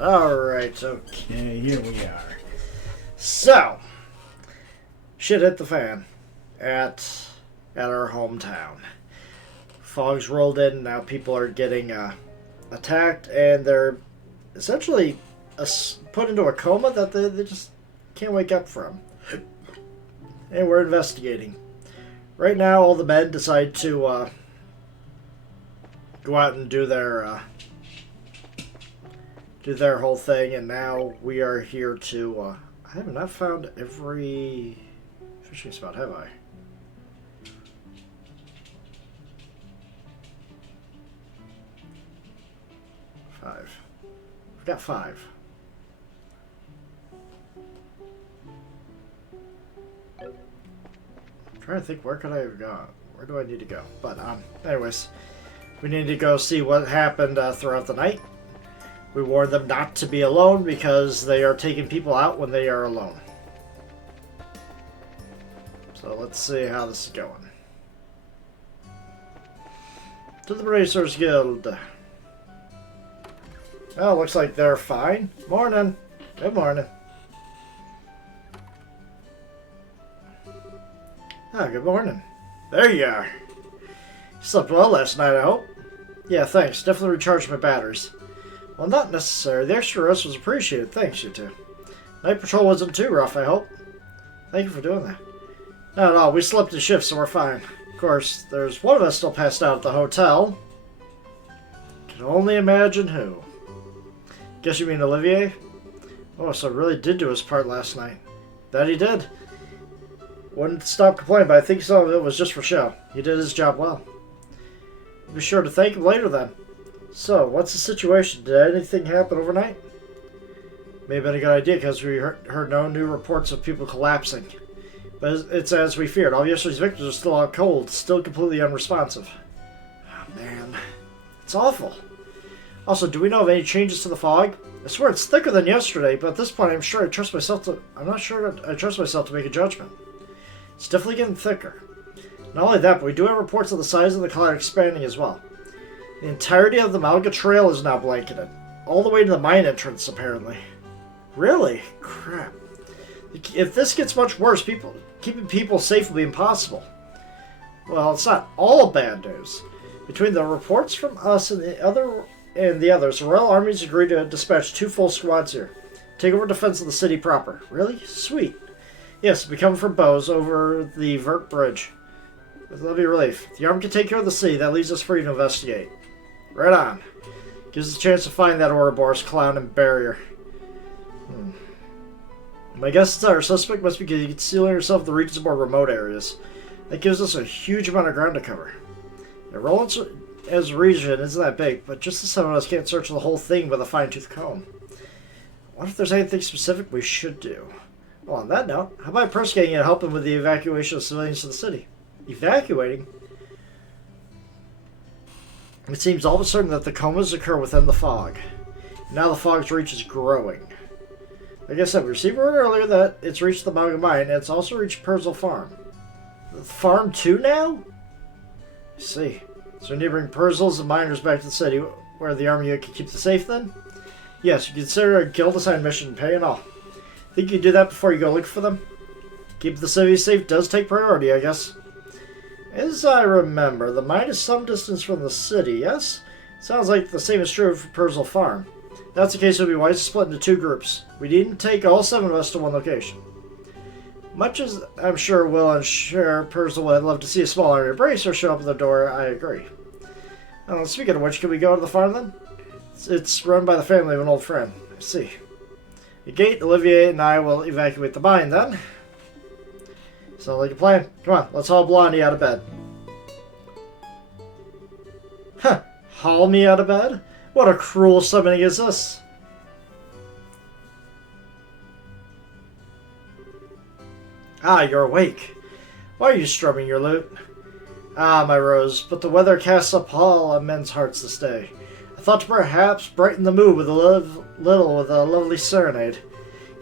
Alright, okay, here we are. So, shit hit the fan at our hometown. Fog's rolled in, now people are getting attacked, and they're essentially put into a coma that they just can't wake up from. And we're investigating. Right now, all the men decide to go out and do their whole thing, and now we are here to. I have not found every fishing spot, have I? Five. I've got 5. I'm trying to think, where could I have gone? Where do I need to go? But anyways, we need to go see what happened throughout the night. We warned them not to be alone because they are taking people out when they are alone. So let's see how this is going. To the Bracers Guild. Oh, looks like they're fine. Morning. Good morning. Ah, good morning. There you are. You slept well last night, I hope. Yeah, thanks. Definitely recharged my batteries. Well, not necessary. The extra rest was appreciated. Thanks, you two. Night patrol wasn't too rough, I hope. Thank you for doing that. Not at all. We slept in shifts, so we're fine. Of course, there's one of us still passed out at the hotel. Can only imagine who. Guess you mean Olivier? Oh, so really did do his part last night. That he did. Wouldn't stop complaining, but I think some of it was just for show. He did his job well. Be sure to thank him later then. So, what's the situation? Did anything happen overnight? May have been a good idea because we heard no new reports of people collapsing. But it's as we feared. All yesterday's victims are still out cold, still completely unresponsive. Oh, man. It's awful. Also, do we know of any changes to the fog? I swear it's thicker than yesterday, but at this point I'm not sure I trust myself to make a judgment. It's definitely getting thicker. Not only that, but we do have reports of the size of the cloud expanding as well. The entirety of the Malga Trail is now blanketed. All the way to the mine entrance, apparently. Really? Crap. If this gets much worse, keeping people safe will be impossible. Well, it's not all bad news. Between the reports from us and the others, the Royal Army's agreed to dispatch 2 full squads here. Take over defense of the city proper. Really? Sweet. Yes, we come from Bose over the Vert Bridge. That'll be a relief. The Army can take care of the city. That leaves us free to investigate. Right on. Gives us a chance to find that Ouroboros clown and barrier. My guess is that our suspect must be concealing herself in the regions of more remote areas. That gives us a huge amount of ground to cover. The Rollins as a region isn't that big, but just as some of us can't search the whole thing with a fine-tooth comb. What if there's anything specific we should do? Well, on that note, how about investigating and helping with the evacuation of civilians to the city? Evacuating? It seems all of a sudden that the comas occur within the fog. Now the fog's reach is growing. Like I said, we received word earlier that it's reached the Malga Mine, and it's also reached Purzel Farm. The farm too now? I see. So we need to bring Purzels and miners back to the city, where the army can keep them safe then? Yes, you consider a guild-assigned mission, pay and all. Think you can do that before you go look for them? Keep the city safe does take priority, I guess. As I remember, the mine is some distance from the city, yes? Sounds like the same is true for Purzel Farm. If that's the case, it would be wise to split into 2 groups. We needn't take all 7 of us to one location. Much as I'm sure Will and Cher Purzel would love to see a small army of Bracer show up at the door, I agree. Speaking of which, can we go to the farm then? It's run by the family of an old friend. I see. The gate, Olivier and I will evacuate the mine then. Sounds like a plan. Come on, let's haul Blondie out of bed. Huh, haul me out of bed? What a cruel summoning is this? Ah, you're awake. Why are you strumming your lute? Ah, my rose, but the weather casts a pall on men's hearts this day. I thought to perhaps brighten the mood with a lovely serenade.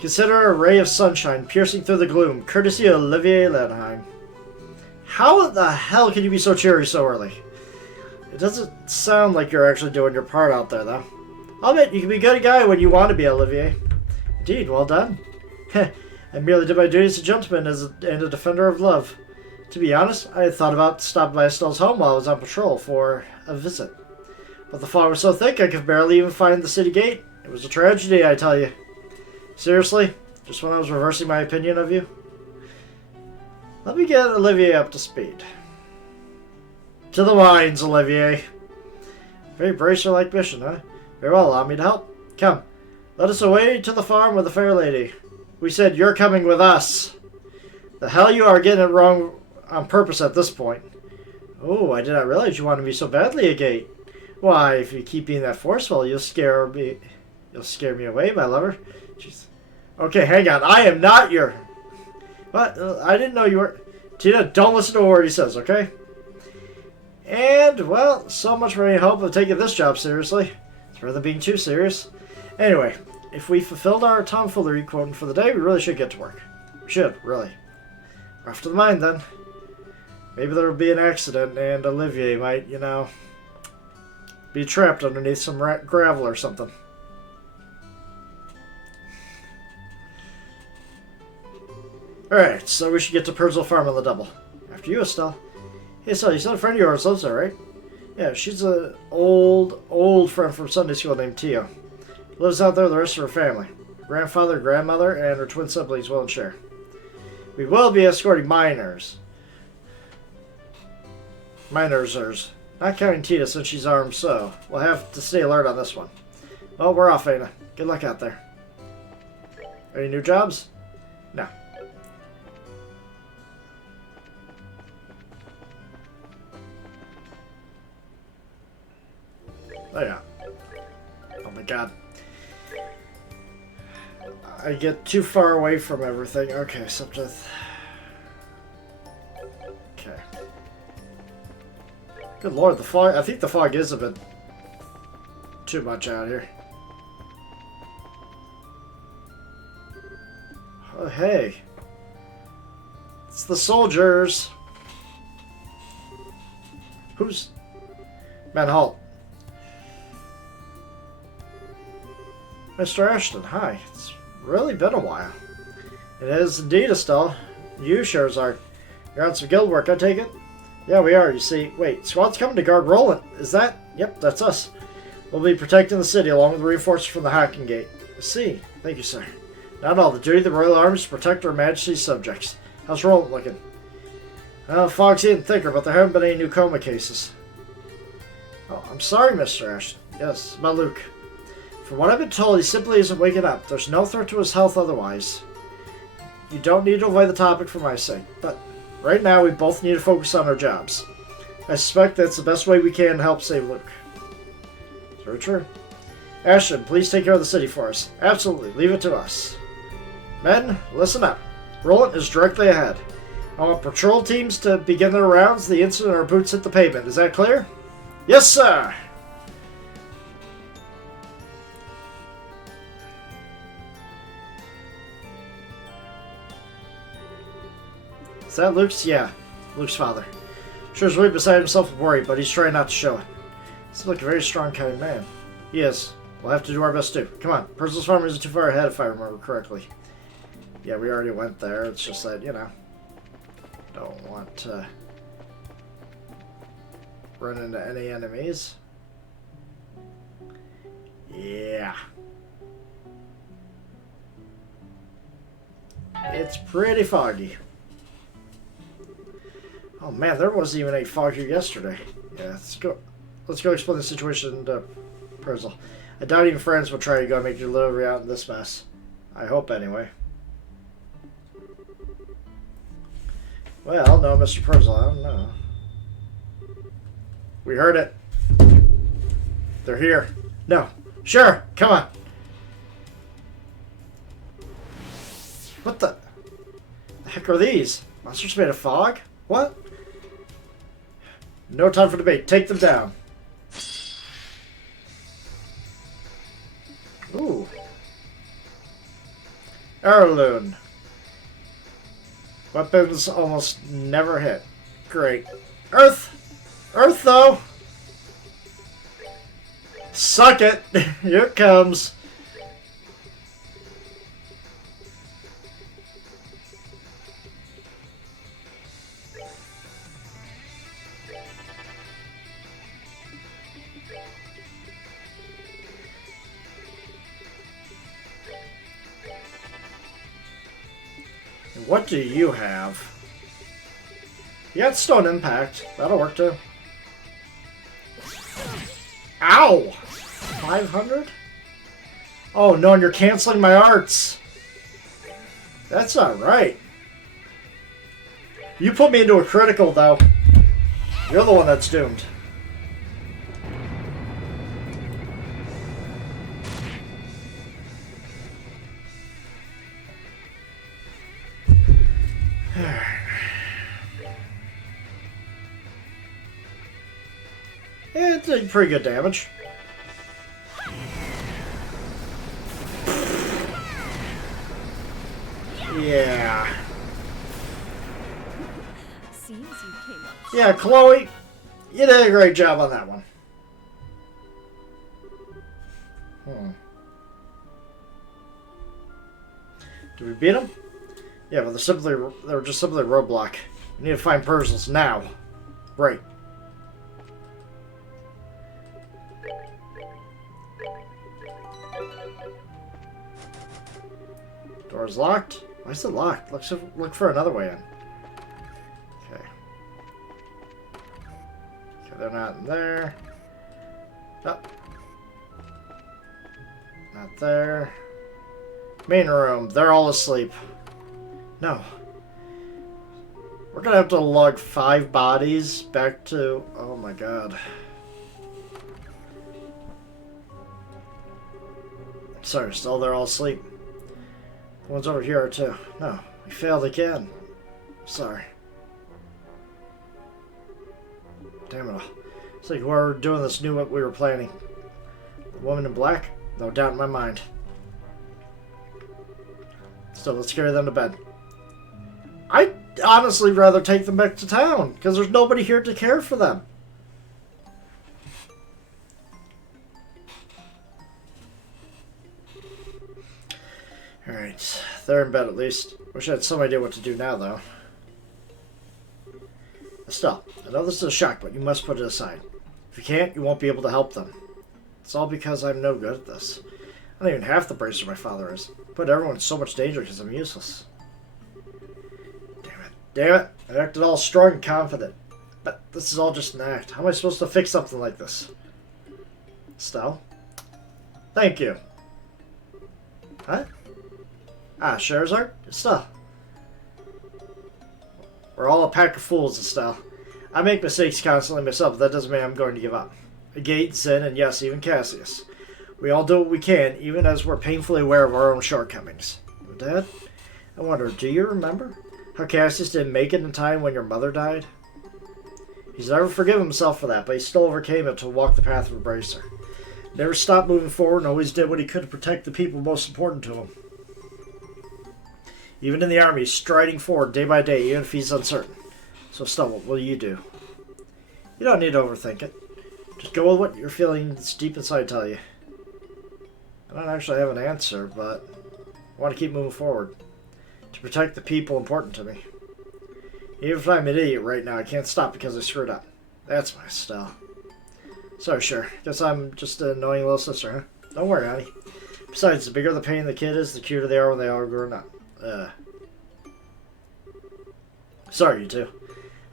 Consider a ray of sunshine piercing through the gloom, courtesy of Olivier Lenheim. How the hell can you be so cheery so early? It doesn't sound like you're actually doing your part out there, though. I'll admit, you can be a good guy when you want to be, Olivier. Indeed, well done. I merely did my duty as a gentleman and a defender of love. To be honest, I had thought about stopping by Estelle's home while I was on patrol for a visit. But the fog was so thick I could barely even find the city gate. It was a tragedy, I tell you. Seriously? Just when I was reversing my opinion of you? Let me get Olivier up to speed. To the mines, Olivier. Very bracer-like mission, huh? Very well, allow me to help. Come, let us away to the farm with the fair lady. We said you're coming with us. The hell you are getting it wrong on purpose at this point. Oh, I did not realize you wanted me so badly, Agate. Why, if you keep being that forceful, you'll scare me away, my lover. Jeez. Okay, hang on. I am not your... What? I didn't know you were... Tina, don't listen to a word he says, okay? And, well, so much for any hope of taking this job seriously. It's rather being too serious. Anyway, if we fulfilled our tomfoolery quota for the day, we really should get to work. We should, really. We're off to the mine, then. Maybe there will be an accident, and Olivier might, you know, be trapped underneath some gravel or something. Alright, so we should get to Purzel Farm on the double. After you, Estelle. Hey, Estelle, you said a friend of yours lives there, right? Yeah, she's an old friend from Sunday school named Tio. Lives out there with the rest of her family. Grandfather, grandmother, and her twin siblings will share. We will be escorting miners. Minersers. Not counting Tita since she's armed, so we'll have to stay alert on this one. Well, we're off, Aina. Good luck out there. Any new jobs? No. Oh yeah. Oh my god. I get too far away from everything. Okay, something. Okay. Good lord, the fog. I think the fog is a bit too much out here. Oh, hey. It's the soldiers. Who's... Man, halt. Mr. Ashton, hi. It's really been a while. It is indeed, Estelle. You, Scherzard. You're on some guild work, I take it? Yeah, we are, you see. Wait, squad's coming to guard Roland. Is that? Yep, that's us. We'll be protecting the city along with reinforcements from the Hacking Gate. I see. Thank you, sir. Not all. The duty of the Royal Army is to protect Her Majesty's subjects. How's Roland looking? Fog's getting thicker, but there haven't been any new coma cases. Oh, I'm sorry, Mr. Ashton. Yes, about Luke. From what I've been told, he simply isn't waking up. There's no threat to his health otherwise. You don't need to avoid the topic for my sake, but right now we both need to focus on our jobs. I suspect that's the best way we can to help save Luke. Very true. Ashton, please take care of the city for us. Absolutely, leave it to us. Men, listen up. Roland is directly ahead. I want patrol teams to begin their rounds the instant our boots hit the pavement. Is that clear? Yes, sir! Is that Luke's? Yeah, Luke's father. Sure is really beside himself with worry, but he's trying not to show it. He's like a very strong kind of man. He is. We'll have to do our best too. Come on, Purzel's Farm isn't too far ahead if I remember correctly. Yeah, we already went there. It's just that, you know, don't want to run into any enemies. Yeah. It's pretty foggy. Oh man, there wasn't even any fog here yesterday. Yeah, let's go explain the situation to Purzel. I doubt even friends will try to go make your delivery out in this mess. I hope anyway. Well, no, Mr. Purzel, I don't know. We heard it. They're here. No. Sure, come on. What the heck are these? Monsters made of fog? What? No time for debate. Take them down. Ooh. Heirloom. Weapons almost never hit. Great. Earth! Earth, though! Suck it! Here it comes. What do you have? You got Stone Impact. That'll work too. Ow! 500? Oh no, and you're canceling my arts. That's not right. You put me into a critical though. You're the one that's doomed. Yeah, it did pretty good damage. Yeah. Seems you came up. Yeah, Chloe, you did a great job on that one. Did we beat them? Yeah, but they're just simply a roadblock. We need to find Persians now. Right. Door's locked. Why is it locked? Look for another way in. Okay. Okay, they're not in there. Oh. Not there. Main room. They're all asleep. No. We're gonna have to lug 5 bodies back to... Oh my god. Sorry, still they're all asleep. The ones over here are too. No, we failed again. Sorry. Damn it all. It's like whoever doing this knew what we were planning. The woman in black? No doubt in my mind. So let's carry them to bed. I'd honestly rather take them back to town, because there's nobody here to care for them. Alright, they're in bed at least. Wish I had some idea what to do now, though. Still, I know this is a shock, but you must put it aside. If you can't, you won't be able to help them. It's all because I'm no good at this. I don't even half the bracer my father is. Put everyone in so much danger because I'm useless. Damn it. Damn it. I acted all strong and confident. But this is all just an act. How am I supposed to fix something like this? Estelle? Thank you. Huh? Ah, Scheherazade? Estelle. We're all a pack of fools, Estelle. I make mistakes constantly myself, but that doesn't mean I'm going to give up. Agate, Zin, and yes, even Cassius. We all do what we can, even as we're painfully aware of our own shortcomings. Dad, I wonder, do you remember how Cassius didn't make it in time when your mother died? He's never forgiven himself for that, but he still overcame it to walk the path of a bracer. Never stopped moving forward and always did what he could to protect the people most important to him. Even in the army, he's striding forward day by day, even if he's uncertain. So, Estelle, what will you do? You don't need to overthink it. Just go with what you're feeling deep inside tell you. I don't actually have an answer, but I want to keep moving forward. To protect the people important to me. Even if I'm an idiot right now, I can't stop because I screwed up. That's my style. Sorry, sure. Guess I'm just an annoying little sister, huh? Don't worry, honey. Besides, the bigger the pain the kid is, the cuter they are when they are grown up. Sorry, you two.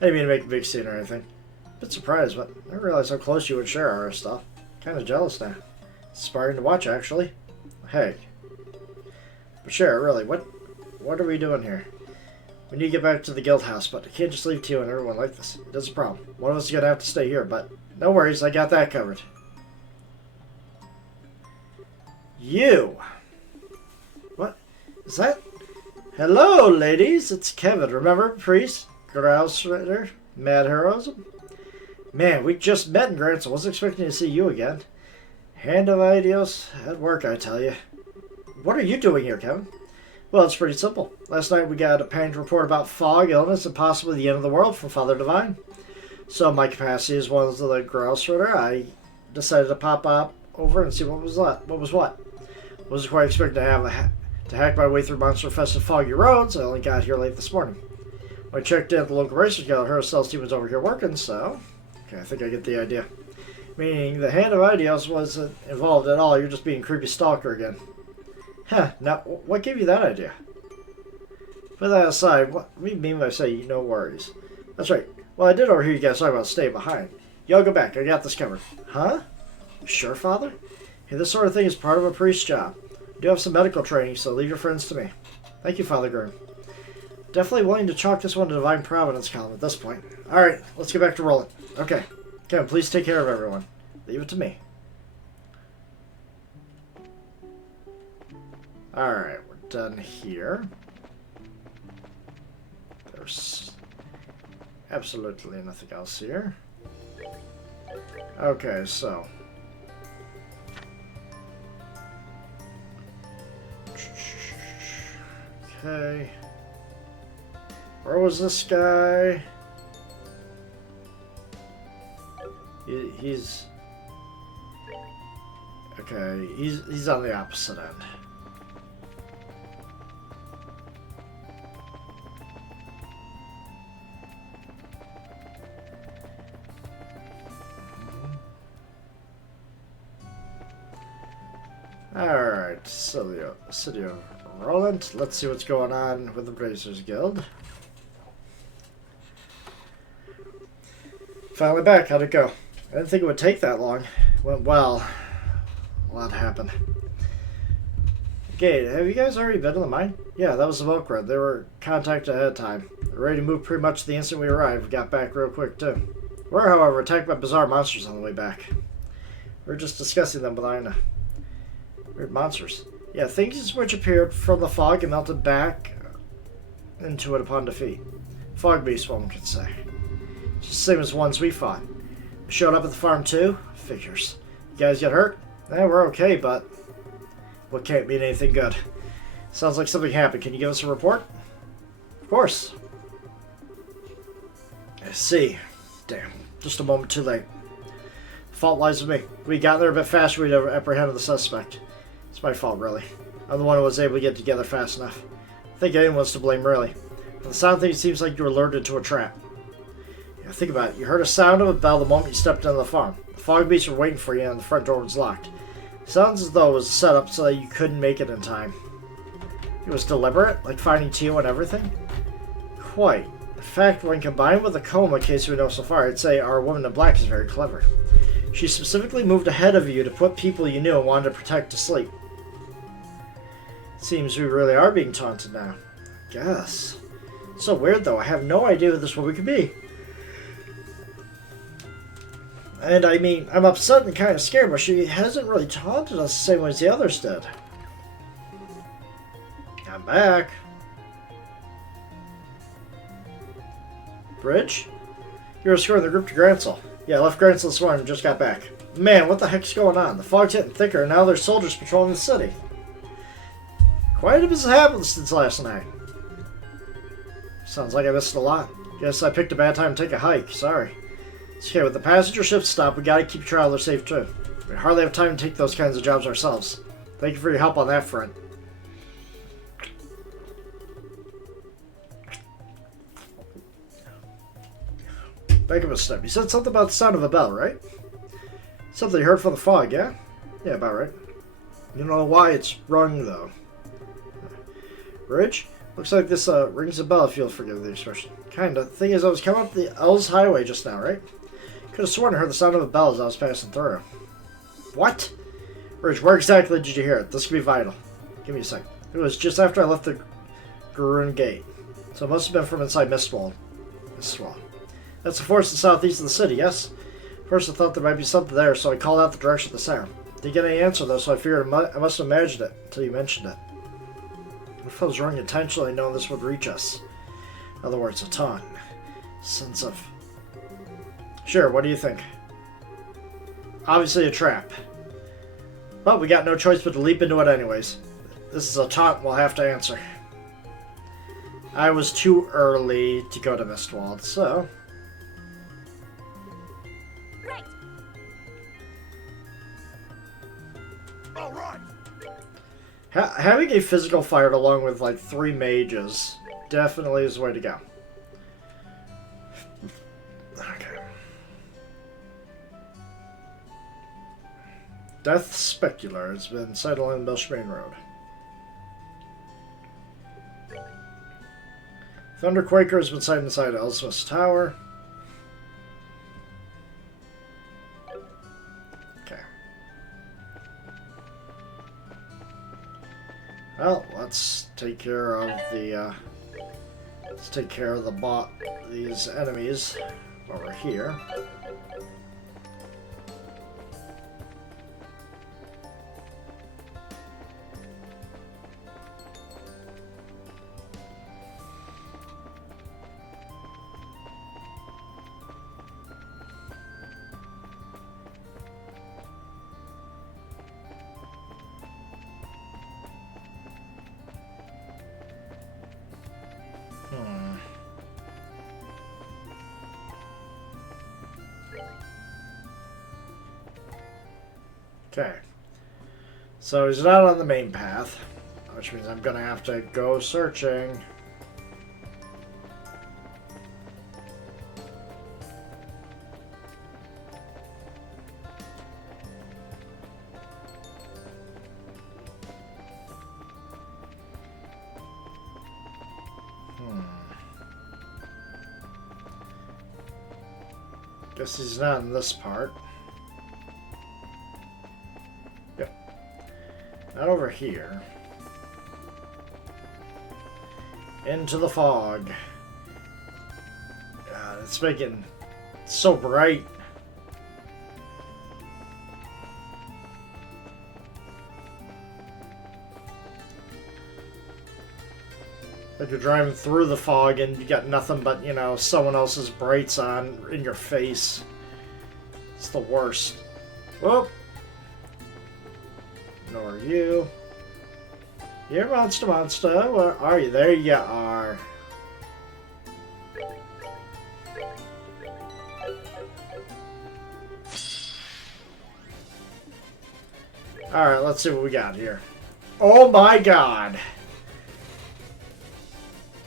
I didn't mean to make a big scene or anything. A bit surprised, but I didn't realize how close you and Cher are and stuff. Kind of jealous now. It's inspiring to watch, actually. Hey. But Cher, really, what are we doing here? We need to get back to the guild house, but I can't just leave Tio and everyone like this. That's a problem. One of us is going to have to stay here, but no worries, I got that covered. You! What? Is that? Hello, ladies! It's Kevin. Remember, priest? Grouse Ritter? Mad Heroism? Man, we just met in Grants. I wasn't expecting to see you again. Hand of Ideals at work, I tell you. What are you doing here, Kevin? Well, it's pretty simple. Last night we got a panicked report about fog, illness, and possibly the end of the world from Father Divine. So, my capacity as one of the Grouse Ritter, I decided to pop up over and see what was that. What was what? Wasn't quite expecting to have to hack my way through monster-infested foggy roads. I only got here late this morning. When I checked in at the local racers guild, her sales team was over here working, so... Okay, I think I get the idea. Meaning, the hand of Ideals wasn't involved at all, you're just being a creepy stalker again. Huh, now, what gave you that idea? Put that aside, what do you mean by saying no worries? That's right. Well, I did overhear you guys talk about staying behind. Y'all go back, I got this covered. Huh? You sure, Father? Hey, this sort of thing is part of a priest's job. I do have some medical training, so leave your friends to me. Thank you, Father Groom. Definitely willing to chalk this one to Divine Providence column at this point. Alright, let's get back to rolling. Okay. Kevin, please take care of everyone. Leave it to me. Alright, we're done here. There's absolutely nothing else here. Okay, so... Okay. Where was this guy? He's... Okay, he's on the opposite end. Alright, City of Roland. Let's see what's going on with the Brazers Guild. Finally back. How'd it go? I didn't think it would take that long. Went well. A lot happened. Okay, have you guys already been to the mine? Yeah, that was the milk run. They were contacted ahead of time. They were ready to move pretty much the instant we arrived. We got back real quick, too. We were, however, attacked by bizarre monsters on the way back. We were just discussing them with Aina. Weird monsters. Yeah, things which appeared from the fog and melted back into it upon defeat. Fog beast, one could say. It's the same as ones we fought. We showed up at the farm too? Figures. You guys get hurt? We're okay, but... What can't mean anything good. Sounds like something happened. Can you give us a report? Of course. I see. Damn. Just a moment too late. The fault lies with me. If we got there a bit faster, we'd have apprehended the suspect. It's my fault, really. I'm the one who was able to get together fast enough. I think anyone's to blame, really. From the sound of things, it seems like you were lured into a trap. Yeah, think about it. You heard a sound of a bell the moment you stepped into the farm. The fog beasts were waiting for you, and the front door was locked. It sounds as though it was set up so that you couldn't make it in time. It was deliberate, like finding Tio and everything? Quite. In fact, when combined with the coma case we know so far, I'd say our woman in black is very clever. She specifically moved ahead of you to put people you knew and wanted to protect to sleep. Seems we really are being taunted now. Guess. So weird though, I have no idea who this woman could be. And I mean, I'm upset and kind of scared, but she hasn't really taunted us the same way as the others did. I'm back. Bridge? You're escorting the group to Gransel. Yeah, I left Gransel this morning and just got back. Man, what the heck's going on? The fog's getting thicker and now there's soldiers patrolling the city. Quite a bit has happened since last night. Sounds like I missed a lot. Guess I picked a bad time to take a hike. Sorry. It's okay, with the passenger ship stopped, we gotta keep travelers safe too. We hardly have time to take those kinds of jobs ourselves. Thank you for your help on that front. Back up a step. You said something about the sound of a bell, right? Something you heard from the fog, yeah? Yeah, about right. You don't know why it's rung, though. Bridge? Looks like this rings a bell, if you'll forgive the expression. Kinda. Thing is, I was coming up the Elves Highway just now, right? Could have sworn I heard the sound of a bell as I was passing through. What? Bridge, where exactly did you hear it? This could be vital. Give me a sec. It was just after I left the Garoon Gate. So it must have been from inside Mistwald. Mistwald. That's the forest to the southeast of the city, yes? First I thought there might be something there, so I called out the direction of the sound. Didn't get any answer, though, so I figured I must have imagined it until you mentioned it. What if I was wrong intentionally knowing this would reach us? In other words, a taunt. Sense of... Sure, what do you think? Obviously a trap. But we got no choice but to leap into it anyways. This is a taunt we'll have to answer. I was too early to go to Mistwald, so... Right. Having a physical fight along with like 3 mages definitely is the way to go. Okay. Death Specular has been sighted along the Belshmain Road. Thunderquaker has been sighted inside Elsmith's Tower. Okay. Well, let's take care of the these enemies over here. Okay. So he's not on the main path, which means I'm gonna have to go searching. Guess he's not in this part. Yep. Not over here. Into the fog. God, it's making it so bright. Like you're driving through the fog and you got nothing but, you know, someone else's brights on in your face. It's the worst. Whoop. Ignore you. You're monster. Where are you? There you are. Alright, let's see what we got here. Oh my god.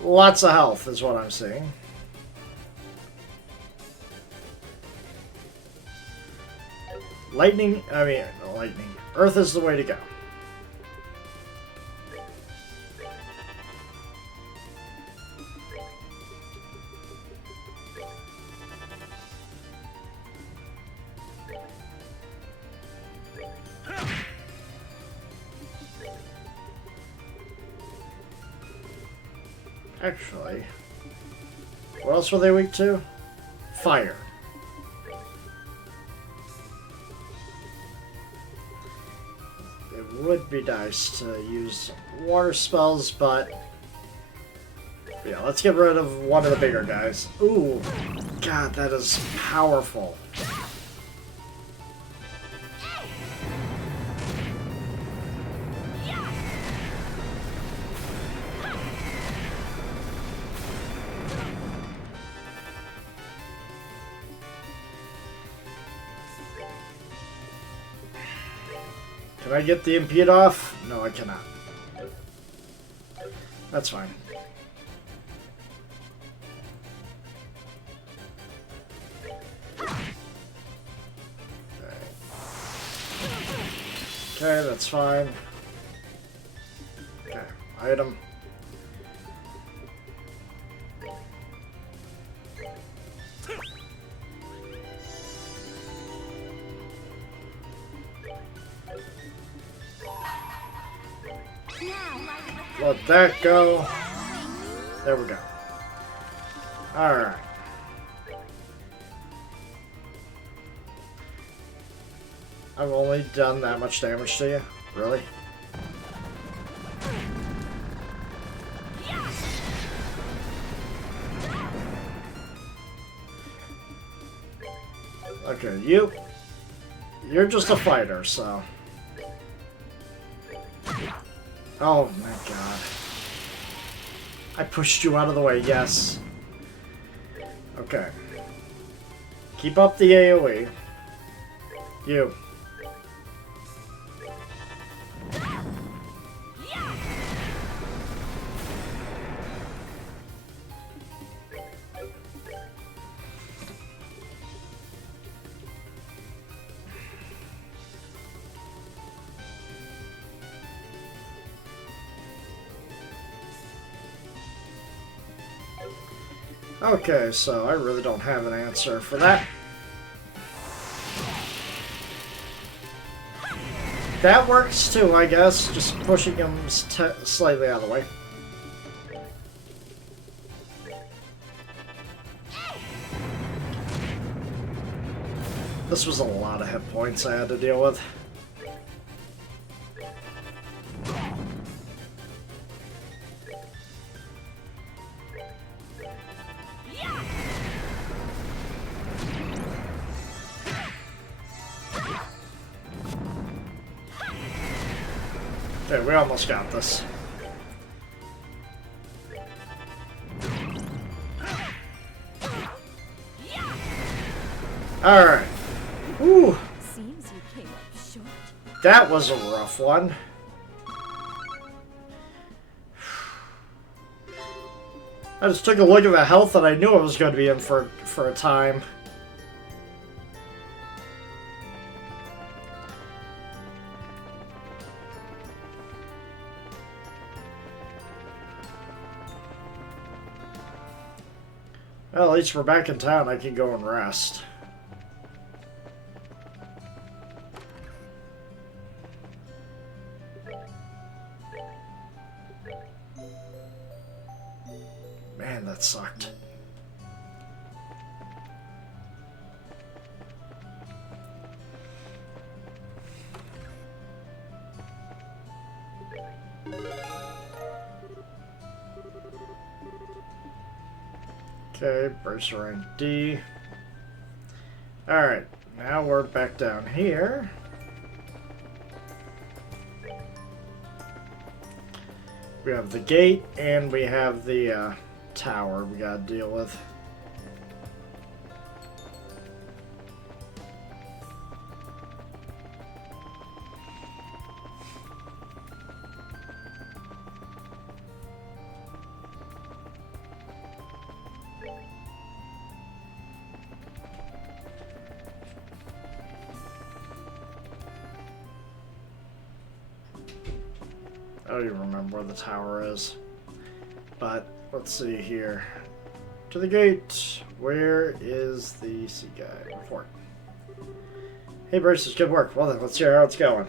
Lots of health is what I'm seeing. Lightning. Earth is the way to go. Actually, what else were they weak to? Fire. It would be nice to use water spells, but yeah, let's get rid of one of the bigger guys. Ooh, God, that is powerful. Can I get the impede off? No, I cannot. That's fine. Okay, that's fine. Okay, item. Let that go. There we go. Alright. I've only done that much damage to you? Really? Okay, you're just a fighter, so... Oh my god. I pushed you out of the way, yes. Okay. Keep up the AoE. You. Okay, so I really don't have an answer for that. That works too, I guess. Just pushing him slightly out of the way. This was a lot of hit points I had to deal with. Okay, we almost got this. Alright. Ooh. Seems you came up short. That was a rough one. I just took a look at the health that I knew I was going to be in for a time. Well, at least we're back in town. I can go and rest. Man, that sucked. Okay, Bracer rank D. Alright, now we're back down here. We have the gate and we have the tower we gotta deal with. I don't even remember where the tower is. But let's see here. To the gate. Where is the sea guy? Report. Hey, Bruce, good work. Well then, let's hear how it's going.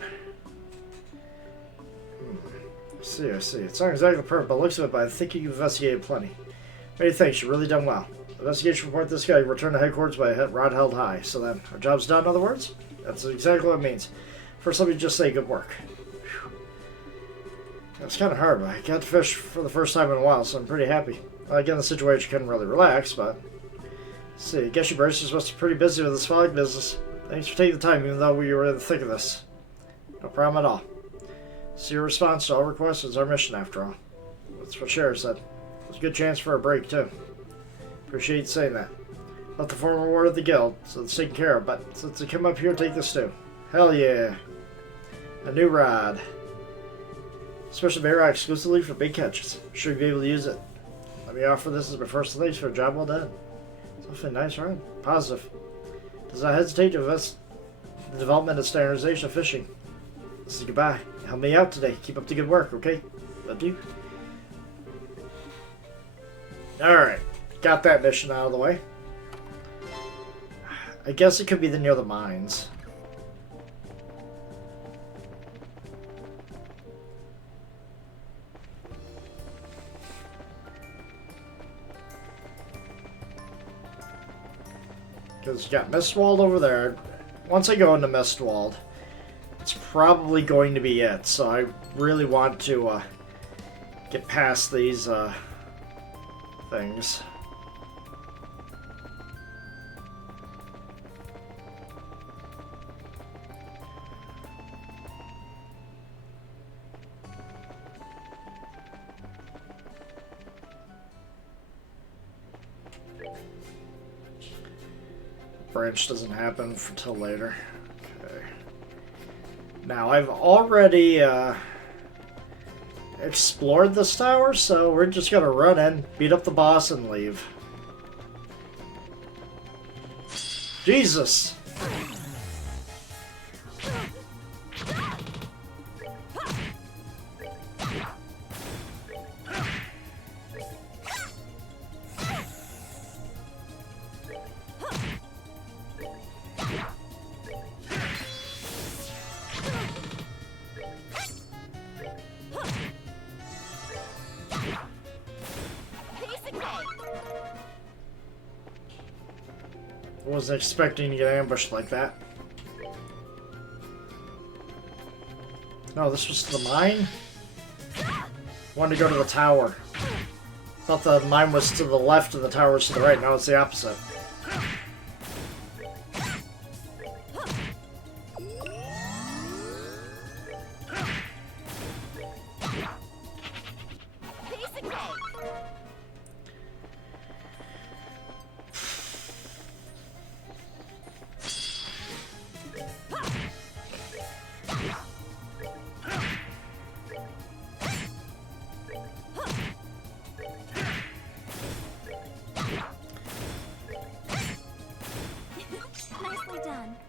I see. It's not exactly perfect, but looks of it, but I think you've investigated plenty. What do you think? You've really done well. Investigation report this guy returned to headquarters by a rod held high. So then, our job's done, in other words? That's exactly what it means. First, let me just say good work. It's kind of hard, but I got to fish for the first time in a while, so I'm pretty happy. Well, again, the situation couldn't really relax, but... Let's see, I guess you Bracers must be pretty busy with this fog business. Thanks for taking the time, even though we were in the thick of this. No problem at all. See your response to all requests is our mission, after all. That's what Sheriff said. It was a good chance for a break, too. Appreciate you saying that. Left the formal reward of the guild, so it's taken care of, but since they come up here, take this too. Hell yeah. A new rod. Special bear exclusively for big catches. Sure you'll be able to use it. Let me offer this as my first thanks for a job well done. It's awfully nice, right? Positive. Does not hesitate to invest in the development and standardization of fishing. This is goodbye. Help me out today. Keep up the good work, okay? Love you. Alright. Got that mission out of the way. I guess it could be near the mines. Because you got Mistwald over there. Once I go into Mistwald, it's probably going to be it. So I really want to get past these things. Branch doesn't happen until later. Okay. Now, I've already explored this tower, so we're just gonna run in, beat up the boss, and leave. Jesus! wasn't expecting to get ambushed like that. No, this was to the mine? Wanted to go to the tower. Thought the mine was to the left and the tower was to the right. Now it's the opposite.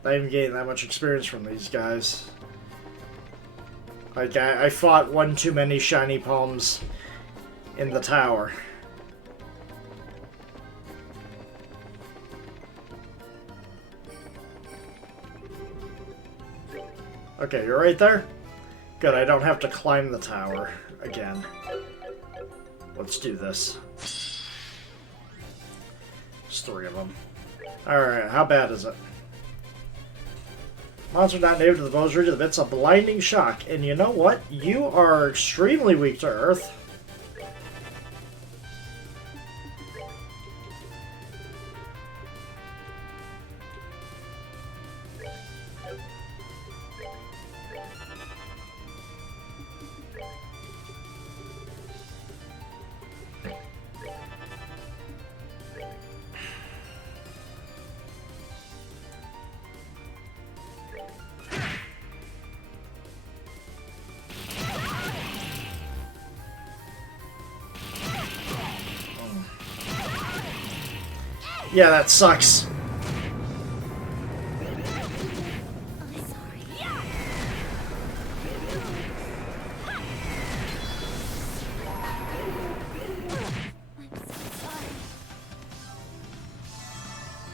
I didn't gain that much experience from these guys. Like, I fought one too many shiny palms in the tower. Okay, you're right there? Good, I don't have to climb the tower again. Let's do this. There's 3 of them. Alright, how bad is it? Monster not native to the Bow's Ridge emits a blinding shock. And you know what? You are extremely weak to Earth. Yeah, that sucks.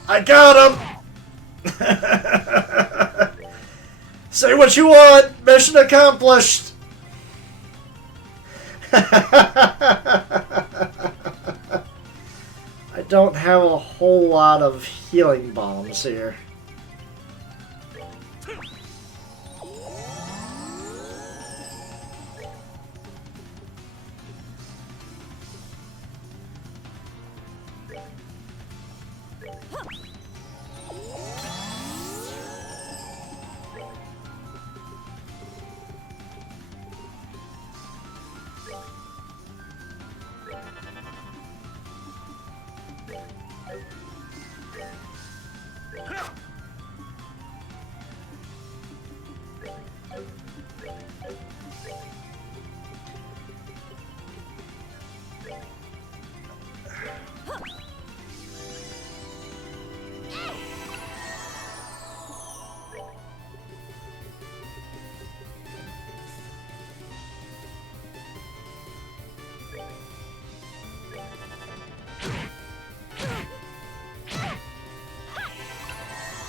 I got him! Say what you want! Mission accomplished! I don't have a whole lot of healing bombs here.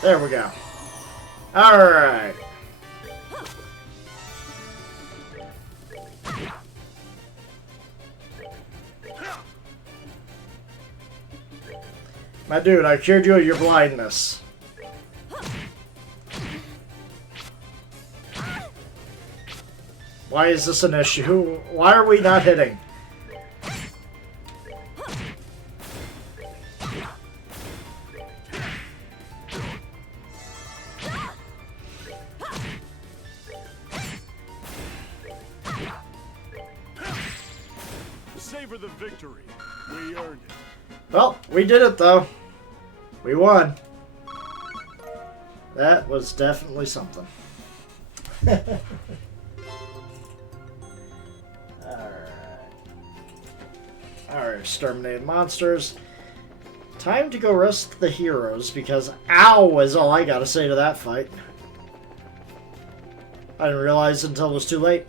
There we go. Alright. My dude, I cured you of your blindness. Why is this an issue? Why are we not hitting? Savor the victory. We earned it. Well, we did it though. We won. That was definitely something. Alright. Alright, exterminated monsters. Time to go rest the heroes because ow is all I gotta say to that fight. I didn't realize until it was too late.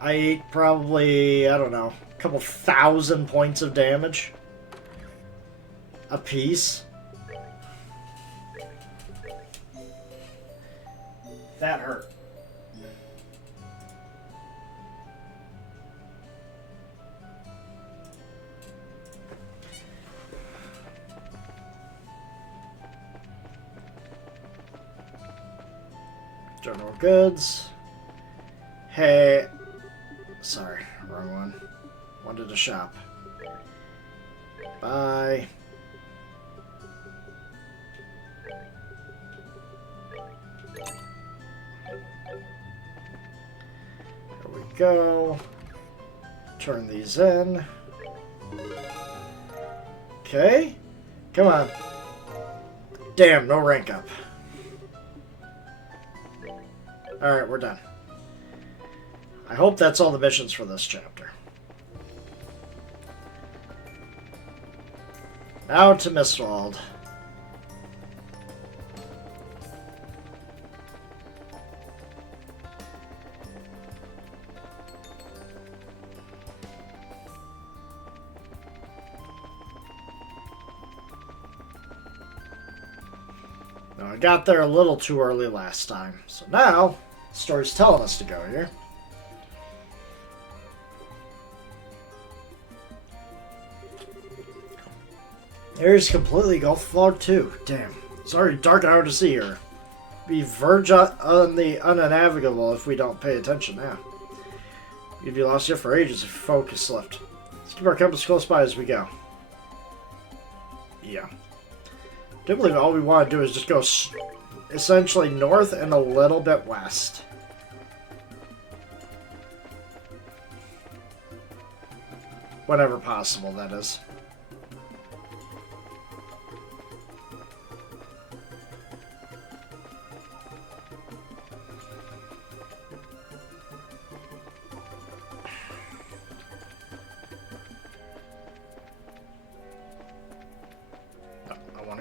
I ate probably, I don't know, a couple thousand points of damage a piece. That hurt. General goods. Hey. Sorry, wrong one. Wanted to shop. Bye. Here we go. Turn these in. Okay. Come on. Damn, no rank up. Alright, we're done. I hope that's all the missions for this chapter. Now to Mistwald. Now, I got there a little too early last time, so now the story's telling us to go here. Area's completely gulf fog too. Damn, it's already dark and hard to see here. We verge on the unnavigable if we don't pay attention now. We'd be lost here for ages if focus slipped. Let's keep our compass close by as we go. Yeah. I do believe all we want to do is just go essentially north and a little bit west. Whenever possible, that is.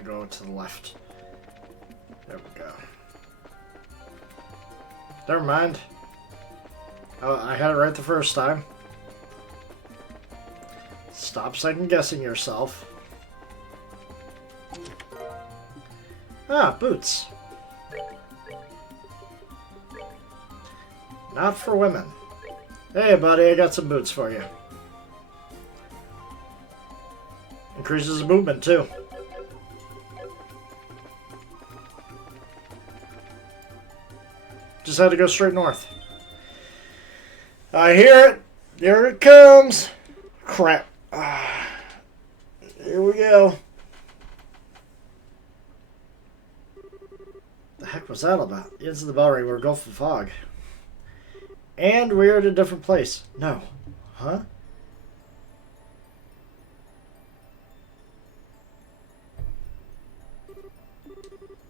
Go to the left. There we go. Never mind. Oh, I had it right the first time. Stop second guessing yourself. Ah, boots. Not for women. Hey, buddy, I got some boots for you. Increases movement, too. Just had to go straight north. I hear it. There it comes. Crap. Here we go. The heck was that about? The ends of the bell ring were engulfed in fog. And we're at a different place. No. Huh?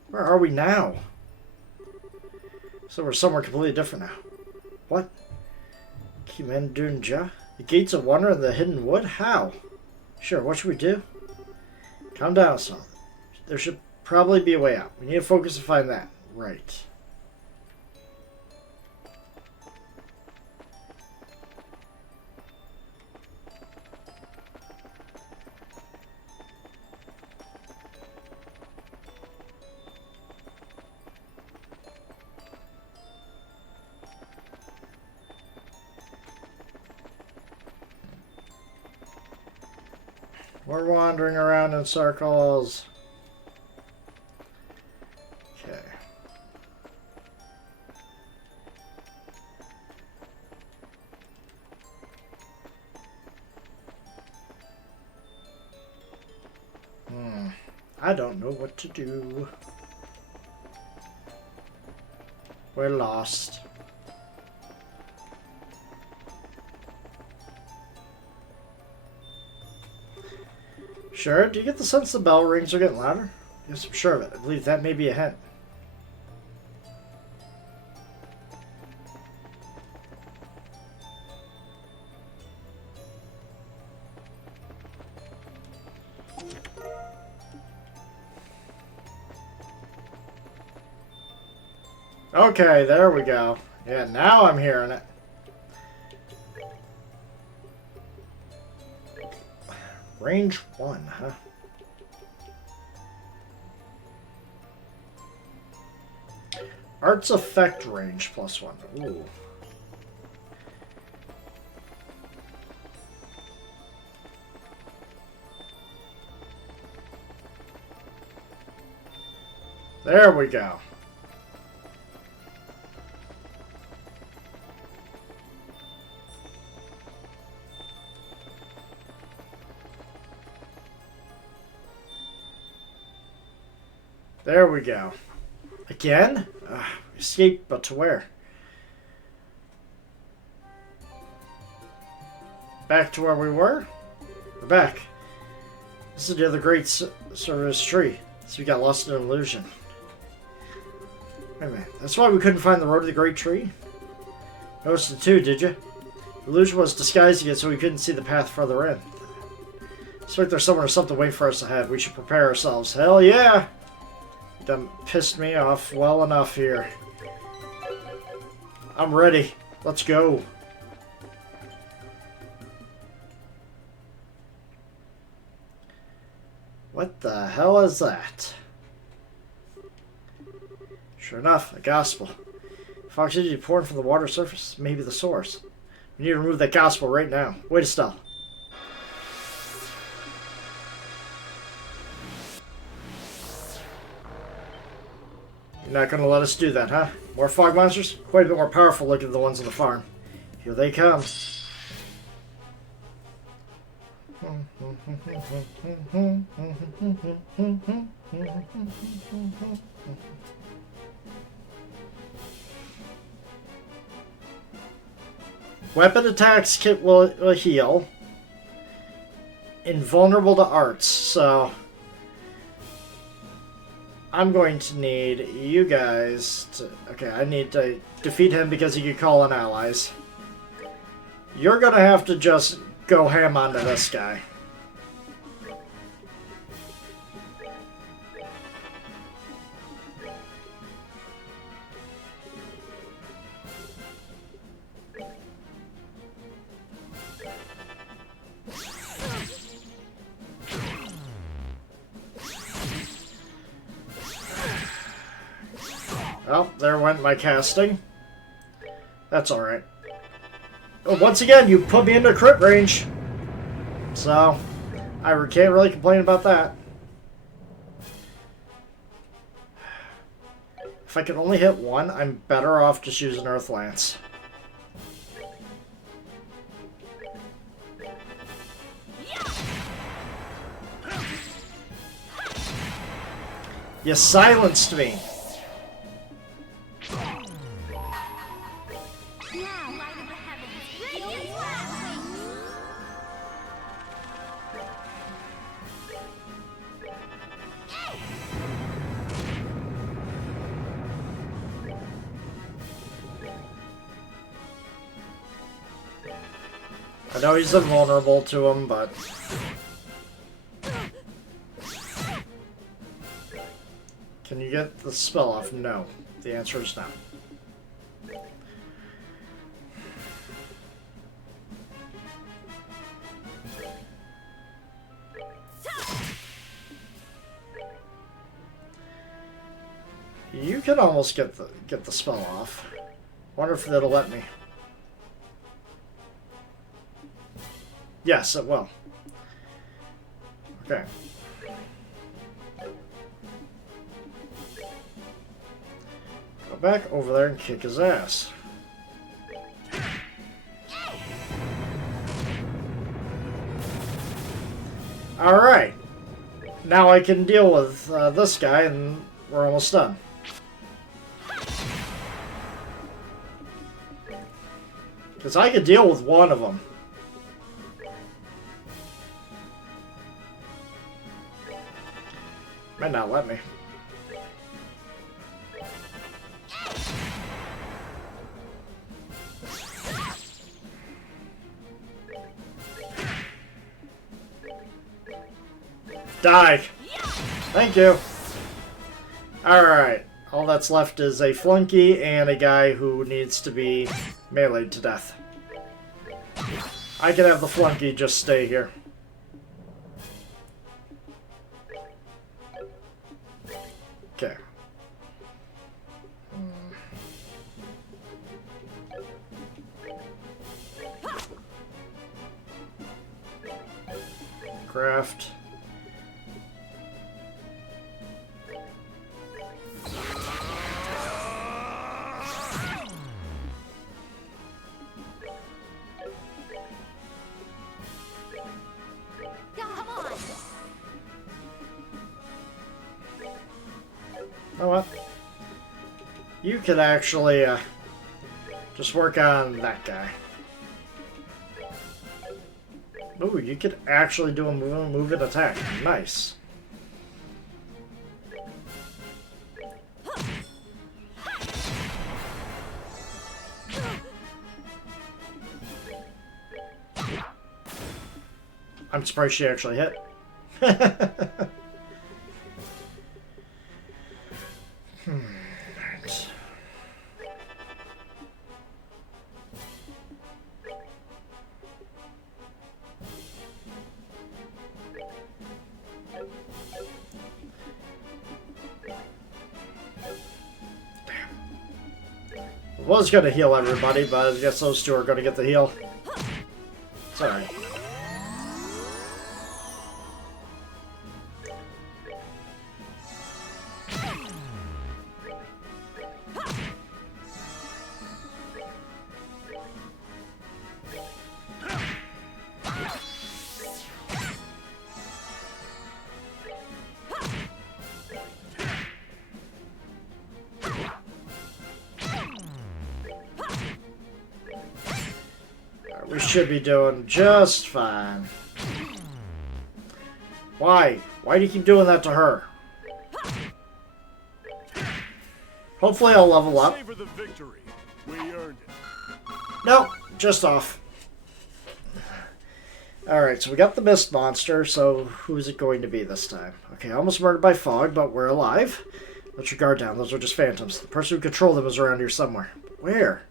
Where are we now? So we're somewhere completely different now. What? Kimendunja? The Gates of Wonder in the Hidden Wood? How? Sure, what should we do? Calm down, Sol. There should probably be a way out. We need to focus to find that. Right. We're wandering around in circles. Okay. I don't know what to do. We're lost. Sure, do you get the sense the bell rings are getting louder? Yes, I'm sure of it. I believe that may be a hint. Okay, there we go. Yeah, now I'm hearing it. Range 1, huh? Arts effect range +1. Ooh. There we go. There we go. Again? Escape, but to where? Back to where we were? We're back. This is near the Great Service Tree. So we got lost in an illusion. Wait a minute. That's why we couldn't find the road to the Great Tree? Noticed it too, did you? The illusion was disguising it so we couldn't see the path further in. Looks like there's somewhere or something waiting for us ahead. We should prepare ourselves. Hell yeah! You done pissed me off well enough here. I'm ready. Let's go. What the hell is that? Sure enough, a gospel. Fox energy pouring from the water surface. Maybe the source. We need to remove that gospel right now. Wait a stop. You're not going to let us do that, huh? More fog monsters? Quite a bit more powerful looking than the ones on the farm. Here they come. Weapon attacks kit will heal. Invulnerable to arts, so I'm going to need you guys to... Okay, I need to defeat him because he could call in allies. You're gonna have to just go ham onto this guy. Well, there went my casting. That's alright. Oh, once again, you put me into crit range. So, I can't really complain about that. If I can only hit one, I'm better off just using Earth Lance. You silenced me. I know he's invulnerable to him, but... Can you get the spell off? No. The answer is no. You can almost get the spell off. Wonder if that'll let me. Yes, it will. Okay. Go back over there and kick his ass. Alright. Now I can deal with this guy and we're almost done. Because I could deal with one of them. Might not let me. Die! Thank you! Alright. All that's left is a flunky and a guy who needs to be meleeed to death. I can have the flunky just stay here. Okay. Craft. know what? You could actually just work on that guy. Ooh, you could actually do a move and attack. Nice. I'm surprised she actually hit. Right. Was going to heal everybody, but I guess those two are going to get the heal. Sorry. We should be doing just fine. Why? Why do you keep doing that to her? Hopefully I'll level up. Savor the victory. We earned it. Nope, just off. Alright, so we got the mist monster, so who's it going to be this time? Okay, almost murdered by fog, but we're alive. Let your guard down, those are just phantoms. The person who controlled them is around here somewhere. Where?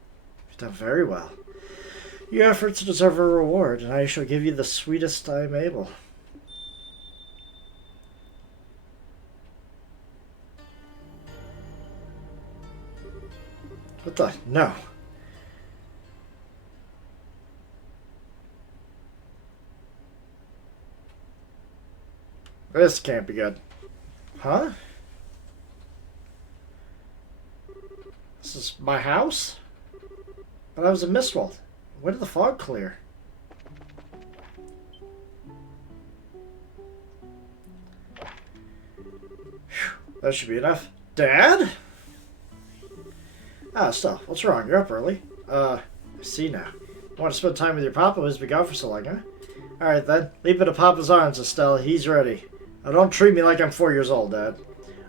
You've done very well. Your efforts deserve a reward, and I shall give you the sweetest I am able. What the? No. This can't be good. Huh? This is my house? But I was in Mistwald. When did the fog clear? Whew, that should be enough. Dad? Ah, Estelle, what's wrong? You're up early. I see now. You want to spend time with your papa who's been gone for so long, huh? Alright then, leap into Papa's arms, Estelle. He's ready. Now don't treat me like I'm 4 years old, Dad.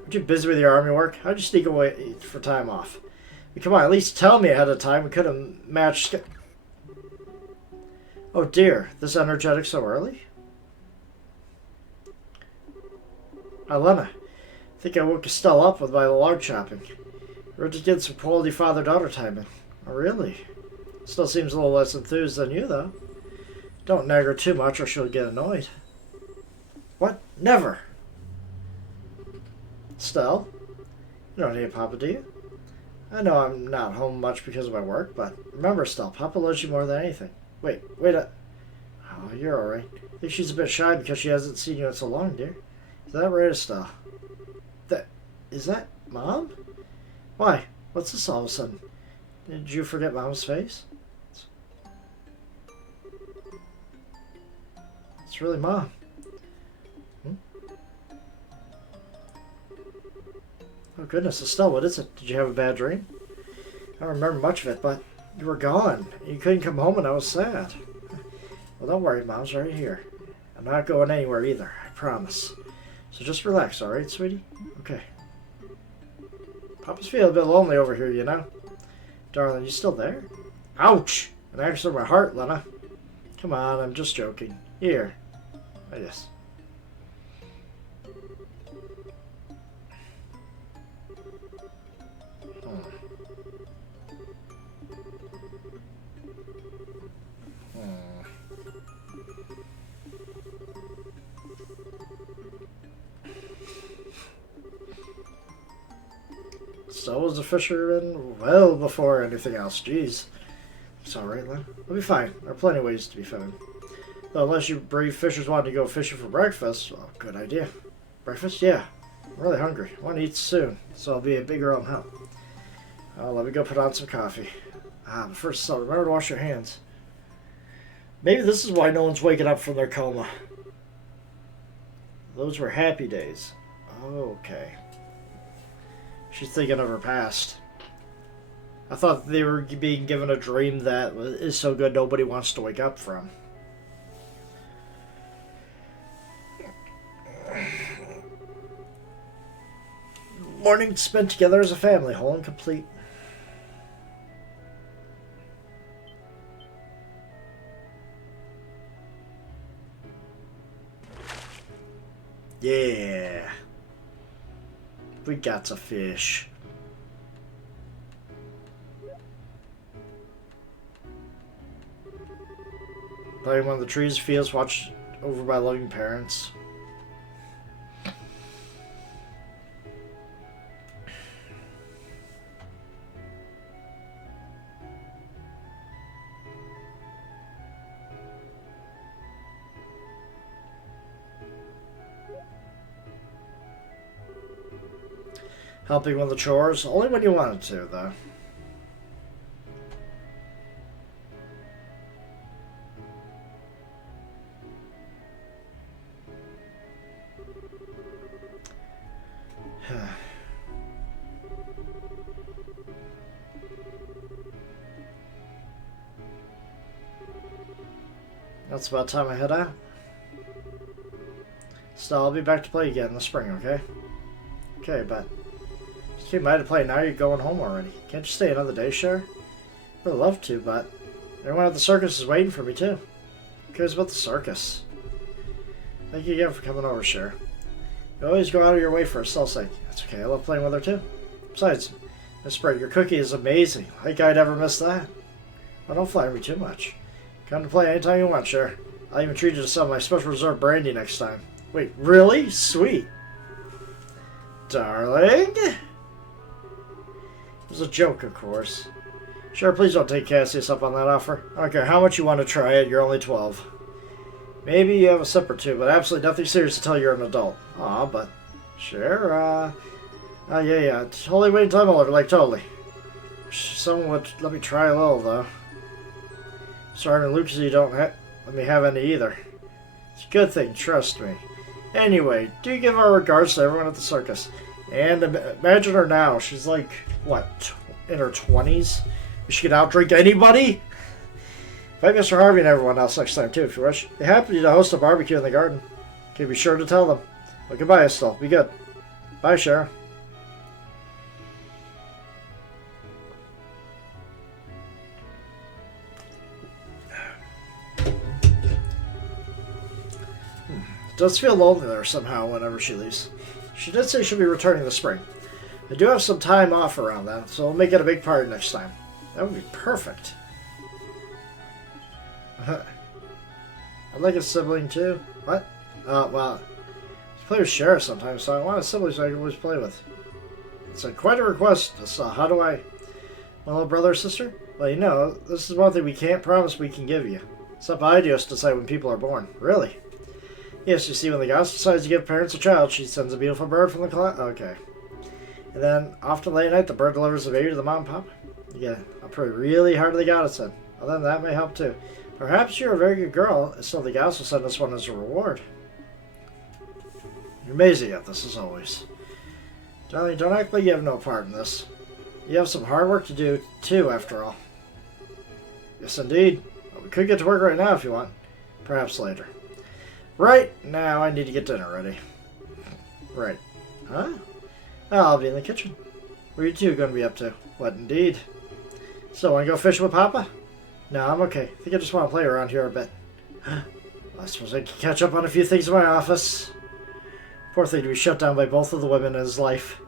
Aren't you busy with your army work? How'd you sneak away for time off? I mean, come on, at least tell me ahead of time. We could have matched... Oh dear, this energetic so early? Elena, I think I woke Estelle up with my log chopping. We're just getting some quality father-daughter time in. Oh really? Still seems a little less enthused than you, though. Don't nag her too much or she'll get annoyed. What? Never! Estelle? You don't need Papa, do you? I know I'm not home much because of my work, but remember, Estelle, Papa loves you more than anything. Wait. Oh, you're alright. I think she's a bit shy because she hasn't seen you in so long, dear. Is that right, Estelle? Is that Mom? Why? What's this all of a sudden? Did you forget Mom's face? It's really Mom. Oh goodness, Estelle, what is it? Did you have a bad dream? I don't remember much of it, but you were gone. You couldn't come home and I was sad. Well, don't worry, Mom's right here. I'm not going anywhere either, I promise. So just relax, alright, sweetie? Okay. Papa's feeling a bit lonely over here, you know? Darling, you still there? Ouch! An axe in my heart, Lena. Come on, I'm just joking. Here. Oh, yes. So was a fisherman well before anything else. Jeez. It's alright, Len. We'll be fine. There are plenty of ways to be found. Though unless you brave fishers want to go fishing for breakfast, well, good idea. Breakfast? Yeah. I'm really hungry. I want to eat soon, so I'll be a big girl and help. Let me go put on some coffee. But first, remember to wash your hands. Maybe this is why no one's waking up from their coma. Those were happy days. Okay. She's thinking of her past. I thought they were being given a dream that is so good nobody wants to wake up from. Morning spent together as a family, whole and complete. Yeah. We got to fish. Playing one of the trees, fields, watched over by loving parents. Helping with the chores, only when you wanted to, though. That's about time I head out. Still, I'll be back to play again in the spring, okay? Okay, but just came by to play, now you're going home already. Can't you stay another day, Cher? I'd love to, but everyone at the circus is waiting for me, too. Who cares about the circus? Thank you again for coming over, Cher. You always go out of your way for Estelle's sake. That's okay, I love playing with her, too. Besides, Miss Sprague, your cookie is amazing. I think I'd ever miss that. Oh, don't flatter me too much. Come to play anytime you want, Cher. I'll even treat you to some of my special reserve brandy next time. Wait, really? Sweet. Darling? It was a joke, of course. Sure, please don't take Cassius up on that offer. I don't care how much you want to try it, you're only 12. Maybe you have a sip or two, but absolutely nothing serious to tell you're an adult. Aw, but sure, yeah, totally waiting time over, like totally. Someone would let me try a little, though. Sorry, Lucas, you don't let me have any either. It's a good thing, trust me. Anyway, do give our regards to everyone at the circus. And imagine her now. She's like, what, in her 20s? She could outdrink anybody? Invite Mr. Harvey and everyone else next time, too, if you wish. They're happy to host a barbecue in the garden. Okay, be sure to tell them. Well, goodbye, Estelle. Be good. Bye, Sharon. It does feel lonely there somehow whenever she leaves. She did say she'll be returning this spring. I do have some time off around then, so we'll make it a big party next time. That would be perfect. I'd like a sibling too. What? Well, I play with Sheriff sometimes, so I want a sibling so I can always play with. It's quite a request, so how do I... My little brother or sister? Well, you know, this is one thing we can't promise we can give you. It's up to Idios to decide when people are born. Really? Yes, you see, when the goddess decides to give parents a child, she sends a beautiful bird from the cloud. Okay. And then, often late at night, the bird delivers the baby to the mom and pop. Yeah, I'll pray really hard to the goddess then. Well, then that may help too. Perhaps you're a very good girl, so the goddess will send us one as a reward. You're amazing at this, as always. Darling, don't act like you have no part in this. You have some hard work to do, too, after all. Yes, indeed. Well, we could get to work right now if you want. Perhaps later. Right now, I need to get dinner ready. Right. Huh? Oh, I'll be in the kitchen. What are you two going to be up to? What, indeed? So, want to go fishing with Papa? No, I'm okay. I think I just want to play around here a bit. I suppose I can catch up on a few things in my office. Poor thing to be shut down by both of the women in his life.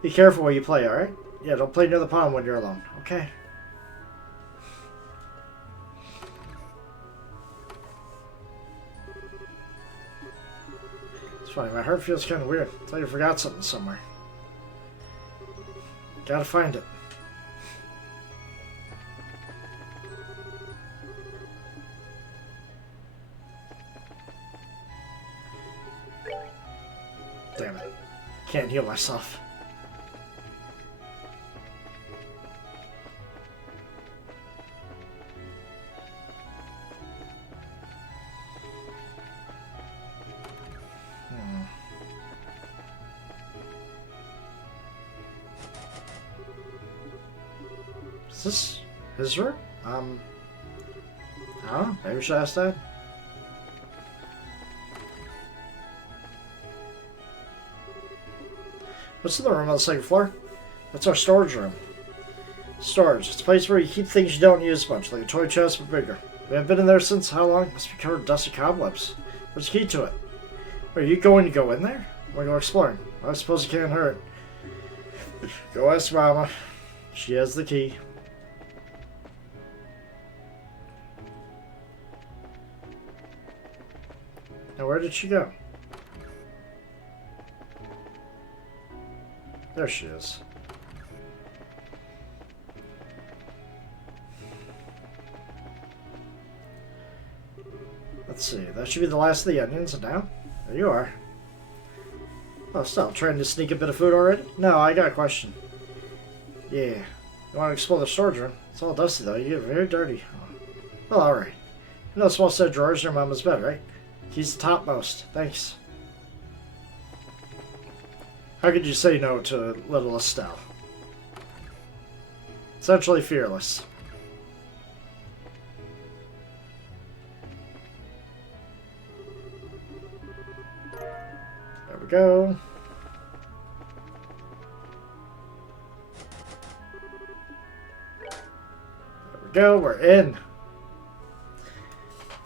Be careful where you play, alright? Yeah, don't play near the pond when you're alone. Okay. It's funny, my heart feels kind of weird. I thought you forgot something somewhere. Gotta find it. Damn it. Can't heal myself. this his room? I don't know. Maybe we should ask Dad. What's in the room on the second floor? That's our storage room. Storage. It's a place where you keep things you don't use much, like a toy chest but bigger. We haven't been in there since how long? Must be covered in dusty cobwebs. What's the key to it? Are you going to go in there? We're going exploring. I suppose it can't hurt. Go ask Mama. She has the key. Now where did she go? There she is. Let's see, that should be the last of the onions, and now, there you are. Oh, stop, trying to sneak a bit of food already? No, I got a question. Yeah, you want to explore the storage room? It's all dusty though, you get very dirty. Well, alright. You know, a small set of drawers in your mama's bed, right? He's the topmost, thanks. How could you say no to little Estelle? Essentially fearless. There we go. There we go, we're in.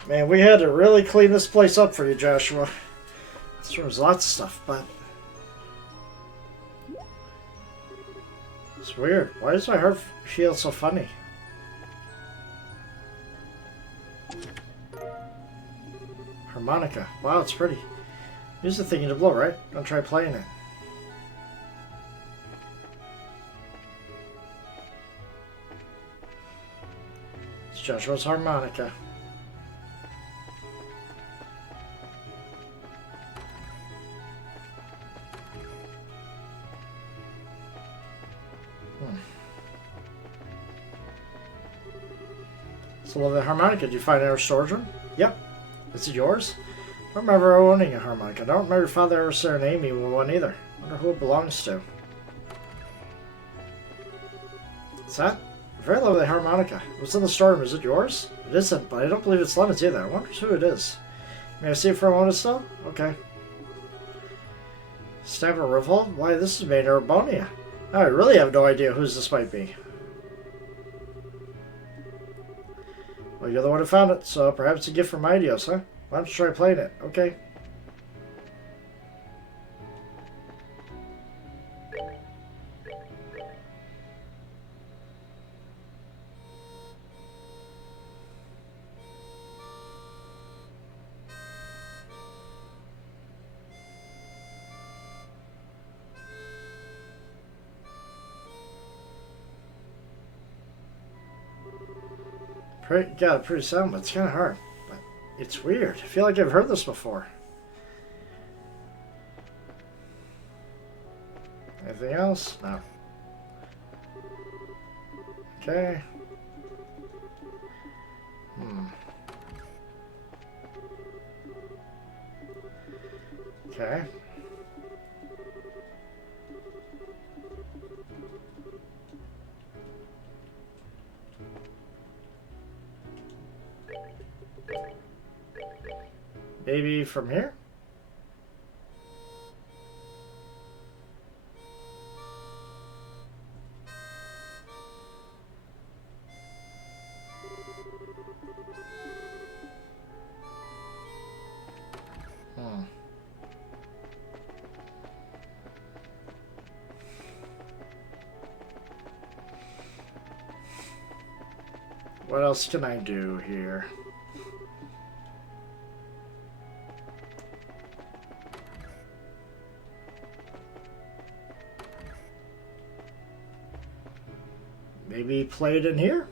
Man, we had to really clean this place up for you, Joshua. There was lots of stuff, but... It's weird. Why does my heart feel so funny? Harmonica. Wow, it's pretty. Here's the thing to blow, right? Don't try playing it. It's Joshua's harmonica. So, well, the harmonica, did you find it in our storage room? Yep. Is it yours? I don't remember owning a harmonica. I don't remember your father ever serenading me with one either. I wonder who it belongs to. What's that? A very lovely harmonica. What's in the storeroom? Is it yours? It isn't, but I don't believe it's Lemon's either. I wonder who it is. May I see it for a moment still? Okay. Stamp of Revolt? Why, this is made in Urbonia. I really have no idea whose this might be. Well, you're the one who found it, so perhaps it's a gift from Idios, huh? Why don't you try playing it? Okay. Got it pretty sound, but it's kind of hard. But it's weird. I feel like I've heard this before. Anything else? No. Okay. Okay. Maybe from here? What else can I do here? Maybe play it in here?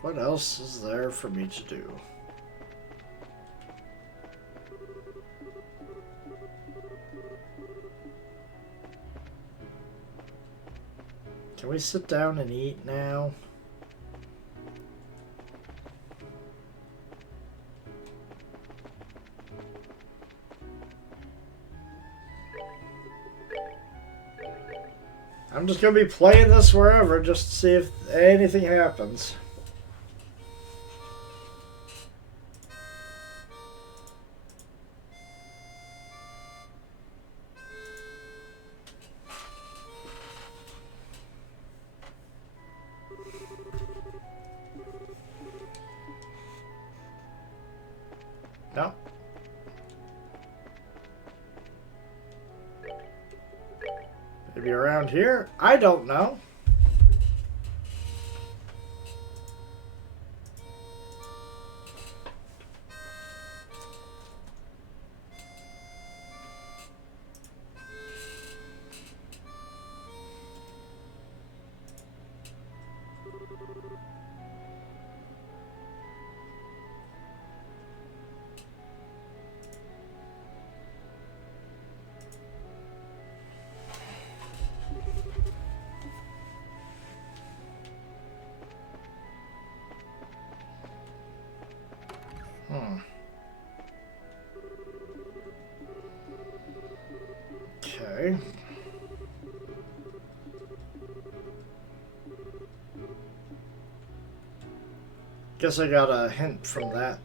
What else is there for me to do? Can we sit down and eat now? I'm just going to be playing this wherever just to see if anything happens. No. Maybe around here? I don't know. Okay. Guess I got a hint from that,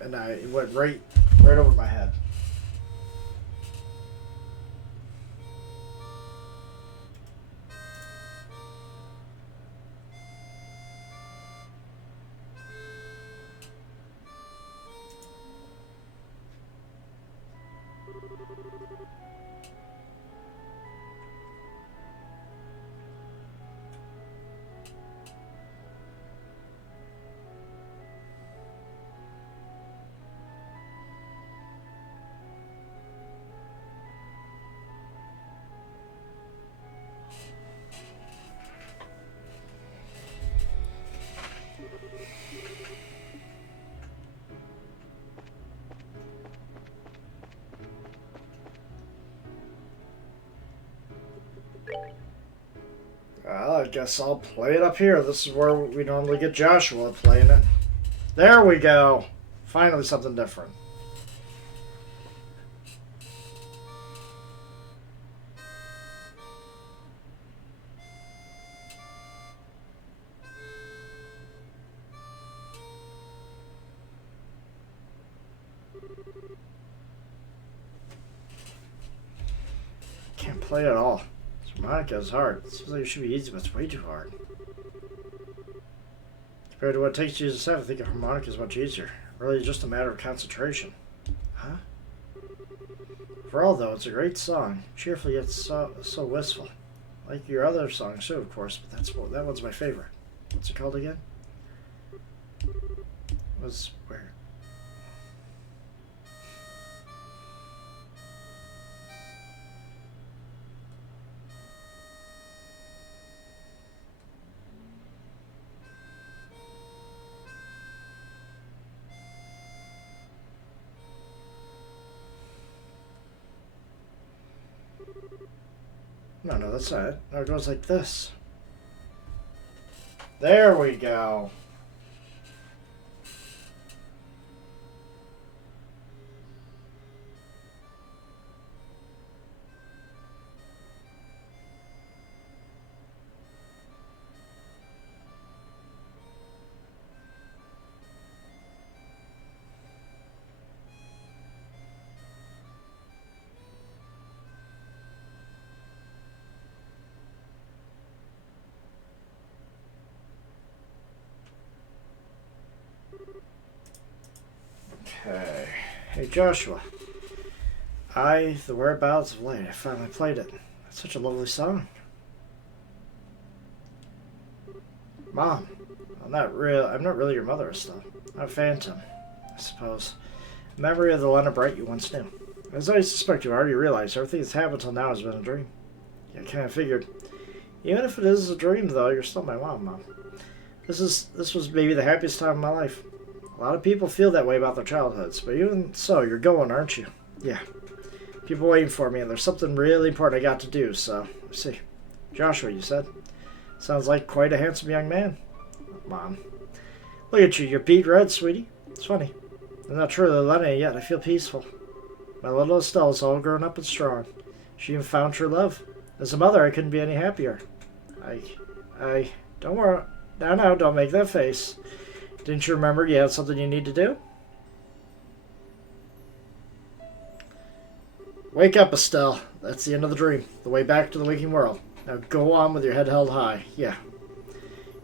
and it went right over my head. Well, I guess I'll play it up here. This is where we normally get Joshua playing it. There we go. Finally something different. Can't play at all. Harmonica is hard. It seems like it should be easy, but it's way too hard. Compared to what it takes to use a set, I think a harmonica is much easier. Really just a matter of concentration. Huh? Overall, though, it's a great song. Cheerful yet so wistful. Like your other songs too, of course, but that one's my favorite. What's it called again? Was where? No, that's not it. No, it goes like this. There we go. Okay. Hey Joshua. The Whereabouts of Light. I finally played it. It's such a lovely song. Mom, I'm not really your mother still. I'm a phantom, I suppose. A memory of the Lena Bright you once knew. As I suspect you already realized, everything that's happened till now has been a dream. Yeah, I kind of figured. Even if it is a dream, though, you're still my mom, Mom. This was maybe the happiest time of my life. A lot of people feel that way about their childhoods, but even so, you're going, aren't you? Yeah. People waiting for me, and there's something really important I got to do, so, let's see. Joshua, you said? Sounds like quite a handsome young man. Mom. Look at you, you're beet red, sweetie. It's funny. I'm not truly letting it yet. I feel peaceful. My little Estelle's all grown up and strong. She even found true love. As a mother, I couldn't be any happier. Don't worry. No, don't make that face. Didn't you remember you had something you need to do? Wake up, Estelle. That's the end of the dream. The way back to the waking world. Now go on with your head held high. Yeah.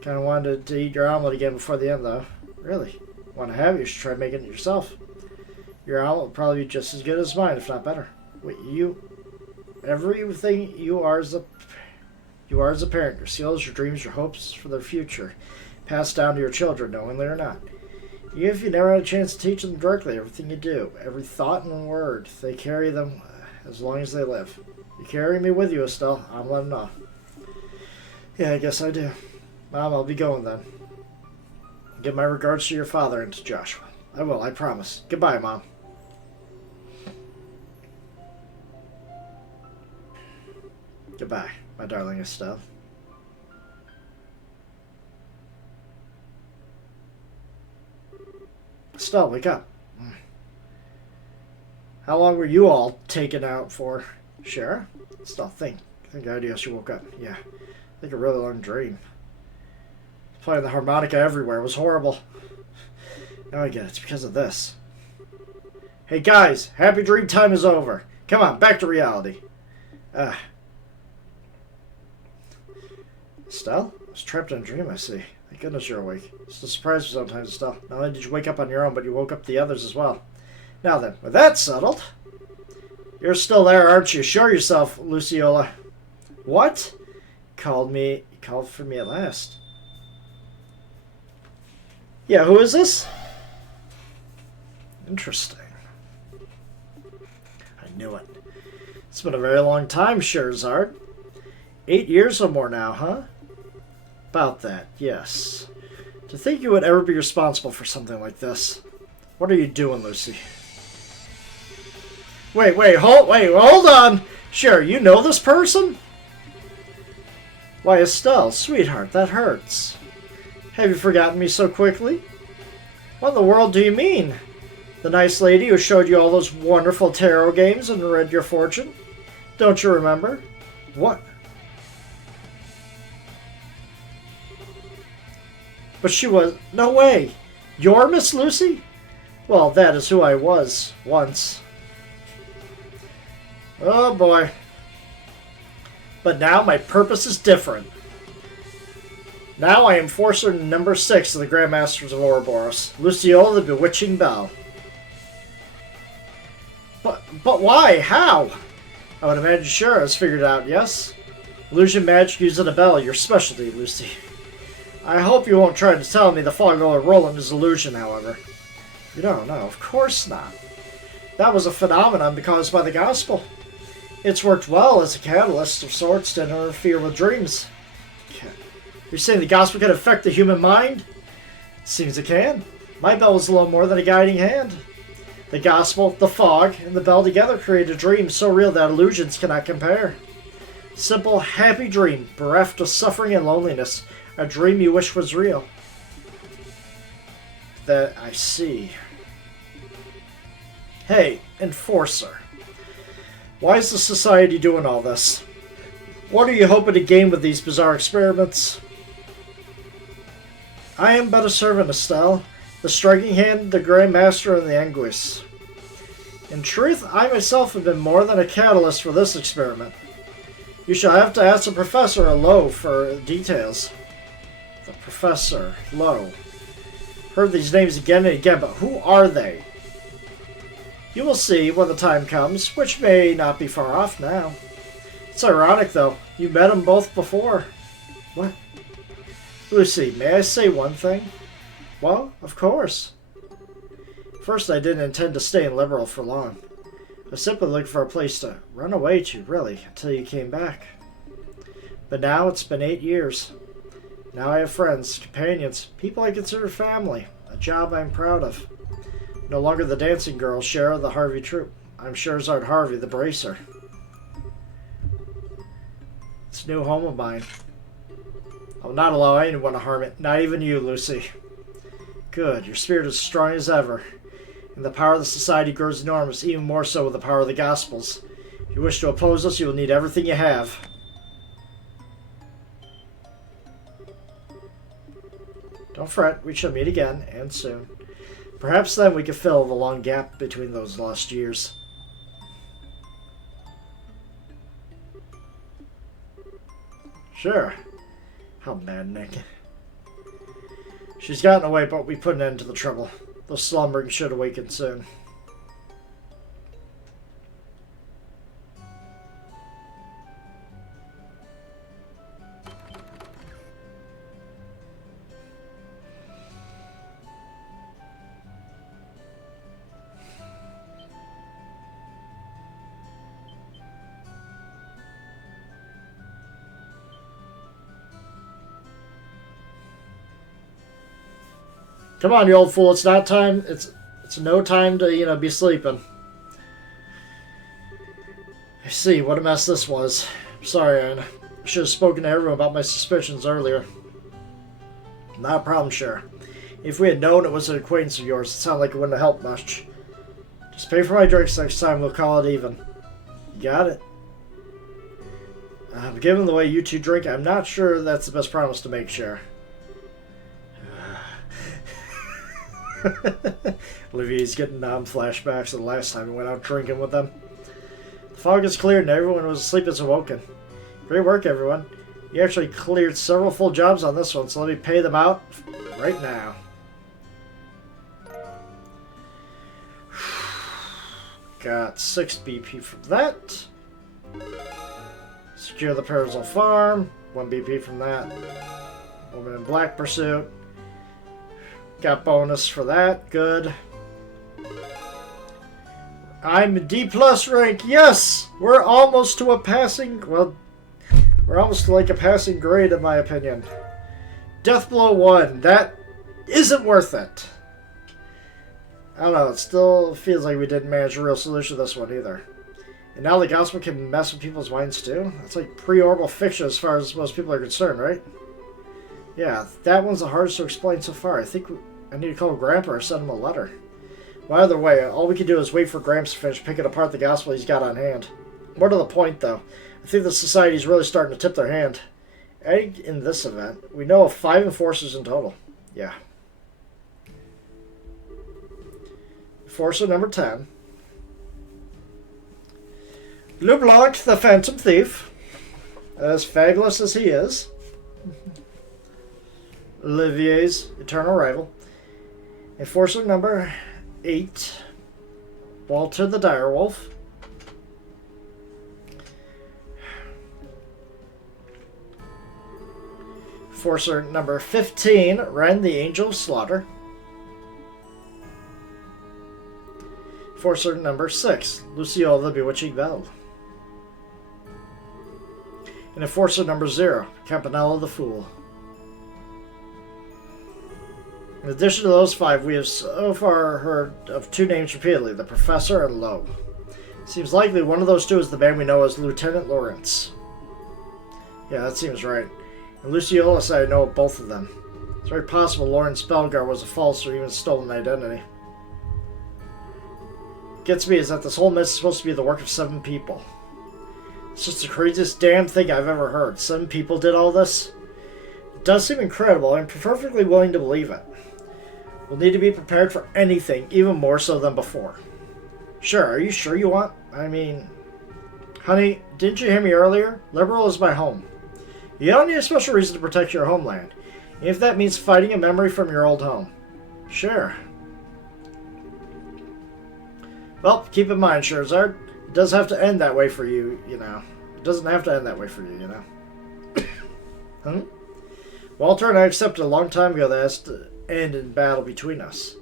Kind of wanted to eat your omelet again before the end, though. Really? Want to have it? You should try making it yourself. Your omelet will probably be just as good as mine, if not better. Wait, everything you are as a parent. Your skills, your dreams, your hopes for their future. Passed down to your children, knowingly or not. Even if you never had a chance to teach them directly, everything you do, every thought and word, they carry them as long as they live. You carry me with you, Estelle. I'm letting off. Yeah, I guess I do. Mom, I'll be going then. Give my regards to your father and to Joshua. I will, I promise. Goodbye, Mom. Goodbye, my darling Estelle. Estelle, wake up. How long were you all taken out for? Sure? Estelle, think. I think I she woke up. Yeah. I think a really long dream. Playing the harmonica everywhere. It was horrible. Now I get it. It's because of this. Hey guys, happy dream time is over. Come on, back to reality. Estelle? I was trapped in a dream, I see. Thank goodness you're awake. It's a surprise sometimes, Estelle. Not only did you wake up on your own, but you woke up the others as well. Now then, with that settled, you're still there, aren't you? Show yourself, Luciola. What? Called for me at last. Yeah, who is this? Interesting. I knew it. It's been a very long time, Scherzard. 8 years or more now, huh? About that, yes. To think you would ever be responsible for something like this. What are you doing, Lucy? Wait, hold on! Sure, you know this person? Why, Estelle, sweetheart, that hurts. Have you forgotten me so quickly? What in the world do you mean? The nice lady who showed you all those wonderful tarot games and read your fortune? Don't you remember? What? But she was... No way! You're Miss Lucy? Well, that is who I was, once. Oh boy. But now my purpose is different. Now I am Enforcer number 6 of the Grandmasters of Ouroboros, Luciola the Bewitching Bell. But why? How? I would imagine sure has figured out, yes? Illusion magic using a bell, your specialty, Lucy. I hope you won't try to tell me the fog over Roland is illusion, however. No, of course not. That was a phenomenon caused by the gospel. It's worked well as a catalyst of sorts to interfere with dreams. You're saying the gospel can affect the human mind? Seems it can. My bell was a little more than a guiding hand. The gospel, the fog, and the bell together create a dream so real that illusions cannot compare. Simple, happy dream, bereft of suffering and loneliness. A dream you wish was real. That I see. Hey, Enforcer. Why is the Society doing all this? What are you hoping to gain with these bizarre experiments? I am but a servant, Estelle. The striking hand, the Grand Master, and the Anguis. In truth, I myself have been more than a catalyst for this experiment. You shall have to ask the Professor Lowe for details. The Professor Lowe. Heard these names again and again, but who are they? You will see when the time comes, which may not be far off now. It's ironic, though. You met them both before. What? Lucy, may I say one thing? Well, of course. First, I didn't intend to stay in Liberal for long. I was simply looking for a place to run away to, really, until you came back. But now it's been 8 years. Now I have friends, companions, people I consider family, a job I'm proud of. No longer the dancing girl, Shara of the Harvey troupe. I'm Sherazard Harvey, the bracer. It's a new home of mine. I will not allow anyone to harm it, not even you, Lucy. Good, your spirit is strong as ever, and the power of the society grows enormous, even more so with the power of the Gospels. If you wish to oppose us, you will need everything you have. Don't fret, we shall meet again, and soon. Perhaps then we can fill the long gap between those lost years. Sure. How maddening. She's gotten away, but we put an end to the trouble. The slumbering should awaken soon. Come on, you old fool. It's not time. It's no time to, be sleeping. I see. What a mess this was. I'm sorry, Anna. I should have spoken to everyone about my suspicions earlier. Not a problem, sure. If we had known it was an acquaintance of yours, it sounded like it wouldn't have helped much. Just pay for my drinks next time. We'll call it even. You got it. Given the way you two drink, I'm not sure that's the best promise to make, Cher. Olivier's getting flashbacks of the last time we went out drinking with them. The fog is cleared and everyone who was asleep is awoken. Great work, everyone. You actually cleared several full jobs on this one, so let me pay them out right now. Got 6 BP from that. Secure the Parasol Farm. 1 BP from that. Woman in Black Pursuit. Got bonus for that. Good. I'm D+ rank. Yes! We're almost to a passing... Well, we're almost to like a passing grade in my opinion. Deathblow 1. That isn't worth it. I don't know. It still feels like we didn't manage a real solution to this one either. And now the gospel can mess with people's minds too? That's like pre-orbital fiction as far as most people are concerned, right? Yeah, that one's the hardest to explain so far. I think I need to call Grandpa or send him a letter. Well, either way, all we can do is wait for Gramps to finish picking apart the gospel he's got on hand. More to the point, though, I think the society's really starting to tip their hand. Adding in this event, we know of 5 enforcers in total. Yeah. Enforcer number 10. LeBlanc, the Phantom Thief. As fabulous as he is. Olivier's eternal rival. Enforcer number 8. Walter the Direwolf. Enforcer number 15. Ren the Angel of Slaughter. Enforcer number 6. Luciola the Bewitching Belle. And Enforcer number 0. Campanella the Fool. In addition to those 5, we have so far heard of 2 names repeatedly, the Professor and Lowe. Seems likely one of those 2 is the man we know as Lieutenant Lawrence. Yeah, that seems right. And Luciola said I know of both of them. It's very possible Lawrence Belgar was a false or even stolen identity. What gets me is that this whole mess is supposed to be the work of 7 people. It's just the craziest damn thing I've ever heard. 7 people did all this? It does seem incredible. I'm perfectly willing to believe it. We'll need to be prepared for anything, even more so than before. Sure, are you sure you want? I mean... Honey, didn't you hear me earlier? Liberal is my home. You don't need a special reason to protect your homeland. If that means fighting a memory from your old home. Sure. Well, keep in mind, Sherazard, it does have to end that way for you, you know. It doesn't have to end that way for you, you know. Huh? Walter and I accepted a long time ago that it has to end in battle between us.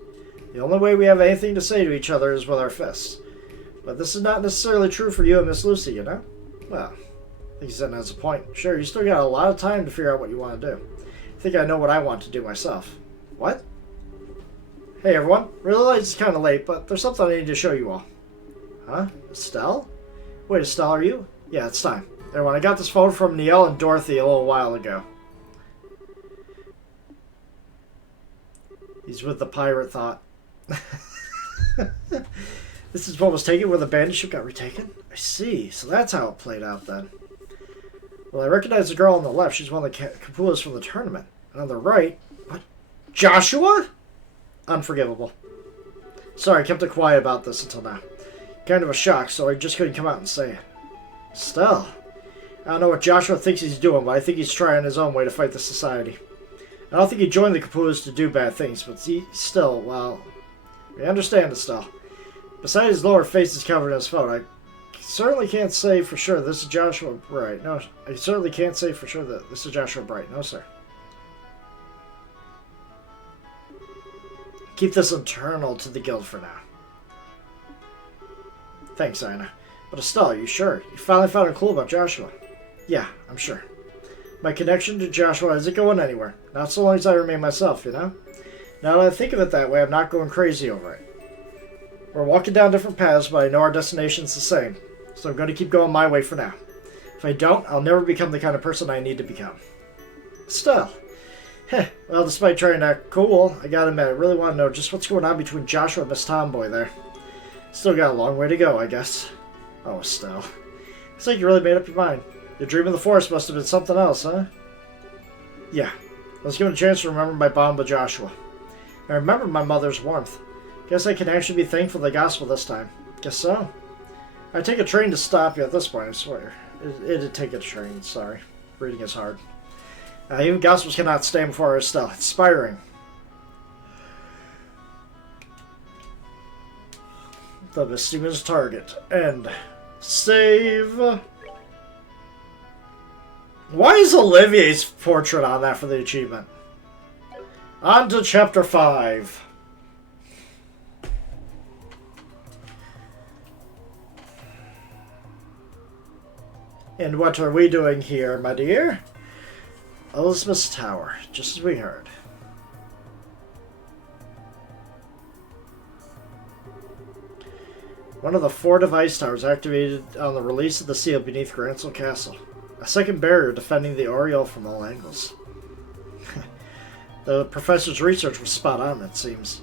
The only way we have anything to say to each other is with our fists. But this is not necessarily true for you and Miss Lucy, you know? Well, I think Zen has a point. Sure, you still got a lot of time to figure out what you want to do. I think I know what I want to do myself. What? Hey everyone, realize it's kind of late, but there's something I need to show you all. Huh? Estelle? Wait, Estelle, are you? Yeah, it's time. Everyone, I got this phone from Niall and Dorothy a little while ago. He's with the pirate thought. This is what was taken where the bandit ship got retaken? I see. So that's how it played out then. Well, I recognize the girl on the left. She's one of the Capulas from the tournament. And on the right... What? Joshua? Unforgivable. Sorry, I kept it quiet about this until now. Kind of a shock, so I just couldn't come out and say it. Still, I don't know what Joshua thinks he's doing, but I think he's trying his own way to fight the society. I don't think he joined the Capulas to do bad things, but still, well... We understand it still. Besides his lower face is covered in his photo, I certainly can't say for sure this is Joshua Bright. No, I certainly can't say for sure that this is Joshua Bright. No, sir. Keep this internal to the guild for now. Thanks, Ina. But Estelle, are you sure? You finally found a clue about Joshua. Yeah, I'm sure. My connection to Joshua isn't going anywhere. Not so long as I remain myself, you know? Now that I think of it that way, I'm not going crazy over it. We're walking down different paths, but I know our destination's the same. So I'm going to keep going my way for now. If I don't, I'll never become the kind of person I need to become. Still. Well, despite trying to act cool, I gotta admit, I really want to know just what's going on between Joshua and Miss Tomboy there. Still got a long way to go, I guess. Oh, Estelle. Looks like you really made up your mind. Your dream of the forest must have been something else, huh? Yeah. I was given a chance to remember my bond with Joshua. I remember my mother's warmth. Guess I can actually be thankful for the gospel this time. Guess so. I'd take a train to stop you at this point, I swear. It'd take a train, sorry. Reading is hard. Even gospels cannot stand before Estelle. Inspiring. The misdemeanor's target. End. Save. Why is Olivier's portrait on that for the achievement? On to chapter 5. And what are we doing here, my dear? Elizabeth's Tower, just as we heard. One of the 4 device towers activated on the release of the seal beneath Grancel Castle. A second barrier defending the Oriole from all angles. The professor's research was spot on, it seems.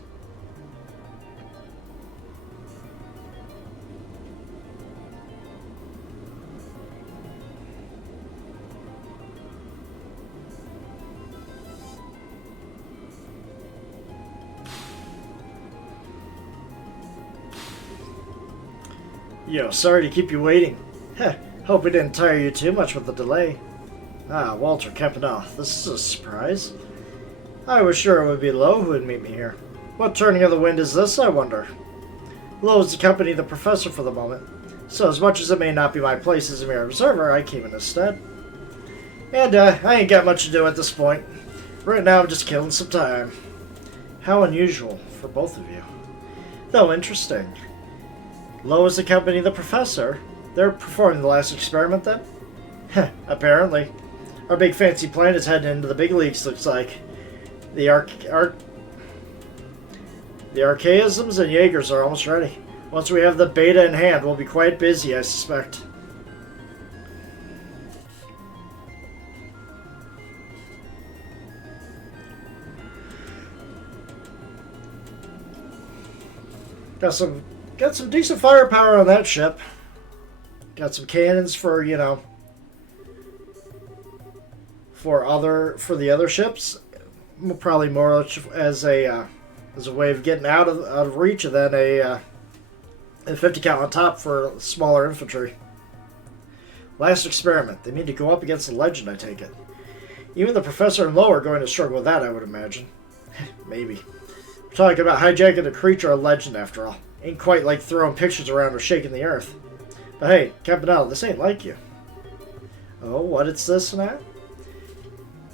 Yo, sorry to keep you waiting. Hope we didn't tire you too much with the delay. Ah, Walter Campanelle, this is a surprise. I was sure it would be Lo who would meet me here. What turning of the wind is this, I wonder? Lo is accompanying the professor for the moment, so as much as it may not be my place as a mere observer, I came in his stead. And, I ain't got much to do at this point. Right now I'm just killing some time. How unusual for both of you. Though interesting. Lo is accompanying the professor. They're performing the last experiment then? Heh, apparently. Our big fancy plan is heading into the big leagues, looks like. The archaisms and Jaegers are almost ready. Once we have the beta in hand, we'll be quite busy, I suspect. Got some decent firepower on that ship. Got some cannons for, you know, for the other ships. Probably more as a way of getting out of reach, and then a 50 cal on top for smaller infantry. Last experiment. They need to go up against the legend, I take it. Even the professor and Lo are going to struggle with that, I would imagine. Maybe. We're talking about hijacking a creature or legend, after all. Ain't quite like throwing pictures around or shaking the earth. But hey, Campanelle, this ain't like you. Oh, what it's this and that?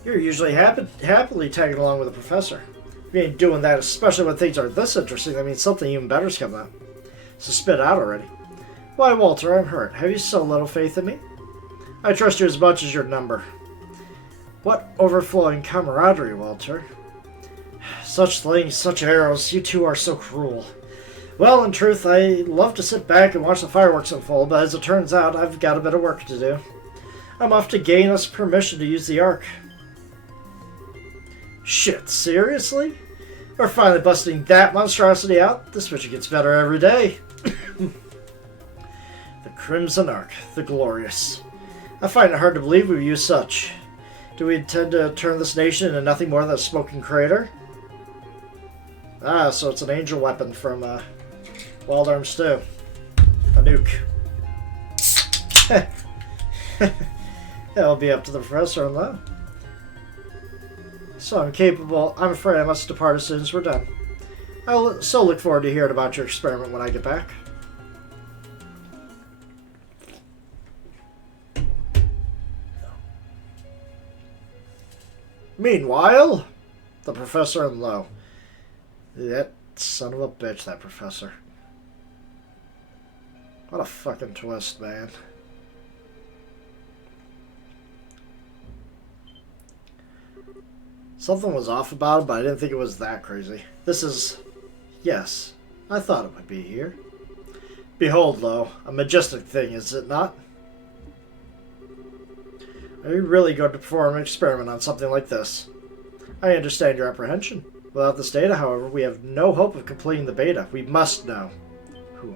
You're usually happily tagging along with the professor. If you ain't doing that, especially when things aren't this interesting, that means something even better's coming up. So spit out already. Why, Walter, I'm hurt. Have you so little faith in me? I trust you as much as your number. What overflowing camaraderie, Walter. Such slings, such arrows, you two are so cruel. Well, in truth, I love to sit back and watch the fireworks unfold, but as it turns out, I've got a bit of work to do. I'm off to gain us permission to use the Ark. Shit, seriously? We're finally busting that monstrosity out? This mission gets better every day. The Crimson Ark, the glorious. I find it hard to believe we've used such. Do we intend to turn this nation into nothing more than a smoking crater? Ah, so it's an angel weapon from Wild Arms 2. A nuke. That'll be up to the professor and Lo. So incapable, I'm afraid I must depart as soon as we're done. I'll so look forward to hearing about your experiment when I get back. Meanwhile, the professor and Lo. That son of a bitch, that professor. What a fucking twist, man. Something was off about it, but I didn't think it was that crazy. This is... Yes, I thought it would be here. Behold, Lo, a majestic thing, is it not? Are you really going to perform an experiment on something like this? I understand your apprehension. Without this data, however, we have no hope of completing the beta. We must know. Who?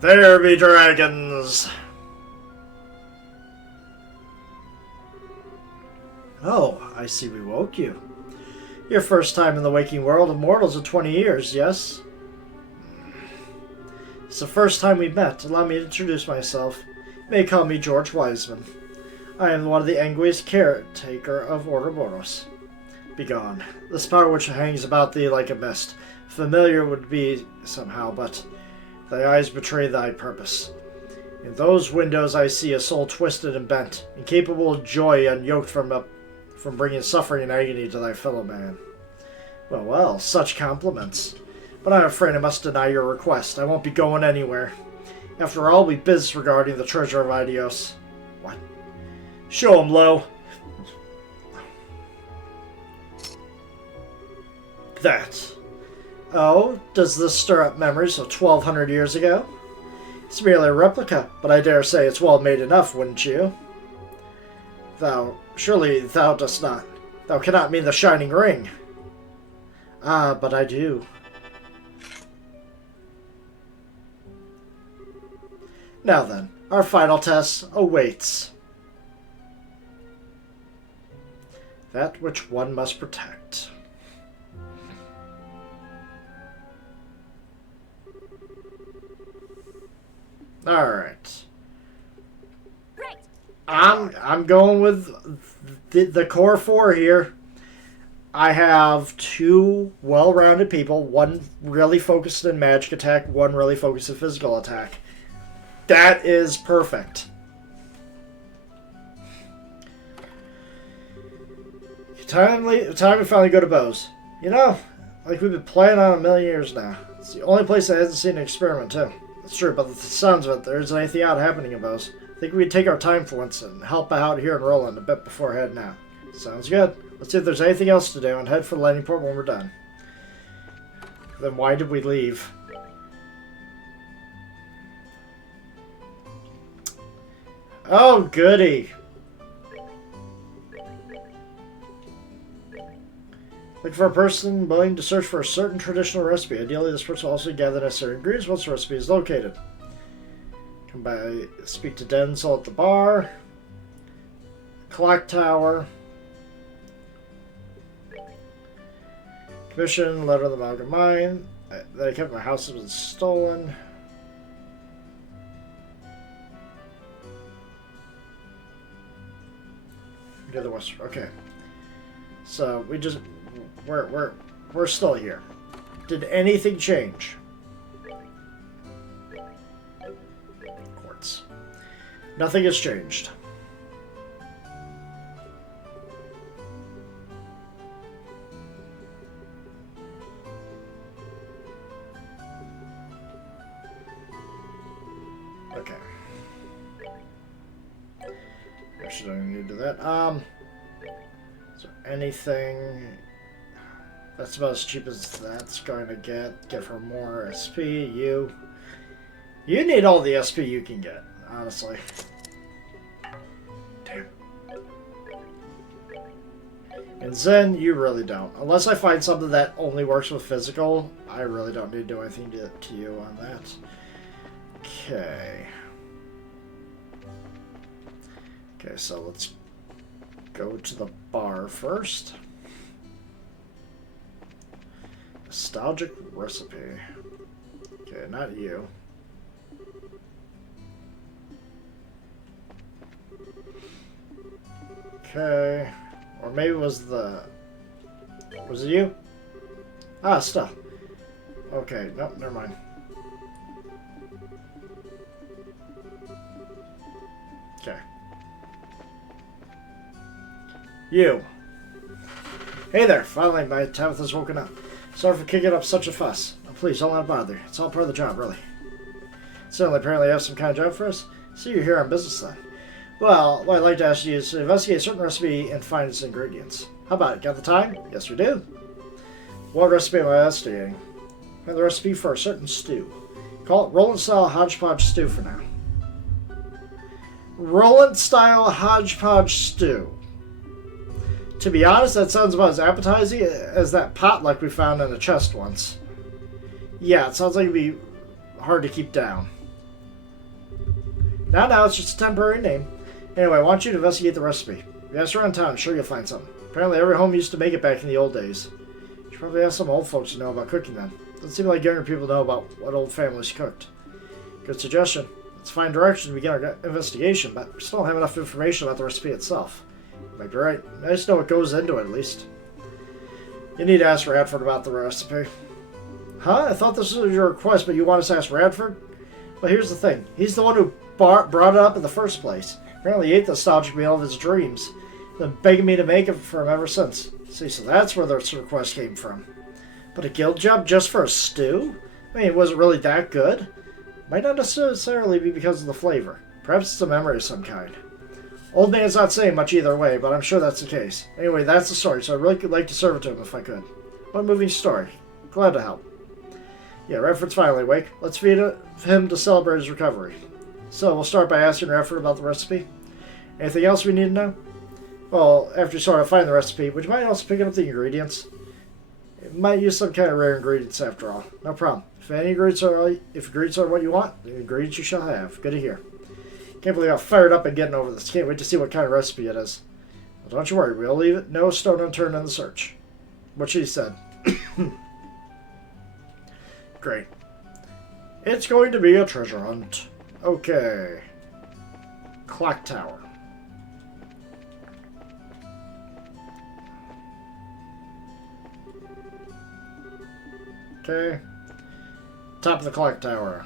There be dragons! Oh, I see we woke you. Your first time in the waking world of mortals in 20 years, yes? It's the first time we've met. Allow me to introduce myself. You may call me George Wiseman. I am one of the Angui's caretaker of Ouroboros. Begone. This power which hangs about thee like a mist. Familiar would be somehow, but thy eyes betray thy purpose. In those windows I see a soul twisted and bent, incapable of joy, unyoked from bringing suffering and agony to thy fellow man. Well, well, such compliments. But I'm afraid I must deny your request. I won't be going anywhere. After all, we business regarding the treasure of Idios. What? Show him, Lo. That. Oh, does this stir up memories of 1,200 years ago? It's merely a replica, but I dare say it's well made enough, wouldn't you? Surely thou dost not. Thou cannot mean the shining ring. Ah, but I do. Now then, our final test awaits. That which one must protect. Alright. I'm going with the core four here. I have two well-rounded people, one really focused in magic attack, one really focused in physical attack. That is perfect. Time to finally go to Bose. You know, like we've been playing on a million years now. It's the only place that hasn't seen an experiment, too. That's true, but the sounds of it, there isn't anything out happening in Bose. I think we'd take our time for once and help out here in Roland a bit before heading out. Sounds good. Let's see if there's anything else to do and head for the landing port when we're done. Then why did we leave? Oh, goody. Look for a person willing to search for a certain traditional recipe. Ideally, this person will also gather the necessary ingredients once the recipe is located. Come by, speak to Denzel at the bar. Clock tower. Commission, letter of the Malcolm Mine. That I kept my house has been stolen. The other Western. Okay. So we just we're still here. Did anything change? Quartz. Nothing has changed. Okay. Actually, don't need to do that. Is there anything that's about as cheap as that's going to get? Give her more SP. You need all the SP you can get, honestly. Damn. And Zen, you really don't. Unless I find something that only works with physical, I really don't need to do anything to you on that. Okay. Okay, so let's go to the bar first. Nostalgic recipe. Okay, not you. Okay. Or maybe it was the... Was it you? Ah, stuff. Okay, nope, never mind. Okay. You. Hey there, finally my Tabitha's woken up. Sorry for kicking up such a fuss. Oh, please, don't let it bother you. It's all part of the job, really. Certainly, apparently you have some kind of job for us. See, you're here on business then. Well, what I'd like to ask you is to investigate a certain recipe and find its ingredients. How about it? Got the time? Yes, we do. What recipe am I investigating? Find the recipe for a certain stew. Call it Roland-style hodgepodge stew for now. Roland-style hodgepodge stew. To be honest, that sounds about as appetizing as that potluck we found in the chest once. Yeah, it sounds like it'd be hard to keep down. Now, it's just a temporary name. Anyway, I want you to investigate the recipe. If you ask around town, sure you'll find something. Apparently every home used to make it back in the old days. You should probably ask some old folks to know about cooking then. Doesn't seem like younger people know about what old families cooked. Good suggestion. It's a fine direction to begin our investigation, but we still don't have enough information about the recipe itself. You might be right. I just know what goes into it, at least. You need to ask Radford about the recipe. Huh? I thought this was your request, but you want us to ask Radford? Well, here's the thing. He's the one who brought it up in the first place. Apparently he ate the nostalgic meal of his dreams. Been begging me to make it for him ever since. See, so that's where this request came from. But a guild job just for a stew? I mean, was it really that good? Might not necessarily be because of the flavor. Perhaps it's a memory of some kind. Old man's not saying much either way, but I'm sure that's the case. Anyway, that's the story, so I'd really like to serve it to him if I could. What a moving story. Glad to help. Yeah, Redford's finally awake. Let's feed him to celebrate his recovery. So, we'll start by asking Redford about the recipe. Anything else we need to know? Well, after you sort of find the recipe, would you mind also picking up the ingredients? It might use some kind of rare ingredients after all. No problem. If ingredients are what you want, the ingredients you shall have. Good to hear. Can't believe how fired up I'm getting over this. Can't wait to see what kind of recipe it is. Well, don't you worry, we'll leave it no stone unturned in the search. What she said. Great. It's going to be a treasure hunt. Okay. Clock tower. Okay. Top of the clock tower.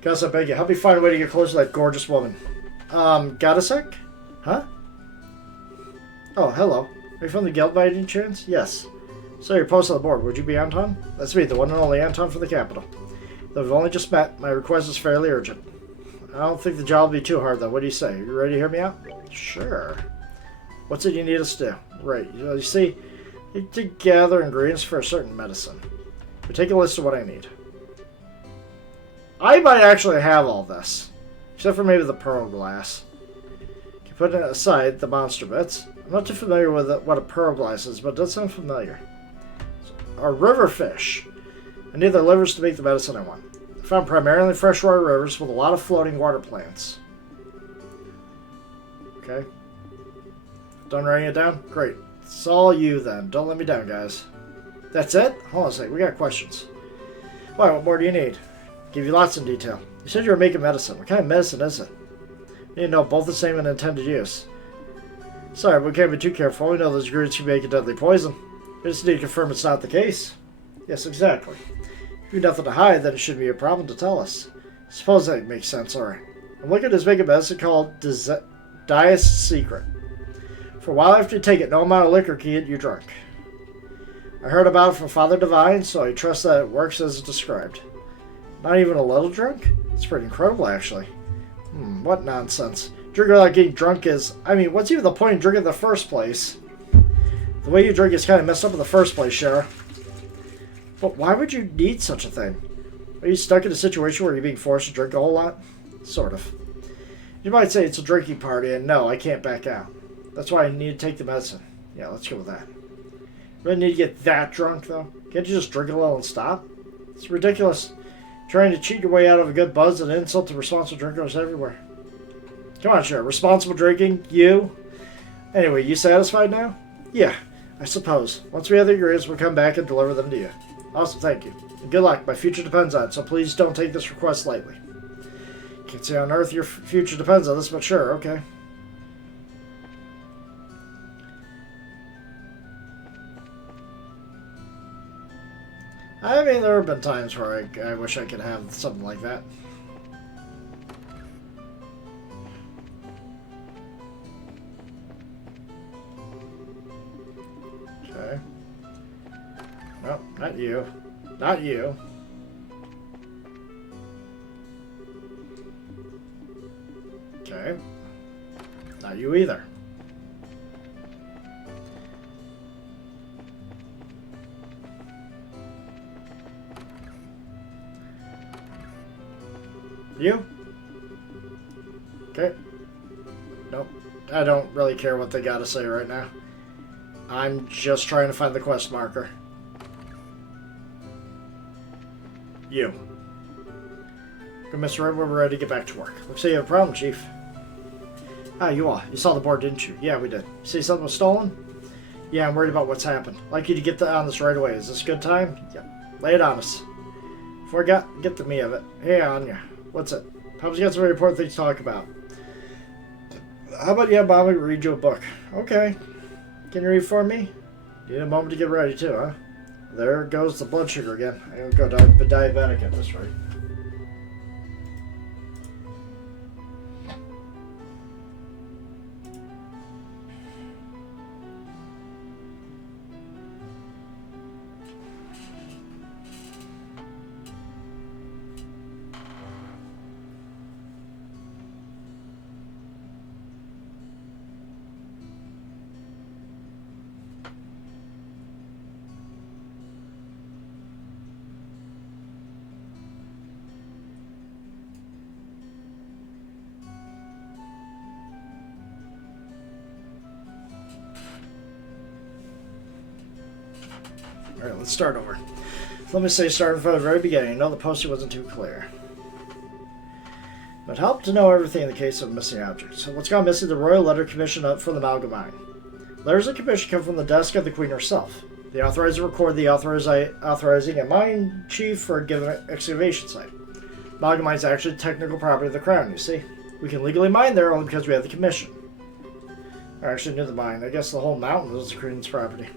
Gus, I beg you, help me find a way to get close to that gorgeous woman. Got a sec? Huh? Oh, hello. Are you from the guild by any chance? Yes. So you're posted on the board. Would you be Anton? That's me, the one and only Anton for the capital. Though we've only just met, my request is fairly urgent. I don't think the job will be too hard, though. What do you say? You ready to hear me out? Sure. What's it you need us to do? Right. You see, you need to gather ingredients for a certain medicine. We take a list of what I need. I might actually have all this. Except for maybe the pearl glass. You can put it aside, the monster bits. I'm not too familiar with what a pearl glass is, but it does sound familiar. A river fish. I need their livers to make the medicine I want. I found primarily freshwater rivers with a lot of floating water plants. Okay. Done writing it down? Great. It's all you then. Don't let me down, guys. That's it? Hold on a second. We got questions. Why, what more do you need? Give you lots in detail. You said you were making medicine. What kind of medicine is it? You know, both the same and intended use. Sorry, but we can't be too careful. We know those ingredients can make a deadly poison. We just need to confirm it's not the case. Yes, exactly. If you have nothing to hide, then it shouldn't be a problem to tell us. Suppose that makes sense, alright. I'm looking at this making medicine called Dias Secret. For a while after you take it, no amount of liquor can get you drunk. I heard about it from Father Divine, so I trust that it works as described. Not even a little drunk? It's pretty incredible, actually. What nonsense. Drinking without getting drunk is... I mean, what's even the point of drinking in the first place? The way you drink is kind of messed up in the first place, Shara. But why would you need such a thing? Are you stuck in a situation where you're being forced to drink a whole lot? Sort of. You might say it's a drinking party, and no, I can't back out. That's why I need to take the medicine. Yeah, let's go with that. Really need to get that drunk, though? Can't you just drink a little and stop? It's ridiculous. Trying to cheat your way out of a good buzz and insult to responsible drinkers everywhere. Come on, Shara. Responsible drinking? You? Anyway, you satisfied now? Yeah, I suppose. Once we have the ingredients, we'll come back and deliver them to you. Awesome, thank you. And good luck. My future depends on it, so please don't take this request lightly. Can't say on earth your future depends on this, but sure, okay. I mean, there have been times where I wish I could have something like that. Okay. No, not you. Not you. Okay. Not you either. You? Okay. Nope. I don't really care what they gotta say right now. I'm just trying to find the quest marker. You. Good, Mr. Red, we're ready to get back to work. Looks like you have a problem, Chief. Ah, you are. You saw the board, didn't you? Yeah, we did. You see something was stolen? Yeah, I'm worried about what's happened. I'd like you to get on this right away. Is this a good time? Yep. Lay it on us. Before I get the meat of it. Hey, Anya. What's it? Pop's got some very important things to talk about. How about you have Mommy read you a book? Okay. Can you read for me? Need a moment to get ready, too, huh? There goes the blood sugar again. I'll go diabetic at this rate. Alright, let's start over. Let me say, starting from the very beginning, I know the poster wasn't too clear. It helped to know everything in the case of missing objects. So what's gone missing? The Royal Letter Commission up from the Malgamine. Letters of commission come from the desk of the Queen herself. The authorizer record the authorizing a mine chief for a given excavation site. Malgamine is actually technical property of the Crown, you see. We can legally mine there only because we have the commission. I actually knew the mine. I guess the whole mountain was the Queen's property.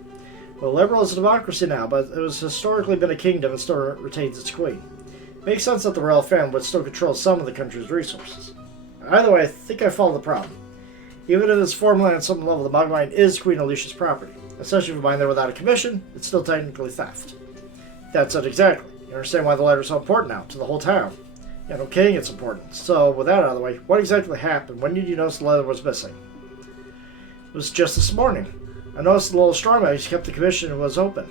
Well, liberal is a democracy now, but it has historically been a kingdom and still retains its queen. It makes sense that the royal family would still control some of the country's resources. Either way, I think I follow the problem. Even if it's formally on some level, the Malgamine is Queen Alicia's property. Especially if you mine there without a commission, it's still technically theft. That's it exactly. You understand why the letter is so important now, to the whole town. Yeah, no kidding, it's important. So, with that out of the way, what exactly happened? When did you notice the letter was missing? It was just this morning. I noticed the little straw man kept the commission and was open.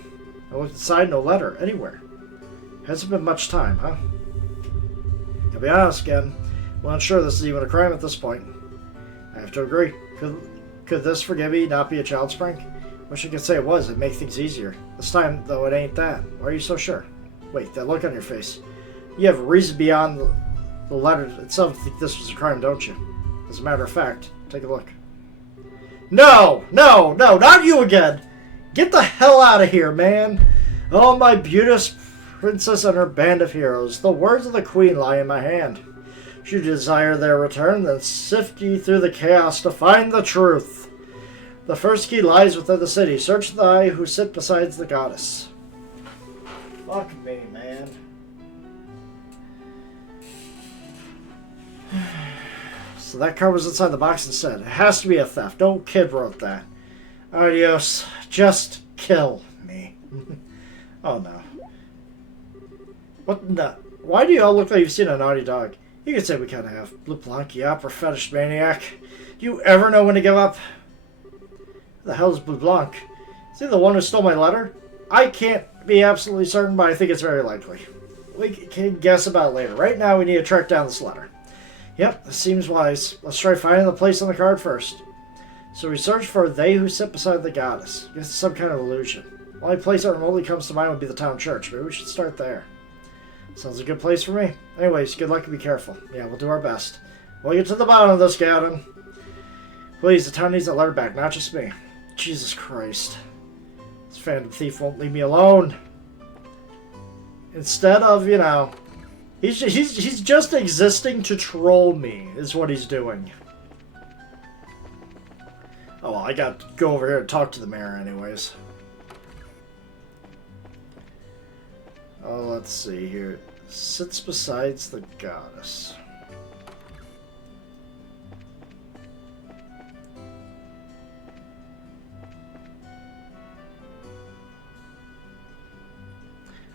I looked inside, no letter, anywhere. Hasn't been much time, huh? To be honest again, I'm not sure this is even a crime at this point. I have to agree. Could this, forgive me, not be a child's prank? Wish I could say it was, it'd make things easier. This time, though, it ain't that. Why are you so sure? Wait, that look on your face. You have a reason beyond the letter itself to think this was a crime, don't you? As a matter of fact, take a look. No, not you again. Get the hell out of here, man. Oh, my beauteous princess and her band of heroes. The words of the queen lie in my hand. Should you desire their return, then sift ye through the chaos to find the truth. The first key lies within the city. Search thy who sit beside the goddess. Fuck me, man. So that card was inside the box instead. It has to be a theft. No kid wrote that. Adios. Just kill me. Oh no. What the? Why do you all look like you've seen a naughty dog? You could say we kind of have. Blue Blanc, the opera fetish maniac. Do you ever know when to give up? Who the hell is Blue Blanc? Is he the one who stole my letter? I can't be absolutely certain, but I think it's very likely. We can guess about it later. Right now, we need to track down this letter. Yep, this seems wise. Let's try finding the place on the card first. So we search for they who sit beside the goddess. I guess it's some kind of illusion. The only place that remotely comes to mind would be the town church. Maybe we should start there. Sounds a good place for me. Anyways, good luck and be careful. Yeah, we'll do our best. We'll get to the bottom of this, Gavin. Please, the town needs a letter back, not just me. Jesus Christ. This phantom thief won't leave me alone. Instead of, you know... He's just existing to troll me, is what he's doing. Oh, well, I got to go over here and talk to the mayor anyways. Oh, let's see here. Sits beside the goddess.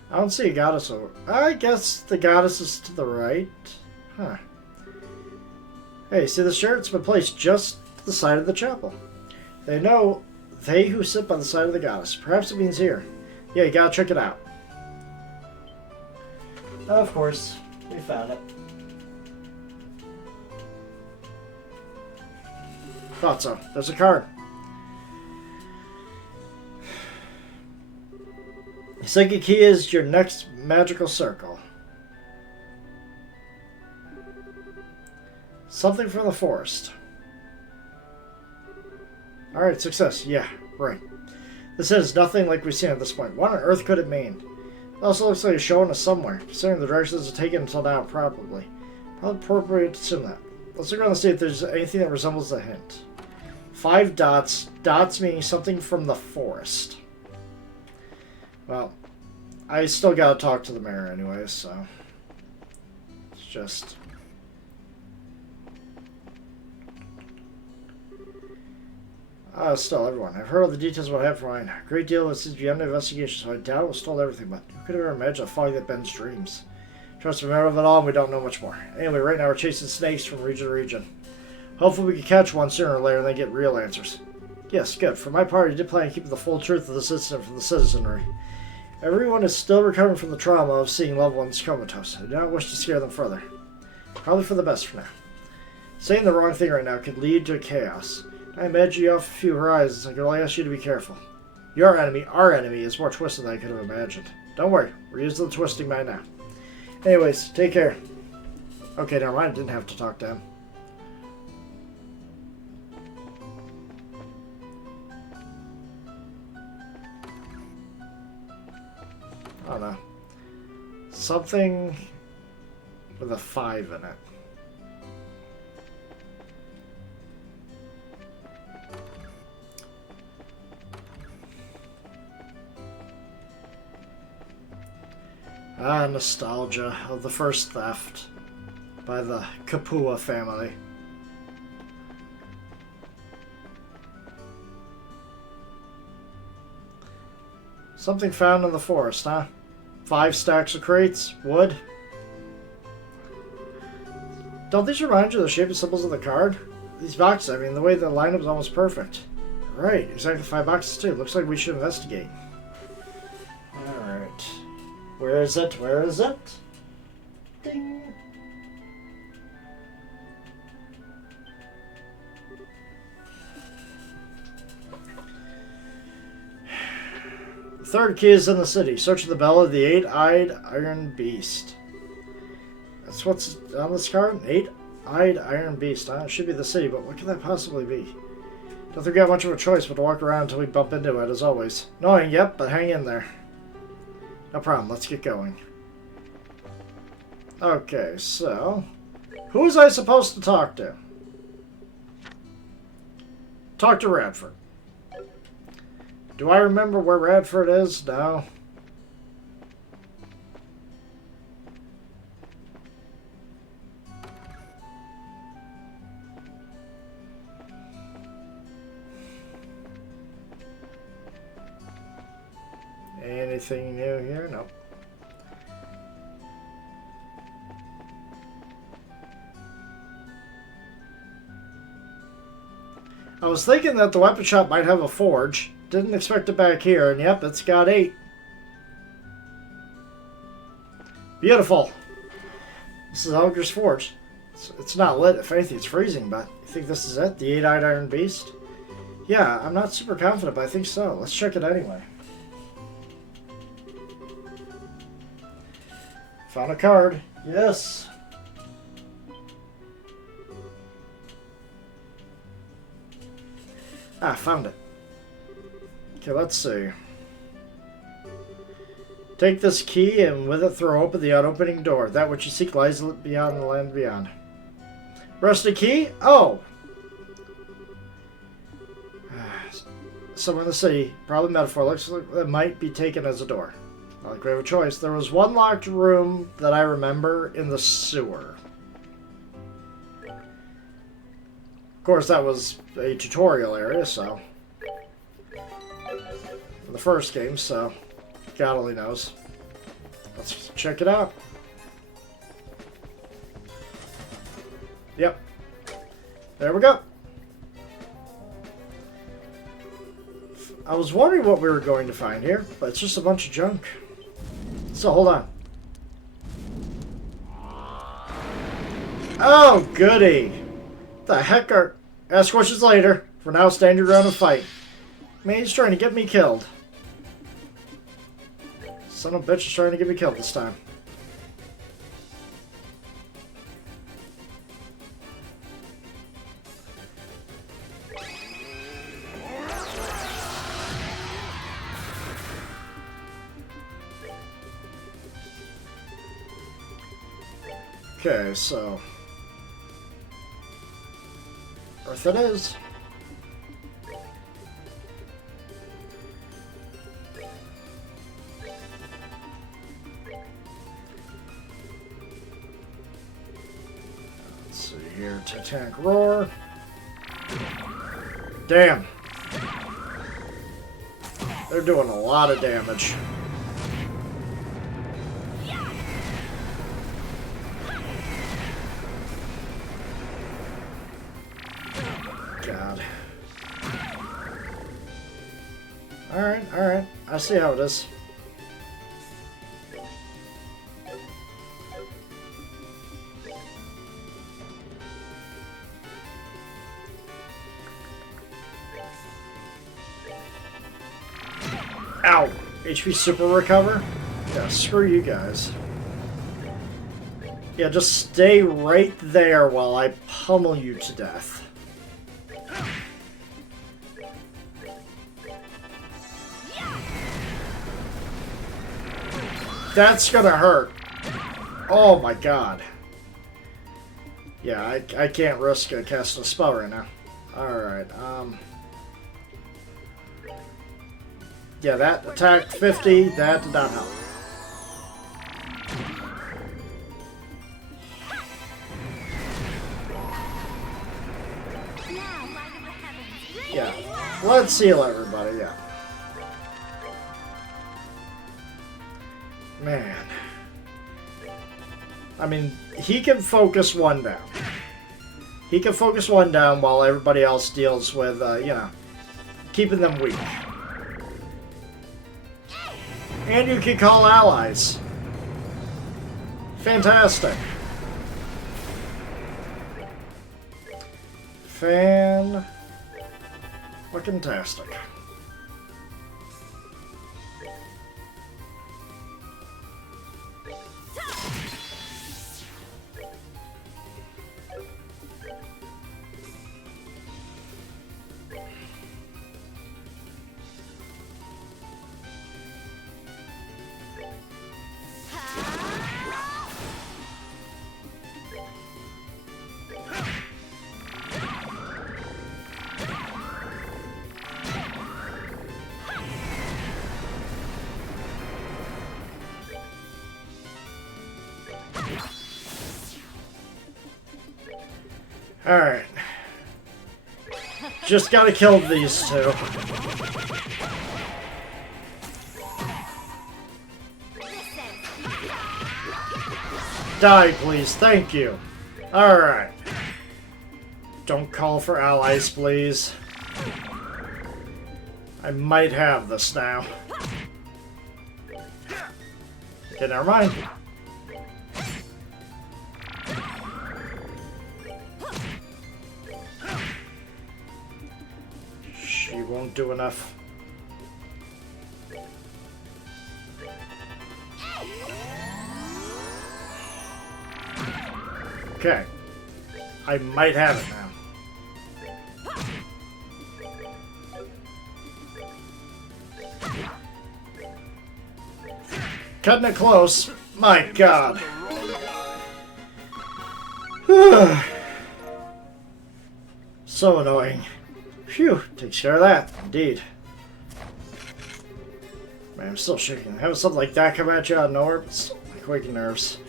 I don't see a goddess over. I guess the goddess is to the right. Huh. Hey, see the shirt? It's been placed just to the side of the chapel. They know they who sit by the side of the goddess. Perhaps it means here. Yeah, you gotta check it out. Of course, we found it. Thought so. There's a card. Psychic key is your next magical circle. Something from the forest. Alright, success. Yeah, right. This is nothing like we've seen at this point. What on earth could it mean? It also looks like it's showing us somewhere, considering the directions it's taken until now, probably. Probably appropriate to assume that. Let's look around and see if there's anything that resembles a hint. 5 dots. Dots meaning something from the forest. Well, I still gotta talk to the mayor anyways, so... It's just... Still, everyone. I've heard all the details about Half-Rhine. A great deal of it seems beyond investigation, so I doubt it was told everything, but who could have ever imagined a fog that bends dreams? Trust me, remember of it all, and we don't know much more. Anyway, right now we're chasing snakes from region to region. Hopefully we can catch one sooner or later and then get real answers. Yes, good. For my part, I did plan on keeping the full truth of this incident from the citizenry. Everyone is still recovering from the trauma of seeing loved ones comatose. I do not wish to scare them further. Probably for the best for now. Saying the wrong thing right now could lead to chaos. I imagine you off a few horizons. I can only ask you to be careful. Your enemy, our enemy, is more twisted than I could have imagined. Don't worry, we're used to the twisting by now. Anyways, take care. Okay, never mind. I didn't have to talk to him. I don't know. Something with a 5 in it. Nostalgia of the first theft by the Kapua family. Something found in the forest, huh? 5 stacks of crates, wood. Don't these remind you of the shape and symbols of the card? These boxes, I mean, the way the lineup is almost perfect. Right, exactly 5 boxes too. Looks like we should investigate. Alright. Where is it? Where is it? Ding! The third key is in the city. Search the bell of the 8-eyed iron beast. That's what's on this card? 8-eyed iron beast. It should be the city, but what could that possibly be? Don't think we got much of a choice but to walk around until we bump into it, as always. Annoying, yep, but hang in there. No problem, let's get going. Okay, so... who was I supposed to talk to? Talk to Radford. Do I remember where Radford is? No. Anything new here? Nope. I was thinking that the weapon shop might have a forge. Didn't expect it back here, and yep, it's got 8. Beautiful. This is Ogre's Forge. It's not lit. If anything, it's freezing, but you think this is it? The 8-eyed Iron Beast? Yeah, I'm not super confident, but I think so. Let's check it anyway. Found a card. Yes. Ah, found it. Okay, let's see. Take this key and with it throw open the unopening door. That which you seek lies beyond the land beyond. Rusty key? Oh! Somewhere in the city. Probably metaphor. Looks like it might be taken as a door. Not like we have a choice. There was one locked room that I remember in the sewer. Of course, that was a tutorial area, so... for the first game, so... God only knows. Let's check it out. Yep. There we go. I was wondering what we were going to find here, but it's just a bunch of junk. So, hold on. Oh, goody. The heck are... Ask questions later. For now, stand your ground and fight. Man, he's trying to get me killed. Son of a bitch is trying to get me killed this time. Okay, so... Earth it is. Let's see here, Titanic Roar. Damn. They're doing a lot of damage. God. Alright, alright. I see how it is. Ow! HP super recover? Yeah, screw you guys. Yeah, just stay right there while I pummel you to death. That's gonna hurt. Oh my god. Yeah, I can't risk casting a spell right now. Alright, yeah, that attacked 50, that did not help. Yeah, let's heal everybody, yeah. Man. I mean, he can focus one down. He can focus one down while everybody else deals with, you know, keeping them weak. And you can call allies. Fantastic. Fan-fucking-tastic. Alright. Just gotta kill these two. Die, please. Thank you. Alright. Don't call for allies, please. I might have this now. Okay, never mind. She won't do enough. Okay. I might have it now. Cutting it close. My God. So annoying. Phew. Takes care of that. Indeed. Man, I'm still shaking. Having something like that come at you out of nowhere, but still like quaking nerves.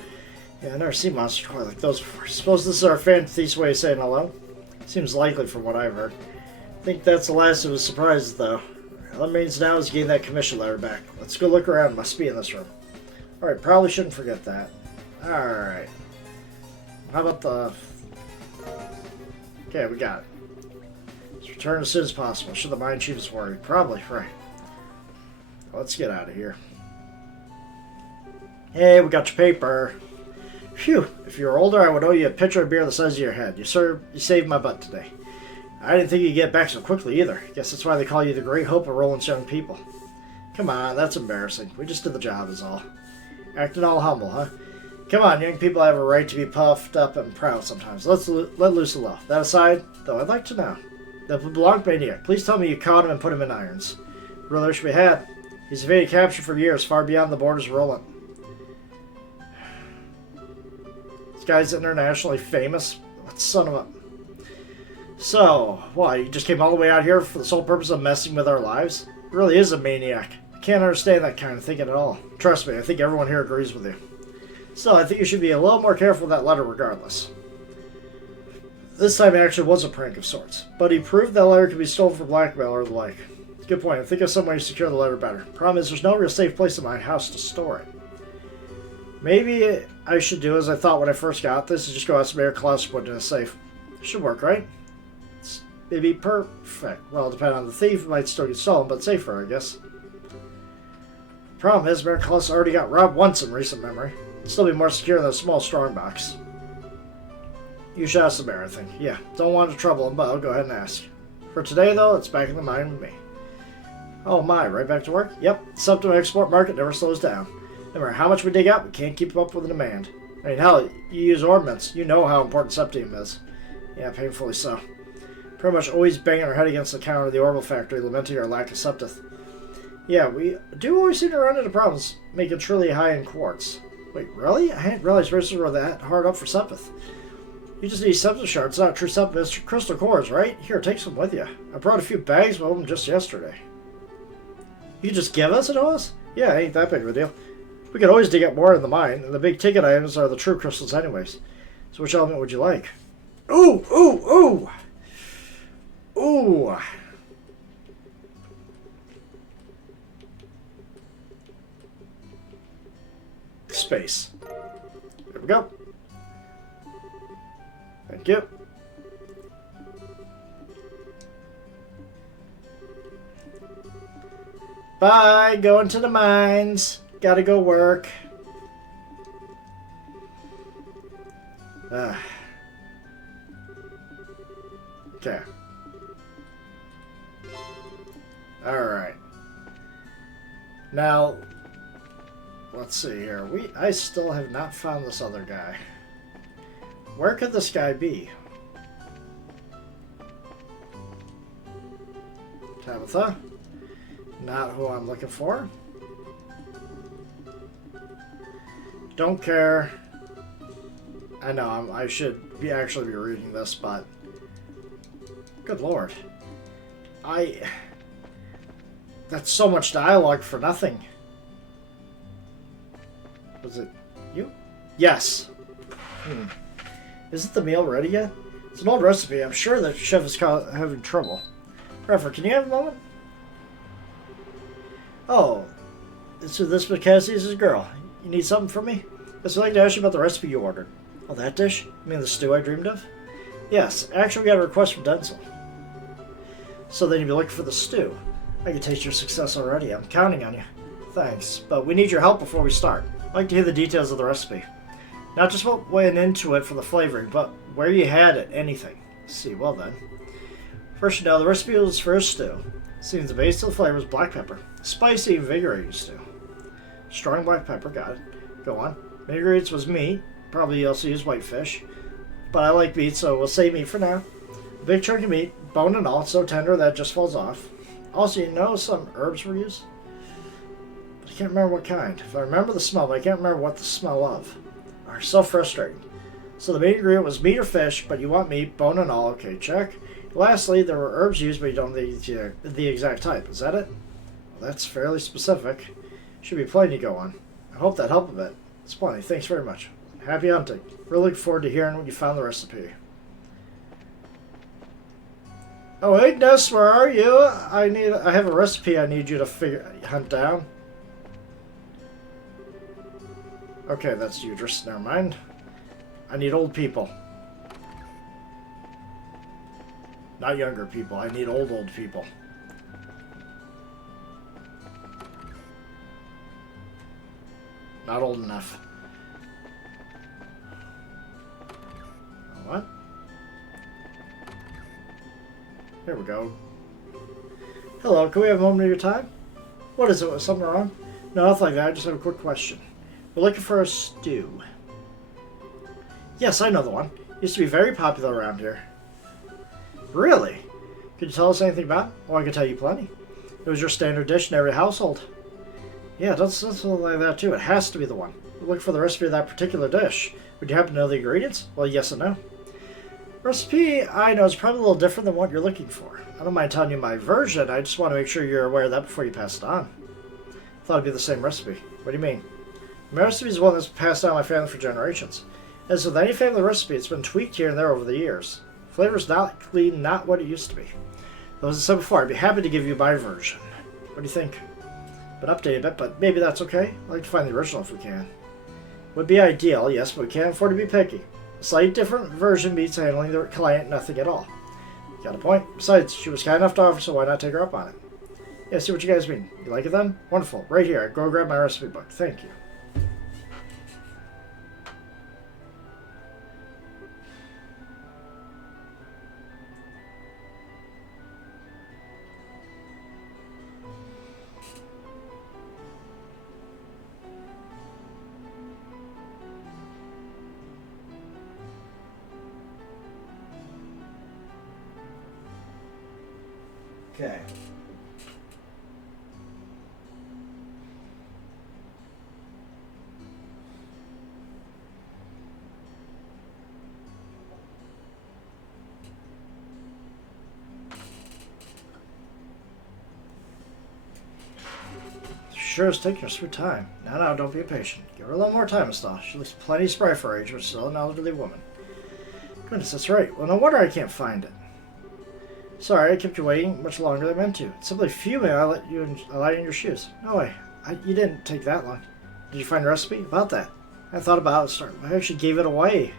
Yeah, I've never seen monsters quite like those before. Suppose this is our fancy's way of saying hello? Seems likely from what I've heard. I think that's the last of his surprises, though. All that means now is getting that commission letter back. Let's go look around. Must be in this room. Alright, probably shouldn't forget that. Alright. How about the... Okay, we got it. Let's return as soon as possible. Should the mine chief is worried? Probably, right. Let's get out of here. Hey, we got your paper. Phew, if you were older, I would owe you a pitcher of beer the size of your head. You saved my butt today. I didn't think you'd get back so quickly either. Guess that's why they call you the great hope of Roland's young people. Come on, that's embarrassing. We just did the job is all. Acting all humble, huh? Come on, young people have a right to be puffed up and proud sometimes. Let's let loose a little. That aside, though, I'd like to know. The Blanc maniac, please tell me you caught him and put him in irons. Really wish we had. He's evaded capture for years, far beyond the borders of Roland. This guy's internationally famous. What son of a... So, what, you just came all the way out here for the sole purpose of messing with our lives? He really is a maniac. I can't understand that kind of thinking at all. Trust me, I think everyone here agrees with you. Still, I think you should be a little more careful with that letter regardless. This time it actually was a prank of sorts, but he proved that letter could be stolen for blackmail or the like. Good point. I think of some way to secure the letter better. Problem is, there's no real safe place in my house to store it. Maybe I should do as I thought when I first got this, is just go out some air closet and put it in a safe. Should work, right? It'd be perfect. Well, depending on the thief, it might still get stolen, but safer, I guess. Problem is, Miracle's already got robbed once in recent memory. It'd still be more secure than a small strongbox. You should ask the bear, I think. Yeah, don't want to trouble him, but I'll go ahead and ask. For today, though, it's back in the mine with me. Oh my, right back to work? Yep, the Septum export market never slows down. No matter how much we dig out, we can't keep up with the demand. I mean, hell, you use ornaments. You know how important Septium is. Yeah, painfully so. Pretty much always banging our head against the counter of the Orbital factory, lamenting our lack of Septith. Yeah, we do always seem to run into problems making truly high-end quartz. Wait, really? I hadn't realized races were that hard up for Septith. You just need Septith shards, not true Septith crystal cores, right? Here, take some with you. I brought a few bags with them just yesterday. You just give us it to us? Yeah, ain't that big of a deal. We could always dig up more in the mine, and the big ticket items are the true crystals anyways. So which element would you like? Ooh, ooh, ooh! Ooh! Space. There we go. Thank you. Bye, going to the mines. Gotta go work. Okay. Alright. Now, let's see here. I still have not found this other guy. Where could this guy be? Tabitha? Not who I'm looking for. Don't care. I know I should be actually be reading this, but good lord. That's so much dialogue for nothing. Was it you? Yes. Isn't the meal ready yet? It's an old recipe. I'm sure the chef is having trouble. Refer, can you have a moment? Oh, so this Cassie's his girl. You need something from me? Yes, I'd like to ask you about the recipe you ordered. Oh, that dish? You mean the stew I dreamed of? Yes, actually we got a request from Denzel. So then you'll be looking for the stew. I can taste your success already. I'm counting on you. Thanks, but we need your help before we start. I'd like to hear the details of the recipe. Not just what went into it for the flavoring, but where you had it, anything. See, well then. First, you know, the recipe was for a stew. Seems the base of the flavor is black pepper. Spicy, invigorating stew. Strong black pepper, got it. Go on. Main ingredients was meat. Probably you also use whitefish. But I like meat, so we'll say meat for now. A big chunk of meat, bone and all, so tender that it just falls off. Also, you know some herbs were used? But I can't remember what kind. If I remember the smell, but I can't remember what the smell of. Are so frustrating. So the main ingredient was meat or fish, but you want meat, bone and all. Okay, check. Lastly, there were herbs used, but you don't know the exact type. Is that it? Well, that's fairly specific. Should be plenty to go on. I hope that helped a bit. It's plenty. Thanks very much. Happy hunting. Really look forward to hearing when you found the recipe. Oh, Ignis, where are you? I have a recipe I need you to hunt down. Okay, that's Udris. Never mind. I need old people. Not younger people. I need old people. Not old enough. What? Here we go. Hello, can we have a moment of your time? What is it? Was something wrong? No, nothing like that. I just have a quick question. We're looking for a stew. Yes, I know the one. Used to be very popular around here. Really? Could you tell us anything about it? Well, I can tell you plenty. It was your standard dish in every household. Yeah, that's something like that too. It has to be the one. We're looking for the recipe of that particular dish. Would you happen to know the ingredients? Well, yes and no. Recipe I know is probably a little different than what you're looking for. I don't mind telling you my version. I just want to make sure you're aware of that before you pass it on. I thought it'd be the same recipe. What do you mean? My recipe is one that's passed down my family for generations. As with any family recipe, it's been tweaked here and there over the years. Flavor's not clean, not what it used to be. Though, as I said before, I'd be happy to give you my version. What do you think? Been updated a bit, but maybe that's okay. I'd like to find the original if we can. Would be ideal, yes, but we can't afford to be picky. A slight different version means handling the client nothing at all. Got a point. Besides, she was kind enough to offer, so why not take her up on it? Yeah, see what you guys mean. You like it then? Wonderful. Right here. Go grab my recipe book. Thank you. Okay. Sure is taking her sweet time. Now, don't be impatient. Give her a little more time, Estelle. She looks plenty spry for her age, but still an elderly woman. Goodness, that's right. Well, no wonder I can't find it. Sorry, I kept you waiting much longer than I meant to. It's simply fuming I let you in your shoes. No way. You didn't take that long. Did you find a recipe? About that. I thought about it. I actually gave it away.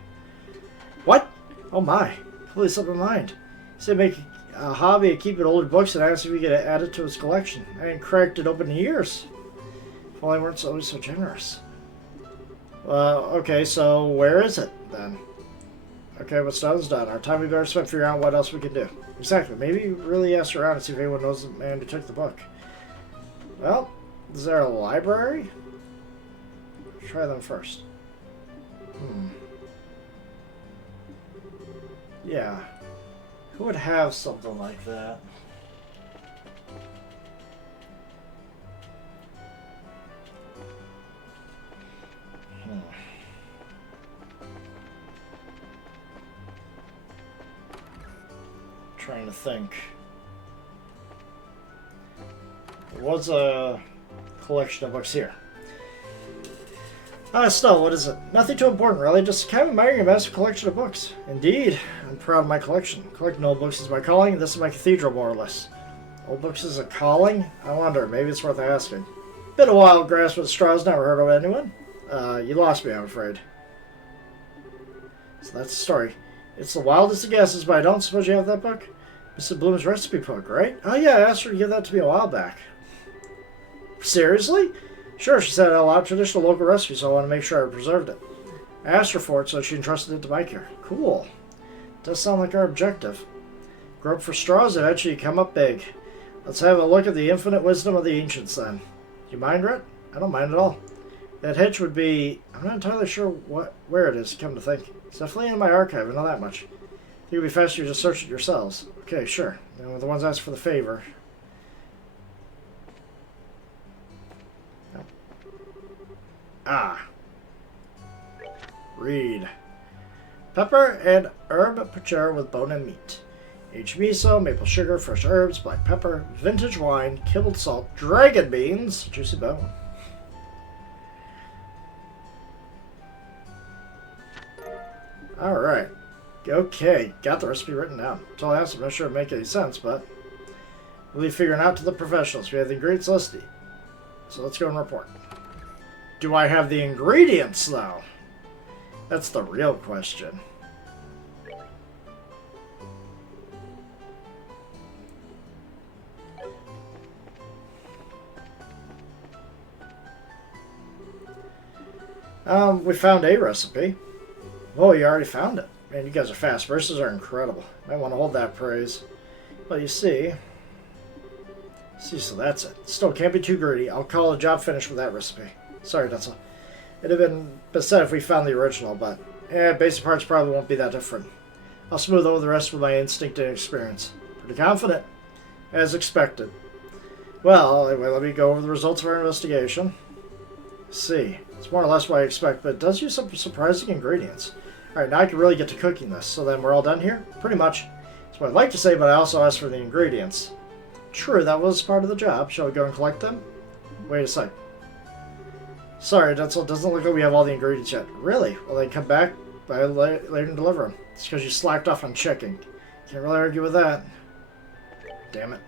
What? Oh my. Completely slipped my mind. He said make a hobby of keeping older books and asked if we could add it to his collection. I hadn't cracked it open in years. If only I weren't always so generous. Okay, so where is it then? Okay, what's done is done. Our time we better spend figuring out what else we can do. Exactly. Maybe really ask around and see if anyone knows the man who took the book. Well, is there a library? Try them first. Yeah. Who would have something like that? Trying to think. There was a collection of books here. Still, what is it? Nothing too important, really. Just kind of admiring a massive collection of books. Indeed, I'm proud of my collection. Collecting old books is my calling, and this is my cathedral, more or less. Old books is a calling? I wonder. Maybe it's worth asking. Been a wild grass with straws, never heard of anyone. You lost me, I'm afraid. So that's the story. It's the wildest of guesses, but I don't suppose you have that book? This is Bloom's recipe book, right? Oh yeah, I asked her to give that to me a while back. Seriously? Sure, she said it had a lot of traditional local recipes, so I want to make sure I preserved it. I asked her for it, so she entrusted it to my care. Cool. Does sound like our objective. Grow up for straws, eventually you come up big. Let's have a look at the infinite wisdom of the ancients, then. Do you mind, Rhett? I don't mind at all. That hitch would be... I'm not entirely sure where it is, come to think. It's definitely in my archive, I know that much. It would be faster to just search it yourselves. Okay, sure. And the ones asked for the favor. No. Ah. Read. Pepper and herb pucher with bone and meat. Aged miso, maple sugar, fresh herbs, black pepper, vintage wine, kibbled salt, dragon beans, juicy bone. Alright. Okay, got the recipe written down. That's all I asked. I'm not sure it make any sense, but we'll be figuring out to the professionals. We have the ingredients listed. So let's go and report. Do I have the ingredients, though? That's the real question. We found a recipe. Oh, you already found it. Man, you guys are fast. Verses are incredible. Might want to hold that praise. Well, you see, so that's it. Still can't be too greedy. I'll call the job finished with that recipe. Sorry, Denzel. It'd have been better if we found the original, but basic parts probably won't be that different. I'll smooth over the rest with my instinct and experience. Pretty confident, as expected. Well, anyway, let me go over the results of our investigation. See, it's more or less what I expect, but it does use some surprising ingredients. Alright, now I can really get to cooking this. So then we're all done here? Pretty much. That's what I'd like to say, but I also asked for the ingredients. True, that was part of the job. Shall we go and collect them? Wait a sec. Sorry, Denzel, it doesn't look like we have all the ingredients yet. Really? Well, then come back by later and deliver them. It's because you slacked off on checking. Can't really argue with that. Damn it.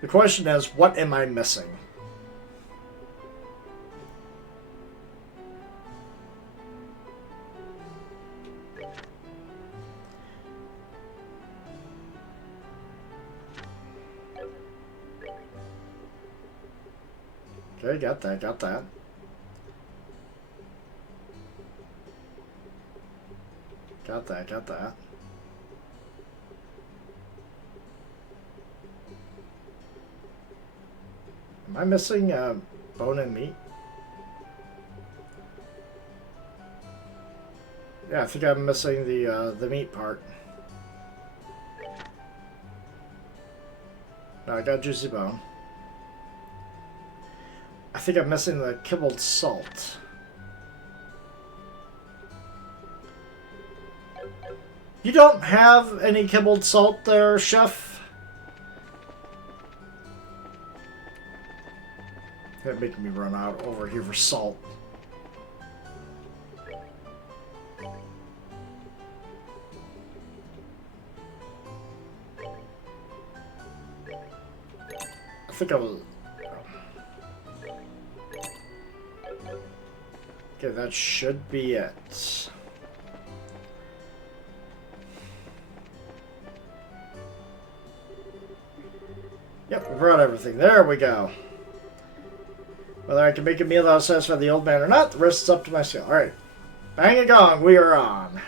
The question is, what am I missing? Okay, got that, got that. Got that, got that. Am I missing bone and meat? Yeah, I think I'm missing the meat part. No, I got juicy bone. I think I'm missing the kibbled salt. You don't have any kibbled salt there, chef? That making me run out over here for salt. I think I was... Okay, that should be it. Yep, we brought everything. There we go. Whether I can make a meal that'll satisfy the old man or not, the rest is up to my skill. Alright. Bang a gong, we are on.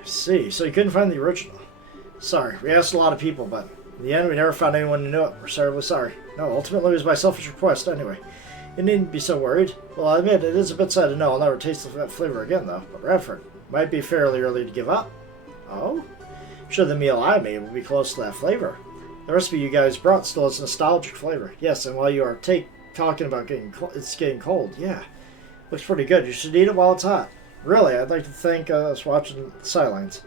I see. So you couldn't find the original. Sorry, we asked a lot of people, but in the end we never found anyone who knew it. We're terribly sorry. No, ultimately it was by selfish request anyway. You needn't be so worried. Well, I admit, it is a bit sad to know I'll never taste that flavor again, though. But Radford, might be fairly early to give up. Oh? I'm sure the meal I made will be close to that flavor. The recipe you guys brought still has nostalgic flavor. Yes, and while you are talking about it's getting cold, yeah. Looks pretty good. You should eat it while it's hot. Really, I'd like to thank us watching the sidelines.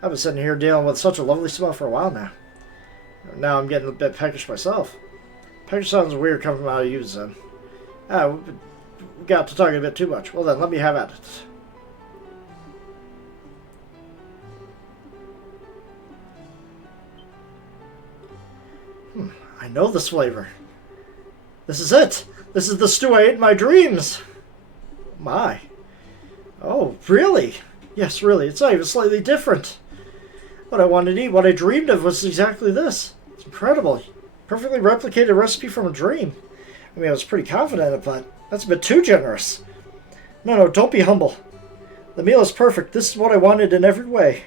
I've been sitting here dealing with such a lovely smell for a while now. Now I'm getting a bit peckish myself. Peckish sounds weird coming from how you use them. We got to talking a bit too much. Well then, let me have at it. I know this flavor. This is it. This is the stew I ate in my dreams. My. Oh, really? Yes, really. It's not even slightly different. What I wanted to eat, what I dreamed of was exactly this. It's incredible. Perfectly replicated recipe from a dream. I mean, I was pretty confident in it, but that's a bit too generous. No, don't be humble. The meal is perfect. This is what I wanted in every way.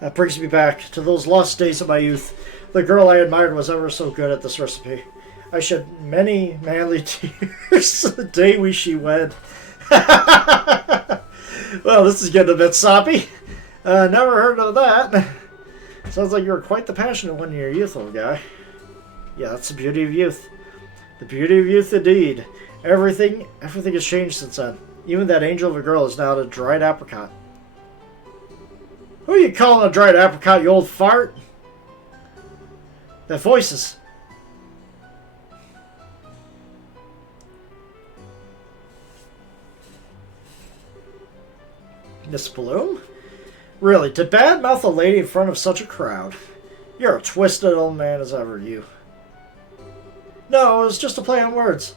That brings me back to those lost days of my youth. The girl I admired was ever so good at this recipe. I shed many manly tears the day she wed. Well, this is getting a bit soppy. Never heard of that. Sounds like you were quite the passionate one in your youth, old guy. Yeah, that's the beauty of youth. The beauty of youth, indeed. Everything has changed since then. Even that angel of a girl is now a dried apricot. Who are you calling a dried apricot, you old fart? That voices. Miss Bloom? Really, to badmouth a lady in front of such a crowd? You're a twisted old man as ever, you. No, it was just a play on words.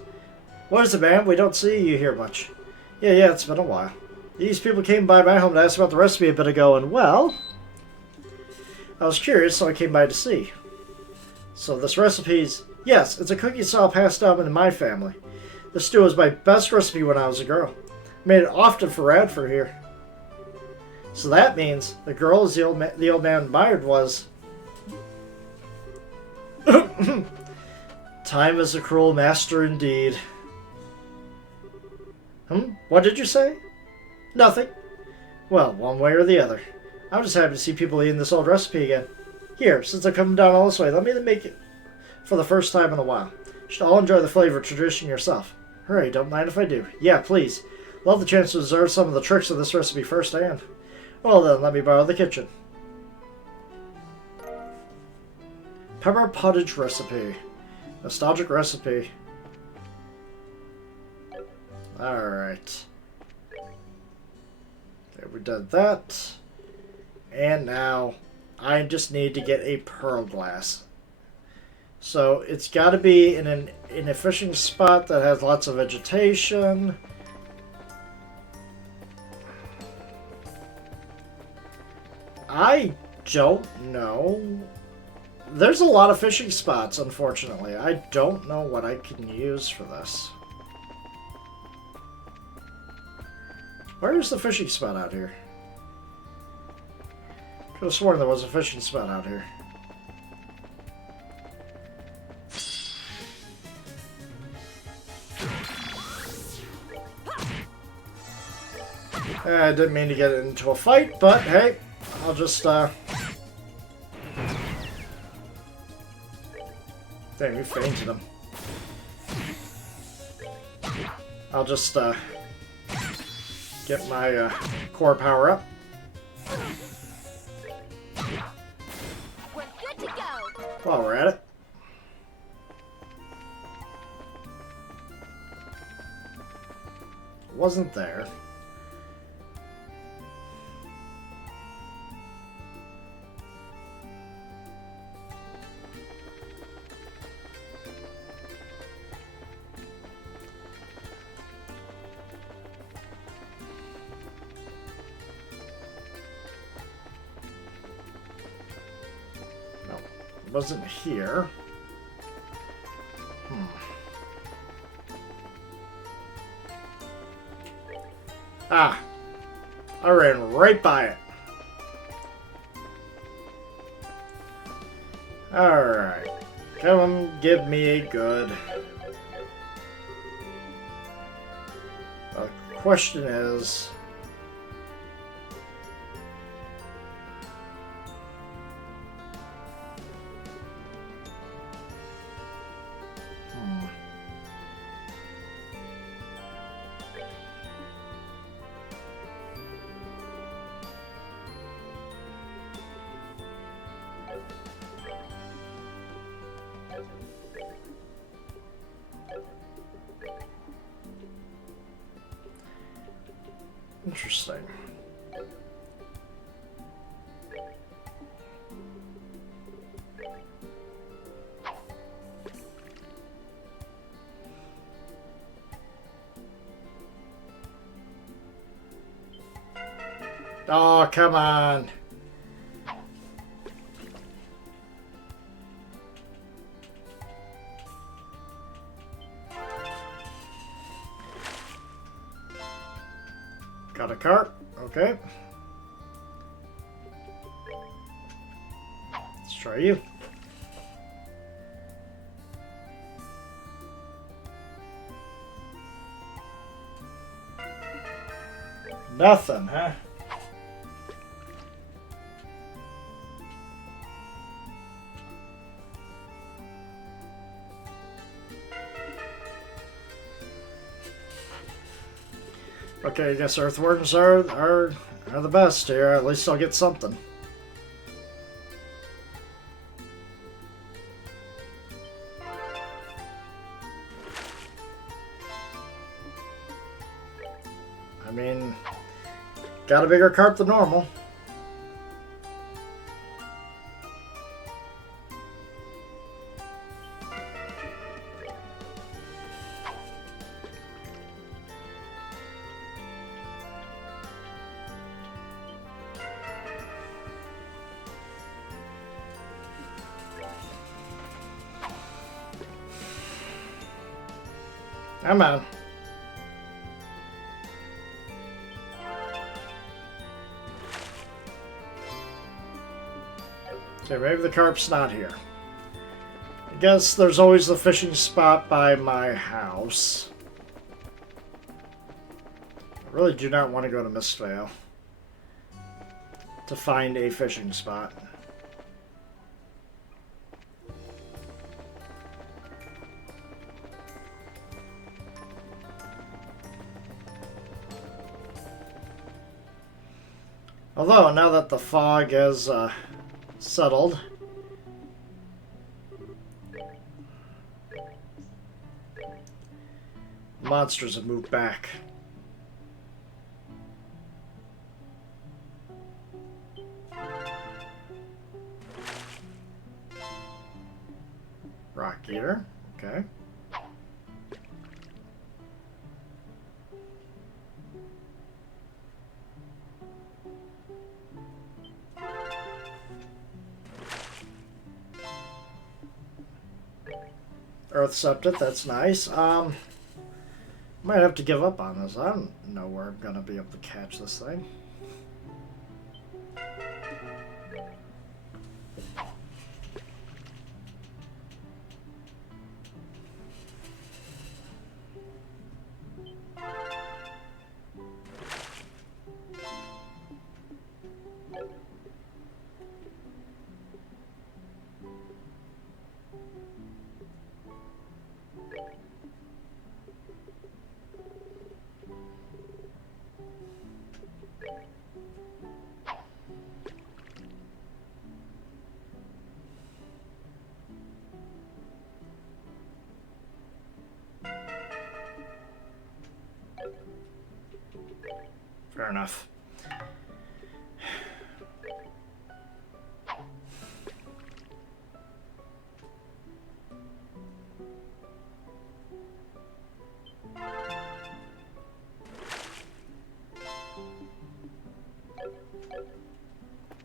What is it, ma'am? We don't see you here much. Yeah, it's been a while. These people came by my home to ask about the recipe a bit ago, and well, I was curious, so I came by to see. So this recipe's... Yes, it's a cookie style passed down in my family. The stew was my best recipe when I was a girl. I made it often for Radford here. So that means the girl the old man admired was... Time is a cruel master indeed. What did you say? Nothing. Well, one way or the other. I'm just happy to see people eating this old recipe again. Here, since I've come down all this way, let me make it for the first time in a while. You should all enjoy the flavor of tradition yourself. Hurry, don't mind if I do. Yeah, please. Love the chance to observe some of the tricks of this recipe firsthand. Well then, let me borrow the kitchen. Pepper pottage recipe. Nostalgic recipe. Alright. Okay, we did that. And now, I just need to get a pearl glass. So, it's got to be in a fishing spot that has lots of vegetation. I don't know. There's a lot of fishing spots, unfortunately. I don't know what I can use for this. Where's the fishing spot out here? Could have sworn there was a fishing spot out here. I didn't mean to get into a fight, but hey, I'll just, Damn, you fainted him. I'll just, get my, core power up. We're good to go. While we're at it. Wasn't there. Wasn't here. Ah, I ran right by it. Alright, come give me a good. The question is... Interesting. Oh, come on. Got a cart. Okay. Let's try you. Nothing, huh? Okay, I guess earthworms are the best here. At least I'll get something. I mean, got a bigger carp than normal. Come on. Okay, maybe the carp's not here. I guess there's always the fishing spot by my house. I really do not want to go to Mistvale to find a fishing spot. Although, now that the fog has settled, monsters have moved back. Rock Eater, okay. Earth Septet, that's nice. Might have to give up on this. I don't know where I'm gonna be able to catch this thing. Fair enough.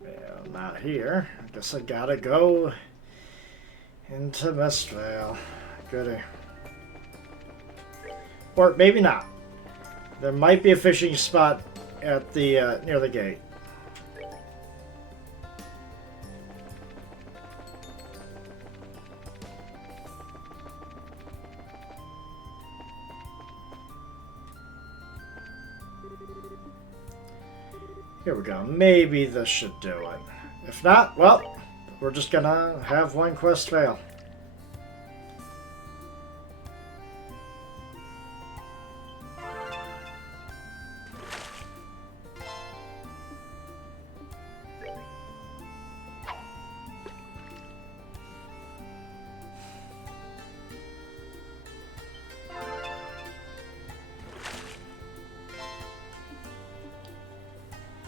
Well, not here. I guess I gotta go into Mistvale. Goody. Or maybe not. There might be a fishing spot at the near the gate. Here we go. Maybe this should do it. If not, well, we're just gonna have one quest fail.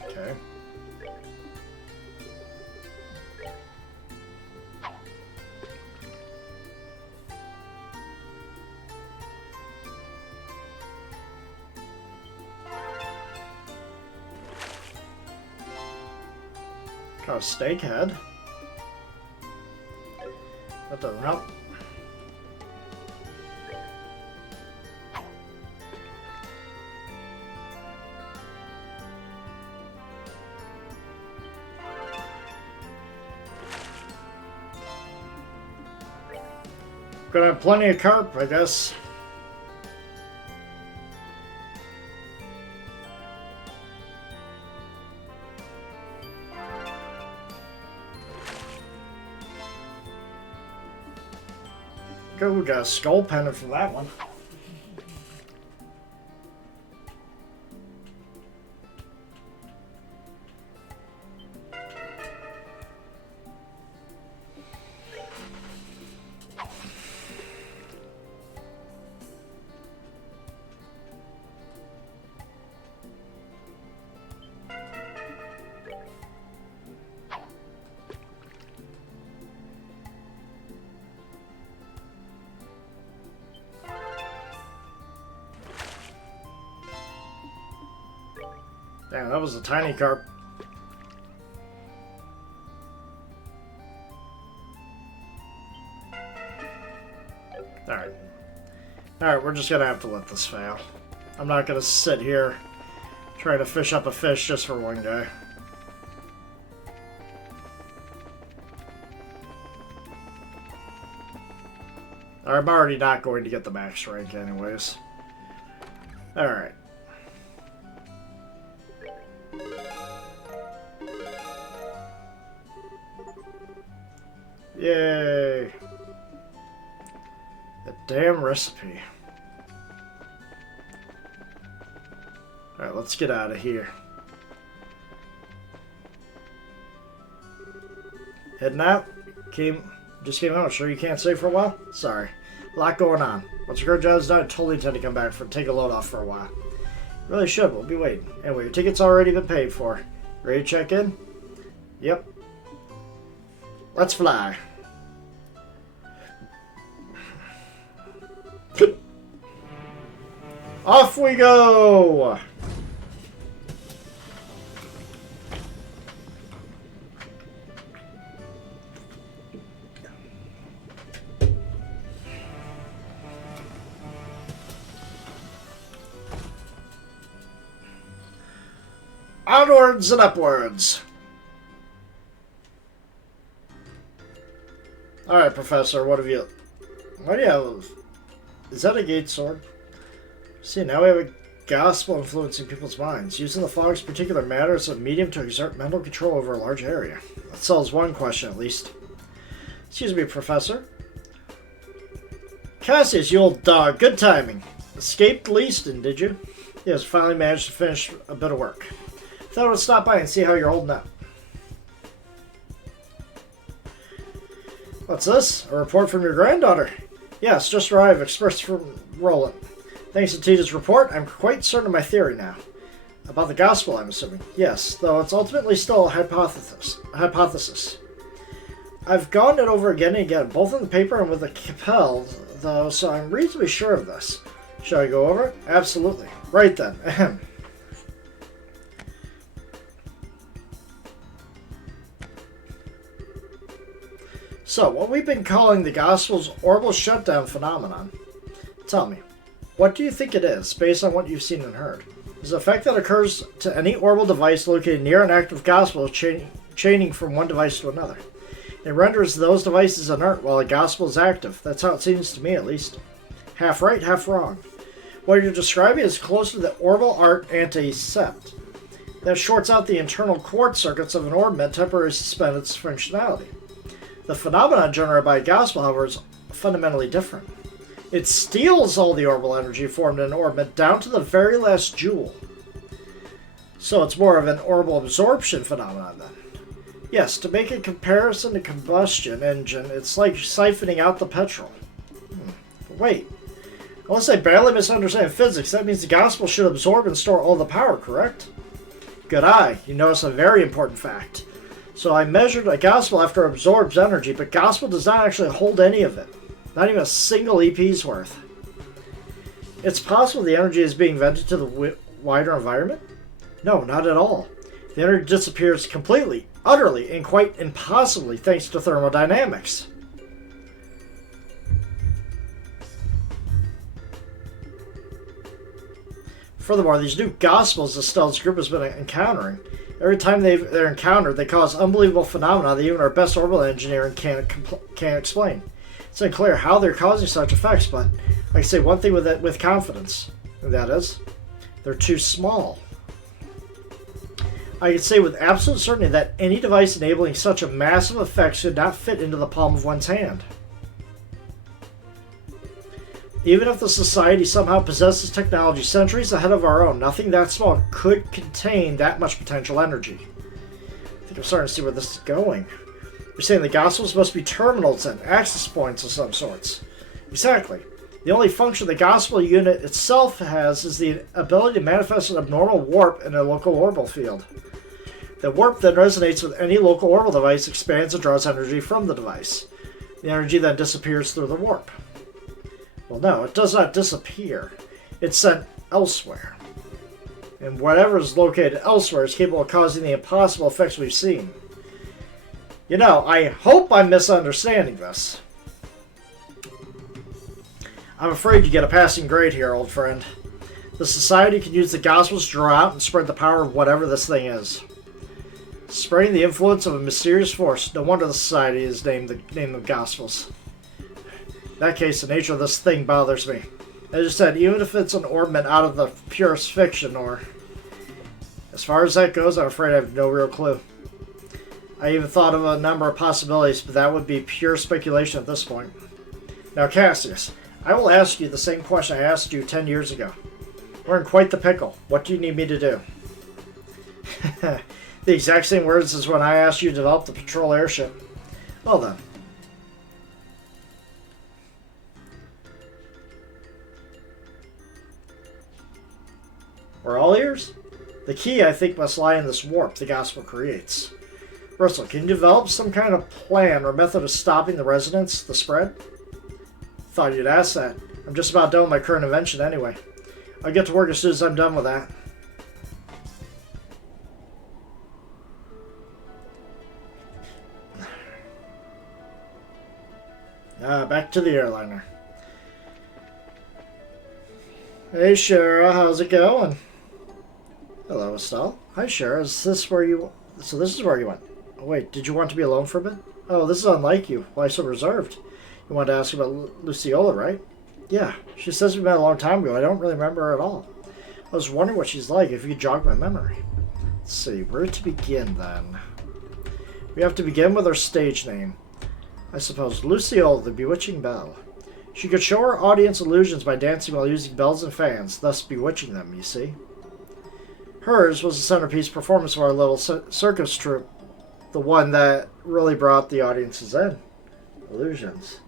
Okay. Got a steak head. That doesn't help. Gonna have plenty of carp, I guess. Good, we got a skull pendant from that one. Damn, that was a tiny carp. Alright. Alright, we're just gonna have to let this fail. I'm not gonna sit here trying to fish up a fish just for one guy. I'm already not going to get the max rank anyways. Alright. Yay! The damn recipe. Alright, let's get out of here. Heading out? Just came out. Sure you can't stay for a while? Sorry. A lot going on. Once your job's done, I totally intend to come back for take a load off for a while. Really should. We'll be waiting. Anyway, your ticket's already been paid for. Ready to check in? Yep. Let's fly. Off we go! Onwards and upwards. Alright, Professor, what do you have? Is that a gate sword? See, now we have a gospel influencing people's minds. Using the fog's particular matter as a medium to exert mental control over a large area. That solves one question, at least. Excuse me, Professor. Cassius, you old dog. Good timing. Escaped Leaston, did you? Yes, finally managed to finish a bit of work. Thought I would stop by and see how you're holding up. What's this? A report from your granddaughter? Yes, just arrived. Express from Roland. Thanks to Tita's report, I'm quite certain of my theory now. About the gospel, I'm assuming. Yes, though it's ultimately still a hypothesis. I've gone it over again and again, both in the paper and with the Capel, though, so I'm reasonably sure of this. Shall I go over it? Absolutely. Right then. Ahem. So, what we've been calling the Gospel's orbital shutdown phenomenon. Tell me, what do you think it is, based on what you've seen and heard? Is the effect that occurs to any orbital device located near an active Gospel chaining from one device to another. It renders those devices inert while the Gospel is active. That's how it seems to me, at least. Half right, half wrong. What you're describing is close to the orbital arc anti-sept. That shorts out the internal quartz circuits of an orb and temporarily suspend its functionality. The phenomenon generated by a gospel, however, is fundamentally different. It steals all the orbital energy formed in an orbit down to the very last joule. So it's more of an orbital absorption phenomenon then. Yes, to make a comparison to combustion engine, it's like siphoning out the petrol. But wait, unless I barely misunderstand physics, that means the gospel should absorb and store all the power, correct? Good eye, you notice a very important fact. So I measured a gospel after it absorbs energy, but gospel does not actually hold any of it. Not even a single EP's worth. It's possible the energy is being vented to the wider environment? No, not at all. The energy disappears completely, Utterly and quite impossibly thanks to thermodynamics. Furthermore, these new gospels Estelle's group has been encountering, every time they're encountered, they cause unbelievable phenomena that even our best orbital engineering can't explain. It's unclear how they're causing such effects, but I can say one thing with confidence, and that is, they're too small. I can say with absolute certainty that any device enabling such a massive effect should not fit into the palm of one's hand. Even if the Society somehow possesses technology centuries ahead of our own, nothing that small could contain that much potential energy. I think I'm starting to see where this is going. You're saying the Gospels must be terminals and access points of some sorts. Exactly. The only function the Gospel unit itself has is the ability to manifest an abnormal warp in a local orbital field. The warp then resonates with any local orbital device, expands and draws energy from the device. The energy then disappears through the warp. Well, no, it does not disappear. It's sent elsewhere. And whatever is located elsewhere is capable of causing the impossible effects we've seen. You know, I hope I'm misunderstanding this. I'm afraid you get a passing grade here, old friend. The Society can use the Gospels to draw out and spread the power of whatever this thing is. Spreading the influence of a mysterious force. No wonder the Society is named the Gospels. In that case, the nature of this thing bothers me. As I said, even if it's an ornament out of the purest fiction, or... As far as that goes, I'm afraid I have no real clue. I even thought of a number of possibilities, but that would be pure speculation at this point. Now, Cassius, I will ask you the same question I asked you 10 years ago. We're in quite the pickle. What do you need me to do? The exact same words as when I asked you to develop the patrol airship. Well then. We're all ears? The key, I think, must lie in this warp the Gospel creates. Russell, can you develop some kind of plan or method of stopping the resonance, the spread? Thought you'd ask that. I'm just about done with my current invention anyway. I'll get to work as soon as I'm done with that. Back to the airliner. Hey, Shara, how's it going? Hello, Estelle. Hi, Shara. Is this where you... So this is where you went. Oh, wait, did you want to be alone for a bit? Oh, this is unlike you. Why so reserved? You wanted to ask about Luciola, right? Yeah, she says we met a long time ago. I don't really remember her at all. I was wondering what she's like, if you could jog my memory. Let's see, where to begin, then? We have to begin with her stage name. I suppose Luciola, the Bewitching Belle. She could show her audience illusions by dancing while using bells and fans, thus bewitching them, you see. Hers was the centerpiece performance of our little circus troupe, the one that really brought the audiences in. Illusions.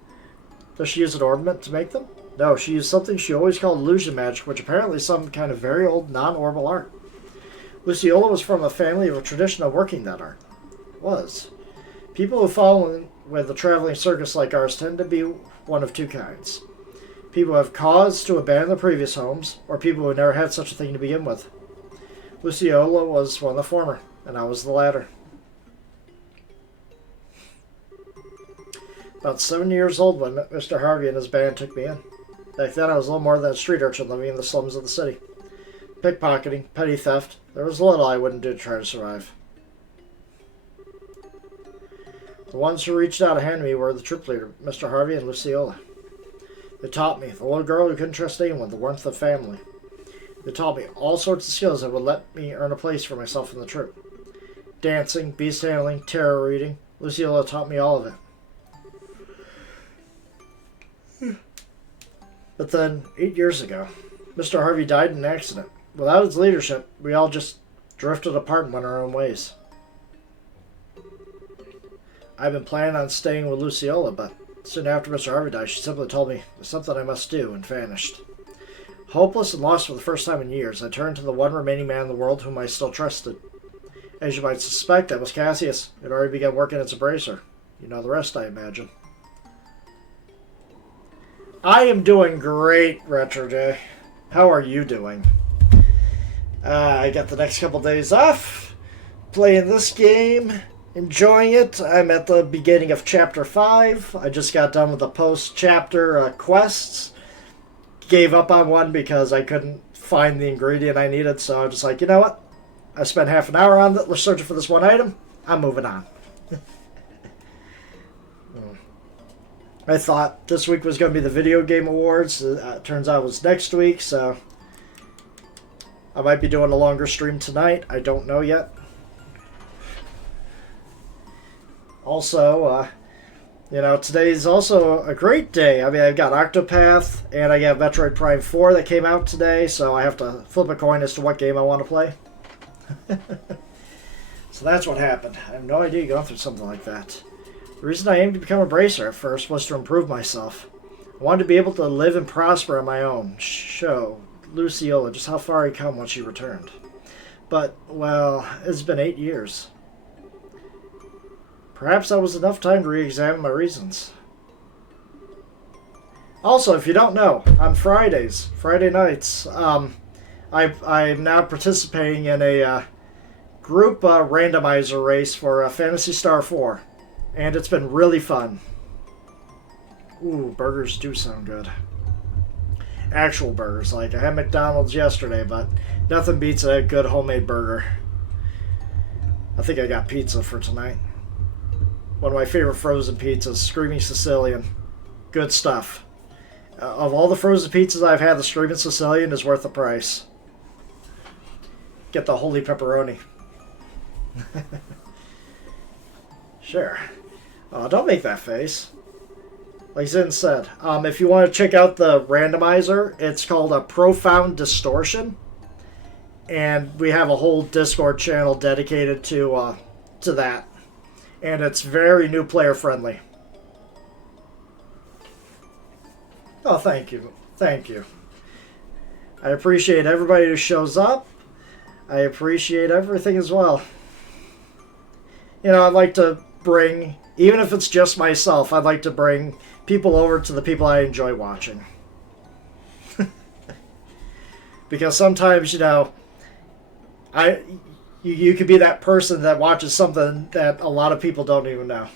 Does she use an ornament to make them? No, she used something she always called illusion magic, which apparently is some kind of very old non-orbital art. Luciola was from a family of a tradition of working that art. It was. People who follow with a traveling circus like ours tend to be one of two kinds. People who have cause to abandon their previous homes, or people who never had such a thing to begin with. Luciola was one of the former, and I was the latter. About 7 years old when Mr. Harvey and his band took me in. Back then I was little more than a street urchin living in the slums of the city. Pickpocketing, petty theft, there was little I wouldn't do to try to survive. The ones who reached out to hand me were the troop leader, Mr. Harvey, and Luciola. They taught me, the little girl who couldn't trust anyone, the warmth of family. They taught me all sorts of skills that would let me earn a place for myself in the troop. Dancing, beast handling, tarot reading. Luciola taught me all of it. But then, 8 years ago, Mr. Harvey died in an accident. Without his leadership, we all just drifted apart and went our own ways. I've been planning on staying with Luciola, but soon after Mr. Harvey died, she simply told me there's something I must do, and vanished. Hopeless and lost for the first time in years, I turned to the one remaining man in the world whom I still trusted. As you might suspect, that was Cassius. He had already begun working as a bracer. You know the rest, I imagine. I am doing great, Retro J. How are you doing? I got the next couple days off, playing this game, Enjoying it. I'm at the beginning of Chapter 5. I just got done with the post-chapter quests. Gave up on one because I couldn't find the ingredient I needed, so I was just like, you know what? I spent half an hour on it, searching for this one item. I'm moving on. I thought this week was going to be the Video Game Awards. Turns out it was next week, so I might be doing a longer stream tonight. I don't know yet. Also, today's also a great day. I mean, I've got Octopath, and I got Metroid Prime 4 that came out today, so I have to flip a coin as to what game I want to play. So that's what happened. I have no idea going through something like that. The reason I aimed to become a bracer at first was to improve myself. I wanted to be able to live and prosper on my own. Show Luciola just how far he'd come once she returned. But, well, it's been 8 years. Perhaps that was enough time to re-examine my reasons. Also, if you don't know, on Friday nights, I'm now participating in a group randomizer race for Phantasy Star 4. And it's been really fun. Ooh, burgers do sound good. Actual burgers. Like, I had McDonald's yesterday, but nothing beats a good homemade burger. I think I got pizza for tonight. One of my favorite frozen pizzas, Screaming Sicilian. Good stuff. Of all the frozen pizzas I've had, the Screaming Sicilian is worth the price. Get the holy pepperoni. Sure. Don't make that face. Like Zin said, if you want to check out the randomizer, it's called a Profound Distortion. And we have a whole Discord channel dedicated to that. And it's very new player friendly. Oh, thank you. Thank you. I appreciate everybody who shows up. I appreciate everything as well. I'd like to bring, even if it's just myself, I'd like to bring people over to the people I enjoy watching. Because sometimes, you could be that person that watches something that a lot of people don't even know.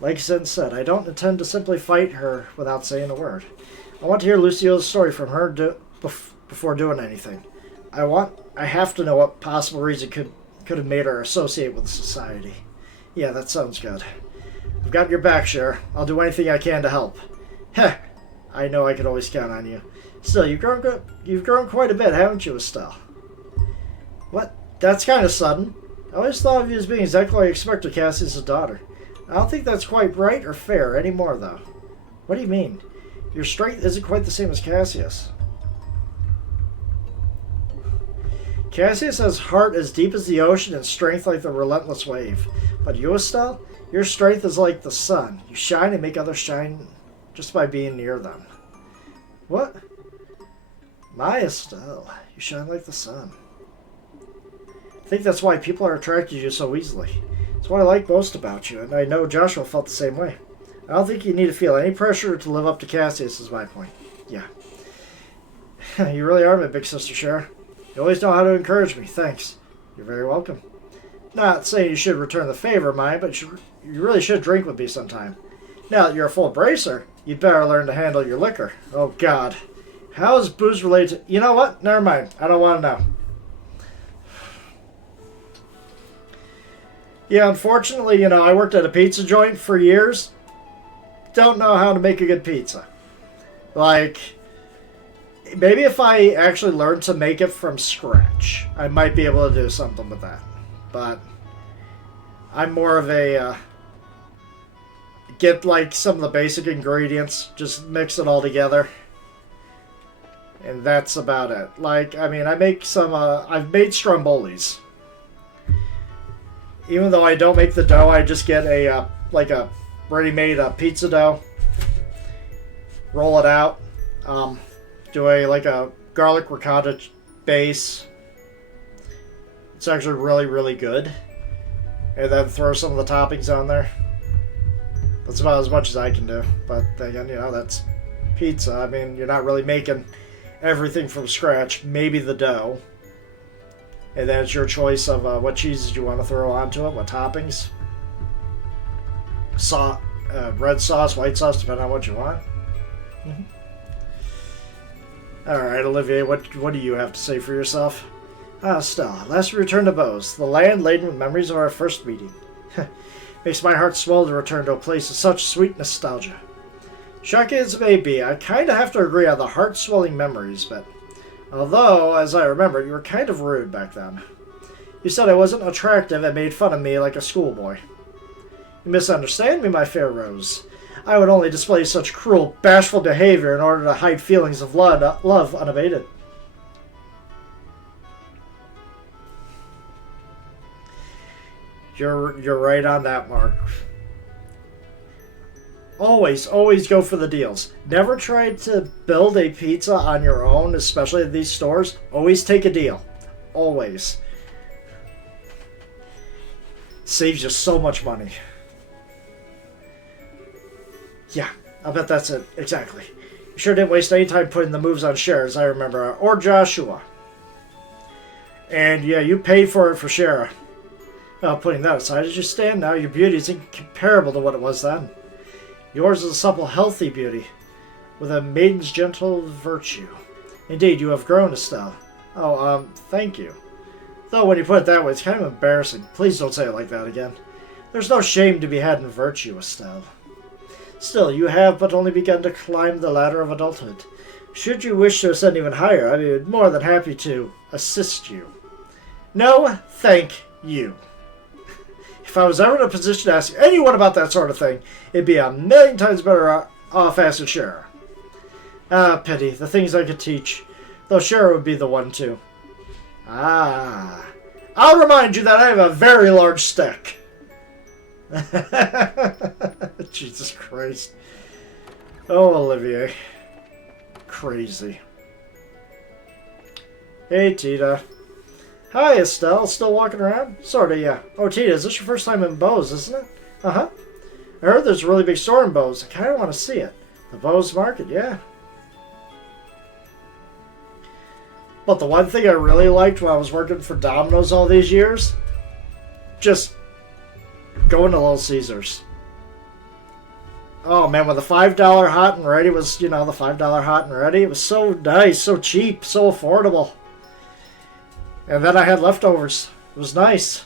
Like Zen said, I don't intend to simply fight her without saying a word. I want to hear Lucio's story from her before doing anything. I have to know what possible reason could have made her associate with the society. Yeah, that sounds good. I've got your back, Cher. I'll do anything I can to help. Heh, I know I can always count on you. Still, you've grown quite a bit, haven't you, Estelle? What? That's kind of sudden. I always thought of you as being exactly what I expected Cassius' daughter. I don't think that's quite right or fair anymore, though. What do you mean? Your strength isn't quite the same as Cassius. Cassius has heart as deep as the ocean and strength like the relentless wave. But you, Estelle, your strength is like the sun. You shine and make others shine just by being near them. What? My Estelle, you shine like the sun. I think that's why people are attracted to you so easily. It's what I like most about you, and I know Joshua felt the same way. I don't think you need to feel any pressure to live up to Cassius, is my point. Yeah. You really are my big sister, Cher. You always know how to encourage me. Thanks. You're very welcome. Not saying you should return the favor, mind, but you really should drink with me sometime. Now that you're a full bracer, you'd better learn to handle your liquor. Oh, God. How is booze related to... You know what? Never mind. I don't want to know. Yeah, unfortunately, I worked at a pizza joint for years. Don't know how to make a good pizza. Like, maybe if I actually learned to make it from scratch, I might be able to do something with that. But I'm more of a... get, like, some of the basic ingredients, just mix it all together. And that's about it. Like, I mean, I make some... I've made strombolis. Even though I don't make the dough, I just get a ready-made pizza dough. Roll it out. Do a garlic ricotta base. It's actually really, really good. And then throw some of the toppings on there. That's about as much as I can do. But again, that's pizza. I mean, you're not really making everything from scratch. Maybe the dough. And then it's your choice of what cheeses you want to throw onto it, what toppings. Red sauce, white sauce, depending on what you want. Mm-hmm. All right, Olivier, what do you have to say for yourself? Stella, last we returned to Bose, the land laden with memories of our first meeting. Makes my heart swell to return to a place of such sweet nostalgia. Shocking as it may be, I kind of have to agree on the heart-swelling memories, but although, as I remember, you were kind of rude back then. You said I wasn't attractive and made fun of me like a schoolboy. You misunderstand me, my fair Rose. I would only display such cruel, bashful behavior in order to hide feelings of love unabated. You're right on that, Mark. Always go for the deals. Never try to build a pizza on your own, especially at these stores. Always take a deal. Always. Saves you so much money. Yeah, I bet that's it. Exactly. You sure didn't waste any time putting the moves on shares, I remember. Or Joshua. And yeah, you paid for it for Shara. Putting that aside, as you stand now, your beauty is incomparable to what it was then. Yours is a supple, healthy beauty, with a maiden's gentle virtue. Indeed, you have grown, Estelle. Oh, thank you. Though when you put it that way, it's kind of embarrassing. Please don't say it like that again. There's no shame to be had in virtue, Estelle. Still, you have but only begun to climb the ladder of adulthood. Should you wish to ascend even higher, I'd be more than happy to assist you. No, thank you. If I was ever in a position to ask anyone about that sort of thing, it'd be a million times better off asking Shara. Pity. The things I could teach. Though Shara would be the one, too. I'll remind you that I have a very large stick. Jesus Christ. Oh, Olivier. Crazy. Hey, Tita. Hi, Estelle. Still walking around? Sorta, yeah. Oh, Tita, is this your first time in Bose, isn't it? Uh-huh. I heard there's a really big store in Bose. I kind of want to see it. The Bose Market, yeah. But the one thing I really liked when I was working for Domino's all these years, just going to Little Caesars. Oh, man, when the $5 hot and ready was, the $5 hot and ready, it was so nice, so cheap, so affordable. And then I had leftovers. It was nice.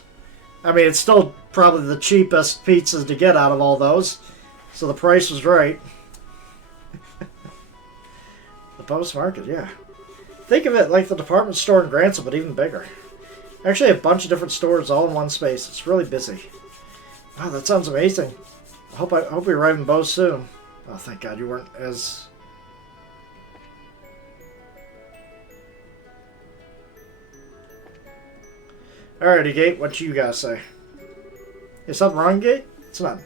I mean, it's still probably the cheapest pizzas to get out of all those. So the price was right. The Bose Market, yeah. Think of it like the department store in Granson, but even bigger. Actually, a bunch of different stores all in one space. It's really busy. Wow, that sounds amazing. I hope we arrive in Bose soon. Oh, thank God you weren't as... Alrighty, Gate, what you guys say? Is something wrong, Gate? It's not.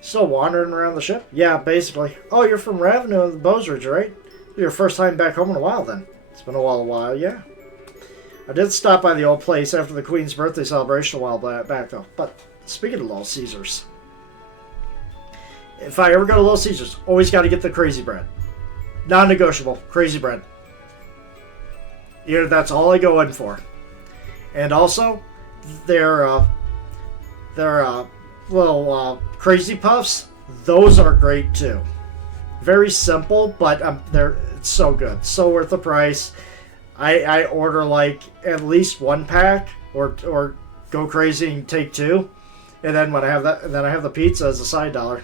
Still wandering around the ship? Yeah, basically. Oh, you're from Ravenel and the Bose Ridge, right? Your first time back home in a while, then. It's been a while, yeah. I did stop by the old place after the Queen's birthday celebration a while back, though. But speaking of Little Caesars, if I ever go to Little Caesars, always got to get the crazy bread. Non-negotiable, crazy bread. That's all I go in for. And also, their little crazy puffs, those are great too. Very simple, but it's so good, so worth the price. I order like at least one pack, or go crazy and take two, and then when I have that, then I have the pizza as a side dollar.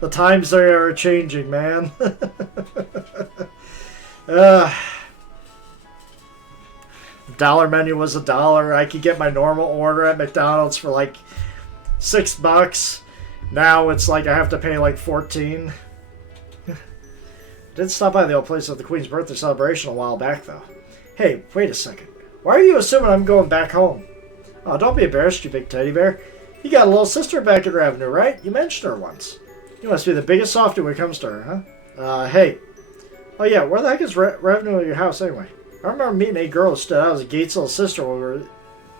The times they are changing, man. Dollar menu was $1. I could get my normal order at McDonald's for like $6. Now it's like I have to pay like $14. Did stop by the old place at the Queen's birthday celebration a while back, though. Hey, wait a second. Why are you assuming I'm going back home? Oh, don't be embarrassed, you big teddy bear. You got a little sister back at Revenue, right? You mentioned her once. You must be the biggest softy when it comes to her, huh? Hey. Oh, yeah, where the heck is Revenue at your house, anyway? I remember meeting a girl who stood out as a Gates' little sister when we were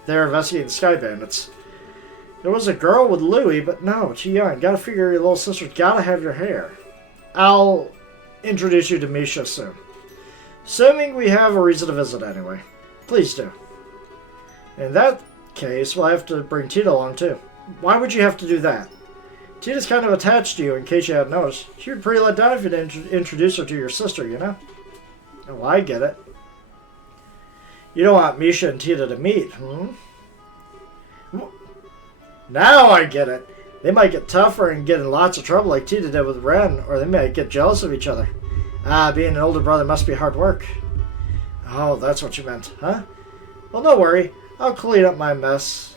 there investigating Sky Bandits. There was a girl with Louie, but no, too young. Gotta figure your little sister's gotta have your hair. I'll introduce you to Misha soon. Assuming we have a reason to visit anyway. Please do. In that case, we'll have to bring Tita along too. Why would you have to do that? Tita's kind of attached to you, in case you hadn't noticed. She'd be pretty let down if you didn't introduce her to your sister, you know? Oh, I get it. You don't want Misha and Tita to meet, hmm? Now I get it. They might get tougher and get in lots of trouble like Tita did with Ren, or they might get jealous of each other. Ah, being an older brother must be hard work. Oh, that's what you meant, huh? Well, don't worry. I'll clean up my mess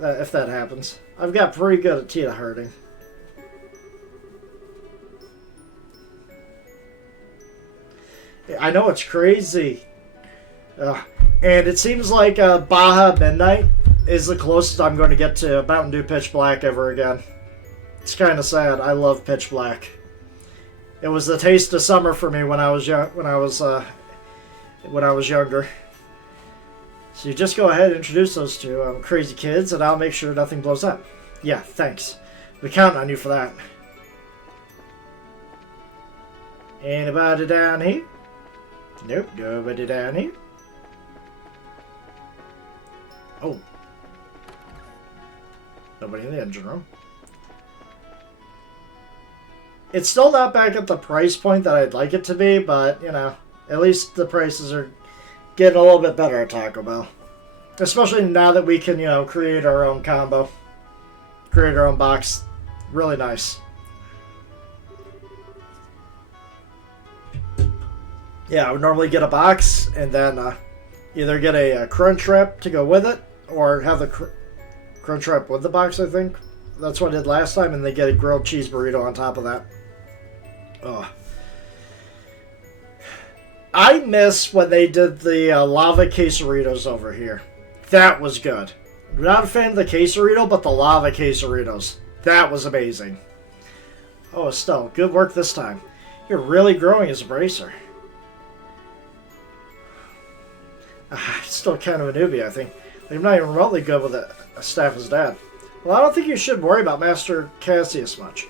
if that happens. I've got pretty good at Tita hurting. I know it's crazy. And it seems like Baja Midnight is the closest I'm going to get to Mountain Dew Pitch Black ever again. It's kind of sad. I love Pitch Black. It was the taste of summer for me when I was young. When I was younger. So you just go ahead and introduce those two crazy kids, and I'll make sure nothing blows up. Yeah, thanks. We count on you for that. Anybody down here? Nope, nobody down here. Oh. Nobody in the engine room. It's still not back at the price point that I'd like it to be, but, you know, at least the prices are getting a little bit better at Taco Bell. Especially now that we can, you know, create our own combo. Create our own box. Really nice. Yeah, I would normally get a box and then either get a crunch wrap to go with it or have the crunch wrap with the box, I think. That's what I did last time, and they get a grilled cheese burrito on top of that. Oh. I miss when they did the lava quesaritos over here. That was good. I'm not a fan of the quesarito, but the lava quesaritos. That was amazing. Oh, Estelle, good work this time. You're really growing as a bracer. Still kind of a newbie, I think. I'm not even remotely good with a staff as Dad. Well, I don't think you should worry about Master Cassius much.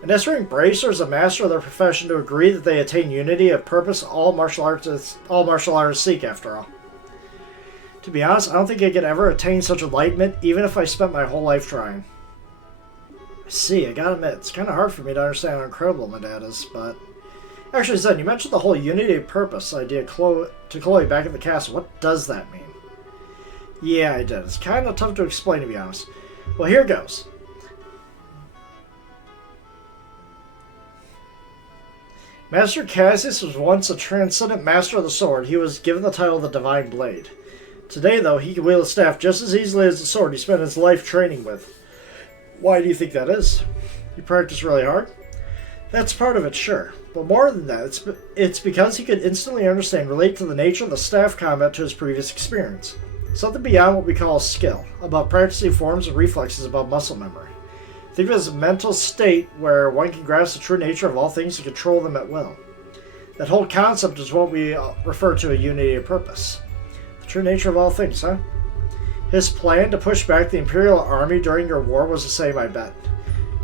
And necessary bracers a master of their profession to agree that they attain unity of purpose all martial artists seek, after all. To be honest, I don't think I could ever attain such enlightenment, even if I spent my whole life trying. I see, I gotta admit, it's kind of hard for me to understand how incredible my dad is, but... Actually, Zen, you mentioned the whole unity of purpose idea to Chloe back at the castle. What does that mean? Yeah, I did. It's kind of tough to explain, to be honest. Well, here goes. Master Cassius was once a transcendent master of the sword. He was given the title of the Divine Blade. Today, though, he can wield a staff just as easily as the sword he spent his life training with. Why do you think that is? You practice really hard? That's part of it, sure. But more than that, it's because he could instantly understand and relate to the nature of the staff combat to his previous experience. Something beyond what we call skill, about practicing forms and reflexes above muscle memory. Think of it as a mental state where one can grasp the true nature of all things and control them at will. That whole concept is what we refer to as unity of purpose. The true nature of all things, huh? His plan to push back the Imperial army during your war was the same, I bet.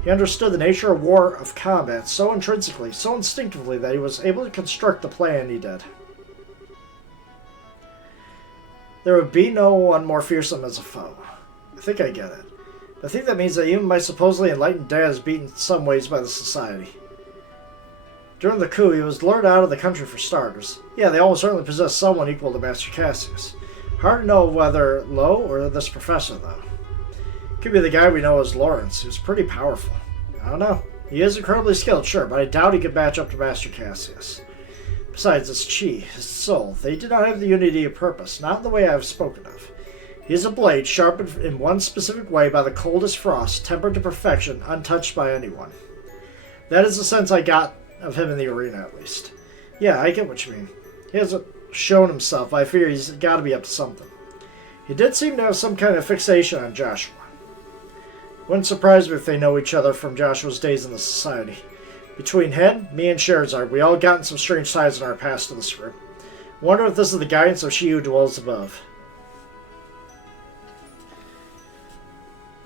He understood the nature of war, of combat, so intrinsically, so instinctively, that he was able to construct the plan he did. There would be no one more fearsome as a foe. I think I get it. I think that means that even my supposedly enlightened dad is beaten in some ways by the society. During the coup, he was lured out of the country for starters. Yeah, they almost certainly possessed someone equal to Master Cassius. Hard to know whether Lo or this professor, though. Could be the guy we know as Lawrence, who's pretty powerful. I don't know. He is incredibly skilled, sure, but I doubt he could match up to Master Cassius. Besides, his chi, his soul, they did not have the unity of purpose, not in the way I have spoken of. He is a blade sharpened in one specific way by the coldest frost, tempered to perfection, untouched by anyone. That is the sense I got of him in the arena, at least. Yeah, I get what you mean. He hasn't shown himself, but I fear he's got to be up to something. He did seem to have some kind of fixation on Joshua. Wouldn't surprise me if they know each other from Joshua's days in the society. Between him, me, and Sherazard, we all gotten some strange ties in our past to this group. Wonder if this is the guidance of she who dwells above.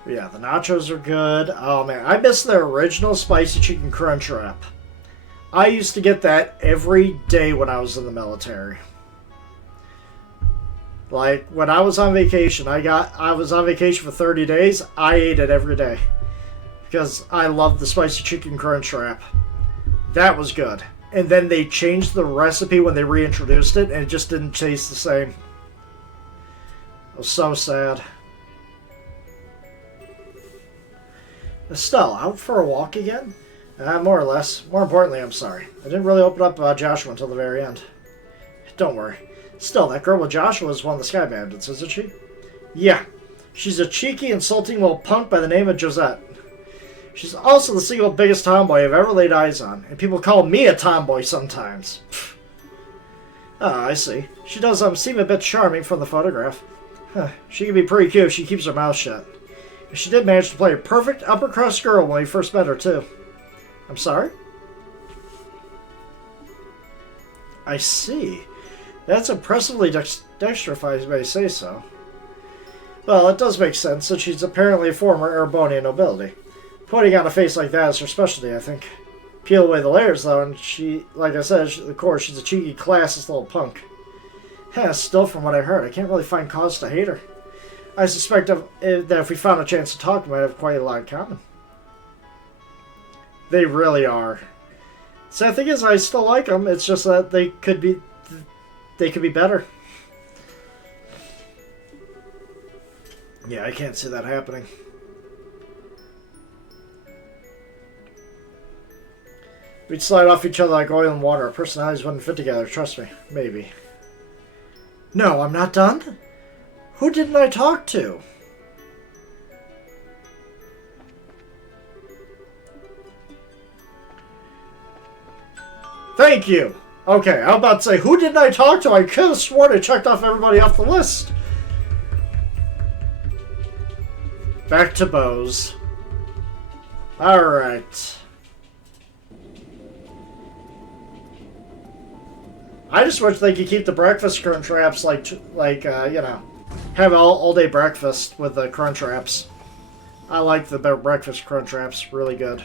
Yeah, the nachos are good. Oh man, I miss their original spicy chicken crunch wrap. I used to get that every day when I was in the military. Like, when I was on vacation, I was on vacation for 30 days. I ate it every day. Because I loved the spicy chicken crunch wrap. That was good. And then they changed the recipe when they reintroduced it, and it just didn't taste the same. It was so sad. Estelle, out for a walk again? More or less. More importantly, I'm sorry. I didn't really open up about Joshua until the very end. Don't worry. Still, that girl with Joshua is one of the Sky Bandits, isn't she? Yeah. She's a cheeky, insulting little punk by the name of Josette. She's also the single biggest tomboy I've ever laid eyes on, and people call me a tomboy sometimes. Ah, I see. She does seem a bit charming from the photograph. Huh. She can be pretty cute if she keeps her mouth shut. And she did manage to play a perfect upper-crust girl when we first met her, too. I'm sorry? I see. That's impressively dexterous, if I may say so. Well, it does make sense, since she's apparently a former Erebonian nobility. Putting on a face like that is her specialty, I think. Peel away the layers, though, and she, like I said, of course, she's a cheeky, classist little punk. Still, from what I heard, I can't really find cause to hate her. I suspect that if we found a chance to talk, we might have quite a lot in common. They really are. So the thing is, I still like them. It's just that they could be better. Yeah, I can't see that happening. We'd slide off each other like oil and water. Our personalities wouldn't fit together, trust me. Maybe. No, I'm not done? Who didn't I talk to? Thank you! Okay, I was about to say, who didn't I talk to? I could have sworn I checked off everybody off the list. Back to Bose. Alright. I just wish they could keep the breakfast crunch wraps you know, have all day breakfast with the crunch wraps. I like the breakfast crunch wraps, really good.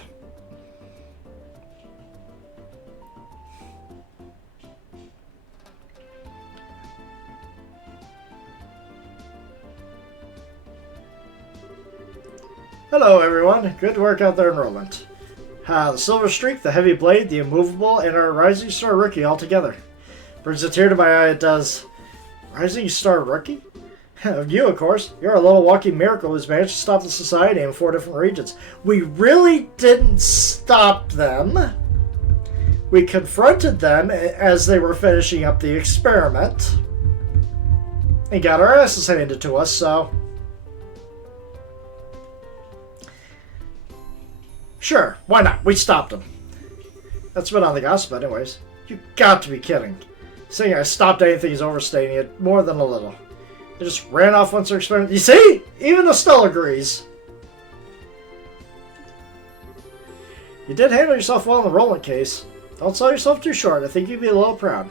Hello everyone, good work out there in Roland. The Silver Streak, the Heavy Blade, the Immovable, and our Rising Star Rookie all together. Brings a tear to my eye, it does. Rising Star Rookie? You, of course. You're a little walking miracle who's managed to stop the Society in 4 different regions. We really didn't stop them. We confronted them as they were finishing up the experiment. And got our asses handed to us, so... Sure, why not? We stopped them. That's been on the gossip anyways. You got to be kidding. Saying I stopped anything is overstating it more than a little. They just ran off once their experiment. You see? Even Estelle agrees. You did handle yourself well in the Roland case. Don't sell yourself too short. I think you'd be a little proud.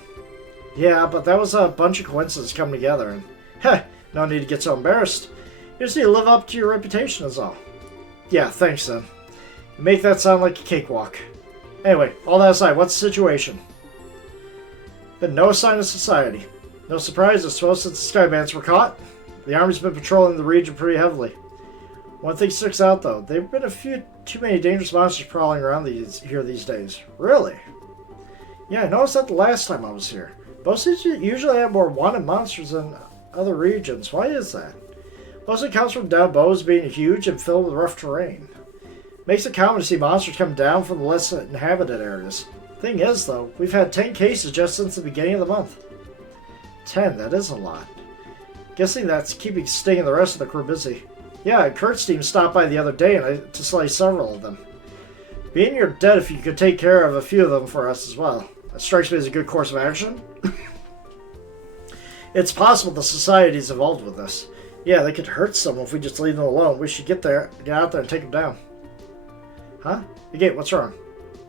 Yeah, but that was a bunch of coincidences coming together, and heh, no need to get so embarrassed. You just need to live up to your reputation is all. Yeah, thanks then. You make that sound like a cakewalk. Anyway, all that aside, what's the situation? Been no sign of Society. No surprise, I suppose, since the Sky Bandits were caught. The Army's been patrolling the region pretty heavily. One thing sticks out, though. There have been a few too many dangerous monsters prowling around here these days. Really? Yeah, I noticed that the last time I was here. Most usually have more wanted monsters than other regions. Why is that? Mostly comes from down Bose being huge and filled with rough terrain. Makes it common to see monsters come down from the less inhabited areas. Thing is, though, we've had 10 cases just since the beginning of the month. 10, that is a lot. Guessing that's keeping Sting and the rest of the crew busy. Yeah, Kurt's team stopped by the other day to slay several of them. Being you're dead if you could take care of a few of them for us as well. That strikes me as a good course of action. It's possible the Society's involved with this. Yeah, they could hurt someone if we just leave them alone. We should get out there and take them down. Huh? Gate, what's wrong?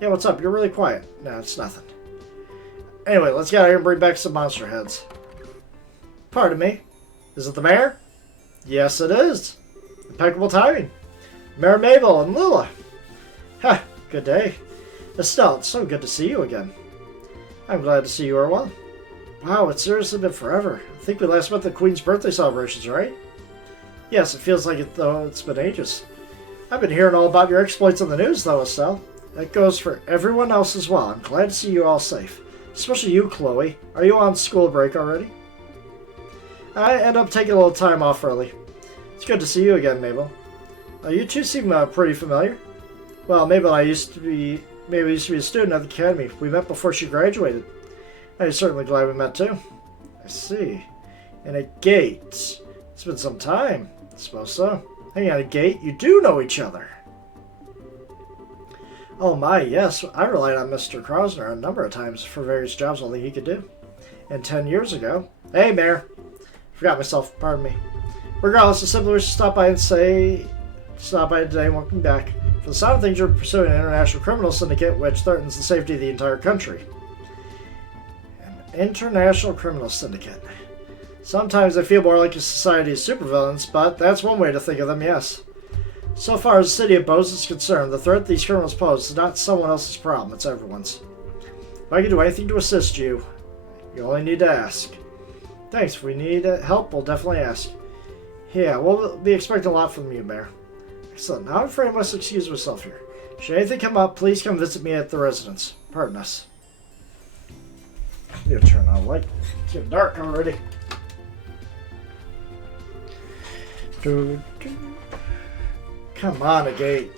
Yeah, what's up? You're really quiet. No, it's nothing. Anyway, let's get out here and bring back some monster heads. Pardon me. Is it the mayor? Yes, it is. Impeccable timing. Mayor Mabel and Lila. Ha, good day. Estelle, it's so good to see you again. I'm glad to see you are well. Wow, it's seriously been forever. I think we last met at the Queen's birthday celebrations, right? Yes, it feels like it, though it's been ages. I've been hearing all about your exploits on the news, though, Estelle. That goes for everyone else as well. I'm glad to see you all safe. Especially you, Chloe. Are you on school break already? I end up taking a little time off early. It's good to see you again, Mabel. You two seem pretty familiar. Well, Mabel and I used to be a student at the academy. We met before she graduated. I'm certainly glad we met too. I see. And a gate. It's been some time. I suppose so. Hang on, a gate? You do know each other. Oh my, yes. I relied on Mr. Krosner a number of times for various jobs only he could do. And 10 years ago... Hey, Mayor. Forgot myself. Pardon me. Regardless, I simply wish to stop by today and welcome back. For the sound of things, you're pursuing an international criminal syndicate which threatens the safety of the entire country. An international criminal syndicate. Sometimes they feel more like a society of supervillains, but that's one way to think of them, yes. So far as the city of Bose is concerned, the threat these criminals pose is not someone else's problem, it's everyone's. If I can do anything to assist you, you only need to ask. Thanks, if we need help, we'll definitely ask. Yeah, we'll be expecting a lot from you, Mayor. Excellent. Now I'm afraid I must excuse myself here. Should anything come up, please come visit me at the residence. Pardon us. Need to turn on the light. It's getting dark already. Come on, a gate.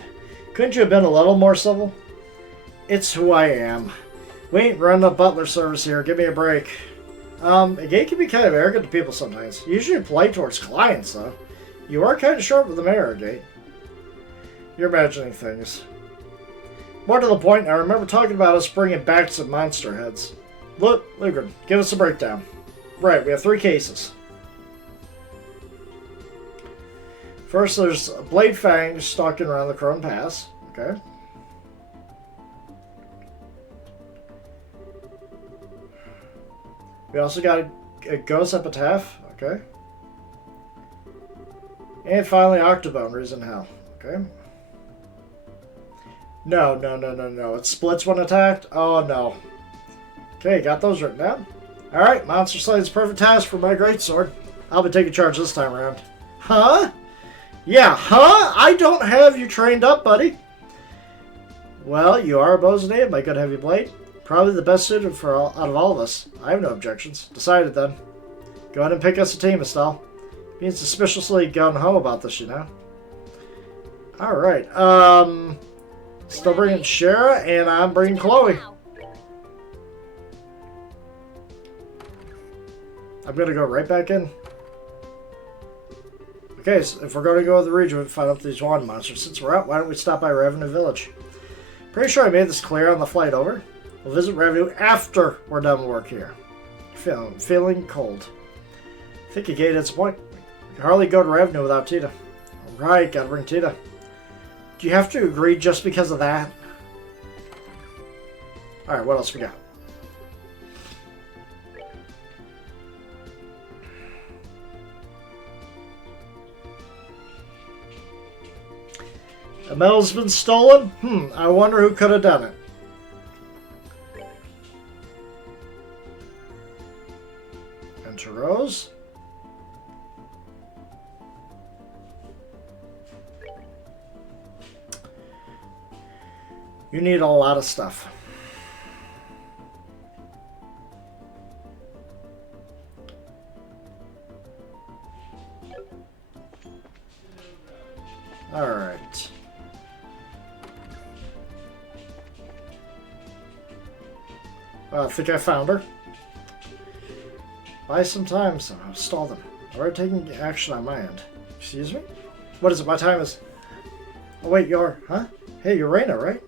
Couldn't you have been a little more civil? It's who I am. We ain't running a butler service here. Give me a break. A gate can be kind of arrogant to people sometimes. Usually polite towards clients, though. You are kind of short with the mayor, Gate. You're imagining things. More to the point, I remember talking about us bringing back some monster heads. Look, Lugren, give us a breakdown. Right, we have 3 cases. First, there's Blade Fang stalking around the Crone Pass. Okay. We also got a Ghost Epitaph. Okay. And finally, Octoboner's in Hell. Okay. No. It splits when attacked? Oh, no. Okay, got those written down. Alright, Monster Slaying's perfect task for my greatsword. I'll be taking charge this time around. Huh? Yeah, huh? I don't have you trained up, buddy. Well, you are a Bose native, my good heavy blade. Probably the best suited for out of all of us. I have no objections. Decided then. Go ahead and pick us a team, Estelle. Being suspiciously gung-ho about this, you know. Alright, still bringing Shara, and I'm bringing Chloe. I'm gonna go right back in. Okay, so if we're going to go to the region and find out these wand monsters, since we're out, why don't we stop by Revenue Village? Pretty sure I made this clear on the flight over. We'll visit Revenue after we're done with work here. Feeling cold. I think you gained its point. You can hardly go to Revenue without Tita. Alright, gotta bring Tita. Do you have to agree just because of that? Alright, what else we got? The medal's been stolen? I wonder who could have done it. Enter Rose. You need a lot of stuff. All right. I think I found her. Buy some time somehow. Stall them. Already taking action on my end. Excuse me? What is it? My time is... Oh wait, you're... Huh? Hey, you're Reyna, right?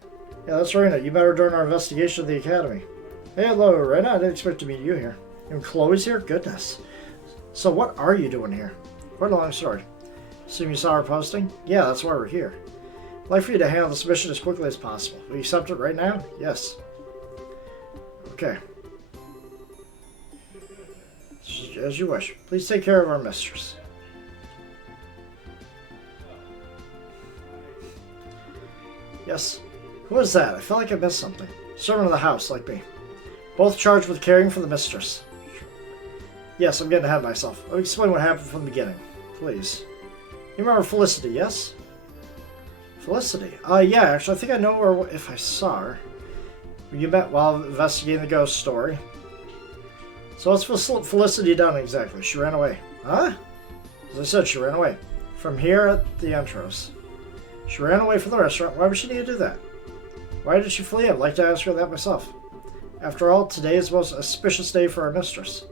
Yeah, that's Reyna. You met her during our investigation of the Academy. Hey, hello, Reyna. I didn't expect to meet you here. And Chloe's here? Goodness. So what are you doing here? Quite a long story. Assume you saw our posting? Yeah, that's why we're here. I'd like for you to handle this mission as quickly as possible. Will you accept it right now? Yes. Okay. As you wish. Please take care of our mistress. Yes. Who is that? I felt like I missed something. Servant of the house, like me. Both charged with caring for the mistress. Yes, I'm getting ahead of myself. Let me explain what happened from the beginning. Please. You remember Felicity, yes? Felicity? Yeah, actually, I think I know her if I saw her. You met while investigating the ghost story. So what's Felicity done exactly? She ran away. Huh? As I said, she ran away. From here at the entrance. She ran away from the restaurant. Why would she need to do that? Why did she flee? I'd like to ask her that myself. After all, today is the most auspicious day for our mistress.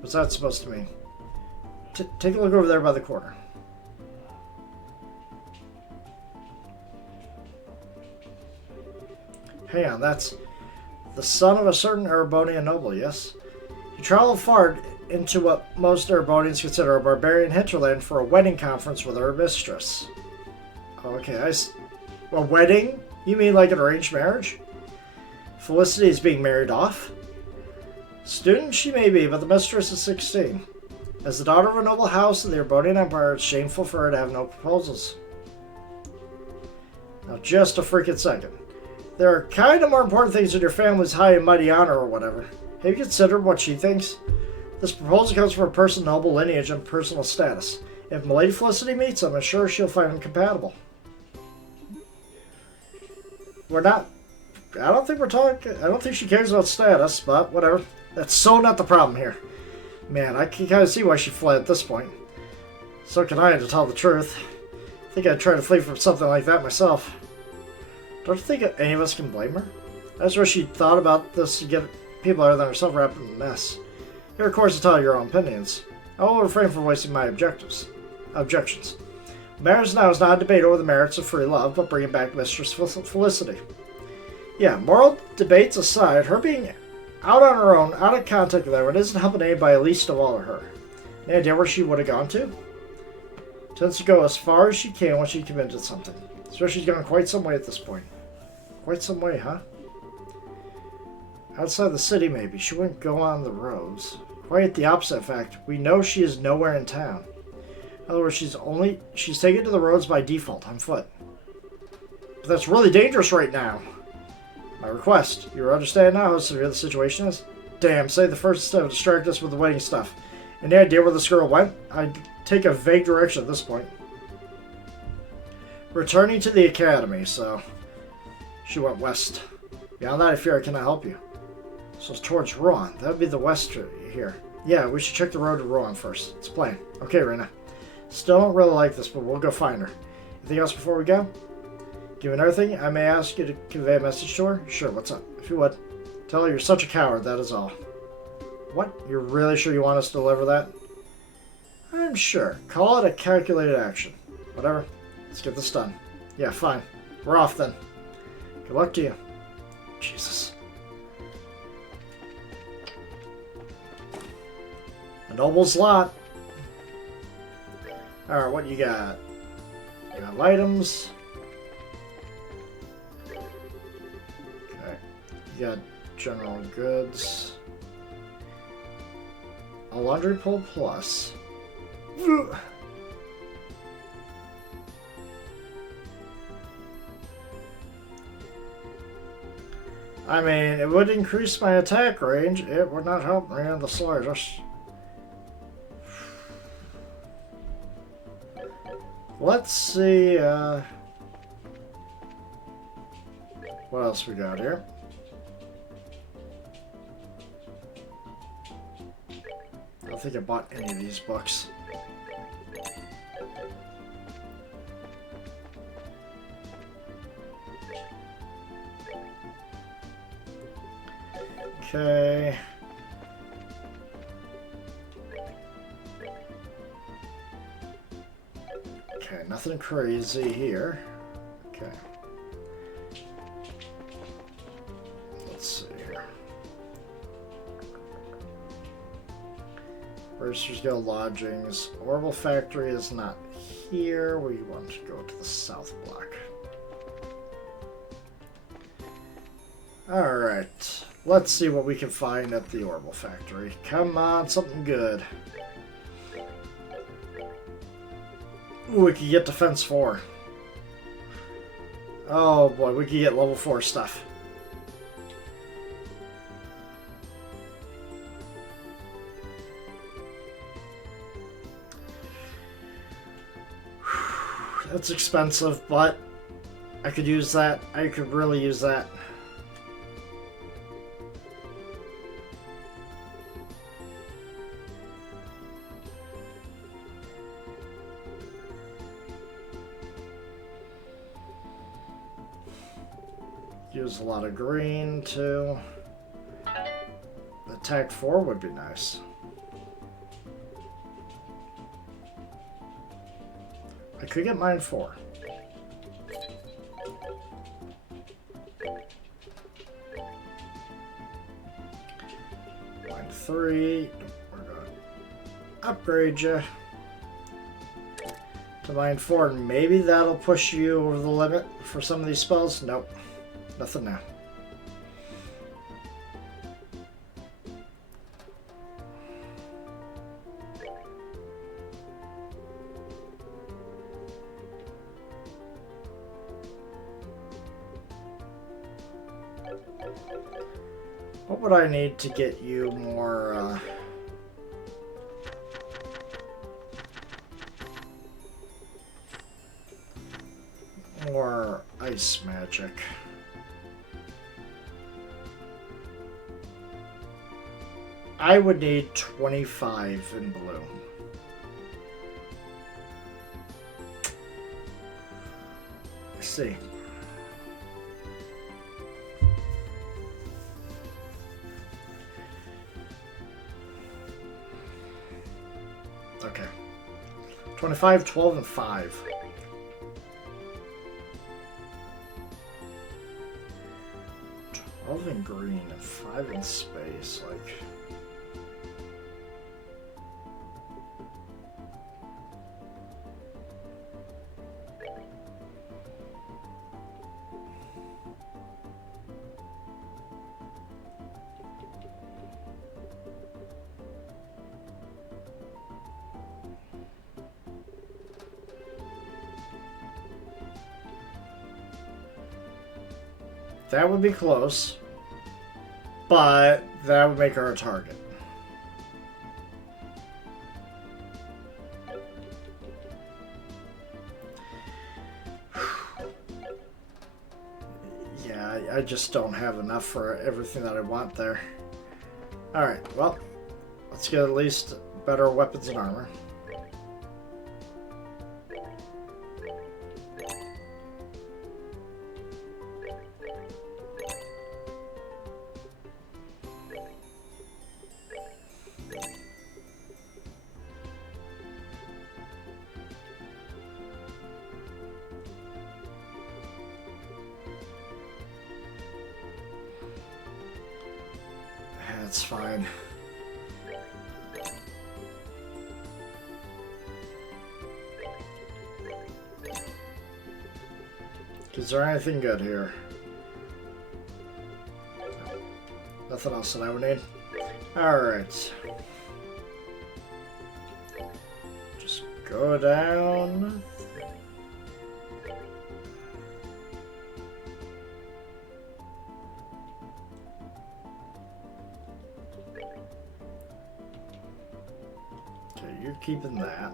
What's that supposed to mean? Take a look over there by the corner. Hang on, that's the son of a certain Erebonian noble, yes? He traveled far into what most Erebonians consider a barbarian hinterland for a wedding conference with her mistress. Okay, a wedding? You mean like an arranged marriage? Felicity is being married off? Student she may be, but the mistress is 16. As the daughter of a noble house in the Erebonian Empire, it's shameful for her to have no proposals. Now, just a freaking second. There are kind of more important things in your family's high and mighty honor or whatever. Have you considered what she thinks? This proposal comes from a person of noble lineage and personal status. If Milady Felicity meets him, I'm sure she'll find him compatible. We're not... I don't think she cares about status, but whatever. That's so not the problem here. Man, I can kind of see why she fled at this point. So can I, to tell the truth. I think I'd try to flee from something like that myself. Don't you think any of us can blame her? That's what she thought about this to get people other than herself wrapped in the mess. You're of course to tell your own opinions. I will refrain from voicing my objections. Matters now is not a debate over the merits of free love, but bringing back Mistress Felicity. Yeah, moral debates aside, her being out on her own, out of contact with everyone, isn't helping anybody, least of all her. Any idea where she would have gone to? Tends to go as far as she can when she commits to something. So she's gone quite some way at this point. Quite some way, huh? Outside the city, maybe. She wouldn't go on the roads. Quite the opposite, in fact. We know she is nowhere in town. In other words, she's taken to the roads by default, on foot. But that's really dangerous right now. My request. You understand now how severe the situation is? Damn, say the first step distract us with the wedding stuff. Any idea where this girl went? I'd take a vague direction at this point. Returning to the academy, so... She went west. Beyond that, I fear I cannot help you. So it's towards Rouen. That would be the west here. Yeah, we should check the road to Rouen first. It's a plan. Okay, Rena. Still don't really like this, but we'll go find her. Anything else before we go? Given everything, I may ask you to convey a message to her? Sure, what's up? If you would. Tell her you're such a coward, that is all. What? You're really sure you want us to deliver that? I'm sure. Call it a calculated action. Whatever. Let's get this done. Yeah, fine. We're off then. Good luck to you. Jesus. A noble's lot. Alright, what you got? You have items. Okay. You got general goods. A laundry pole plus. I mean, it would increase my attack range. It would not help me in the slightest. Let's see, what else we got here? I don't think I bought any of these books. Okay. Okay, nothing crazy here. Okay. Let's see here. Brewster's Guild lodgings. Orbital Factory is not here. We want to go to the south block. Alright. Let's see what we can find at the Orbital Factory. Come on, something good. Ooh, we could get Defense 4. Oh boy, we could get level 4 stuff. it's expensive, but I could use that. I could really use that. Use a lot of green too. Attack 4 would be nice. I could get mine 4. Mine 3. We're gonna upgrade you to mine 4, and maybe that'll push you over the limit for some of these spells. Nope. Nothing now. What would I need to get you more, more ice magic? I would need 25 in blue. Let's see. Okay. 25, 12, and 5. In green and 5 in space, like. That would be close. But that would make her a target. Yeah, I just don't have enough for everything that I want there. Alright, well, let's get at least better weapons and armor. That's fine. Is there anything good here? Nothing else that I would need? Alright. Just go down. Okay, you're keeping that.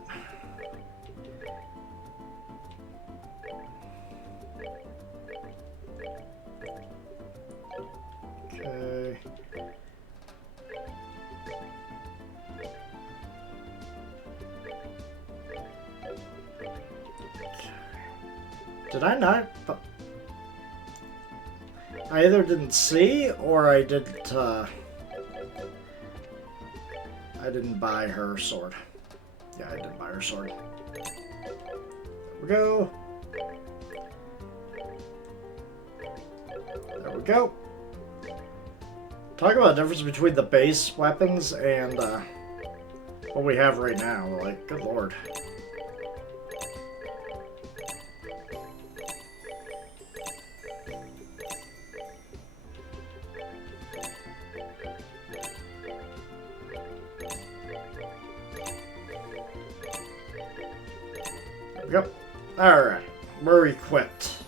Okay. Did I not? I either didn't see or I didn't buy her sword. Yeah, I didn't buy her sword. There we go. There we go. Talk about the difference between the base weapons and what we have right now. Like, good lord. Yep. Alright. We're equipped.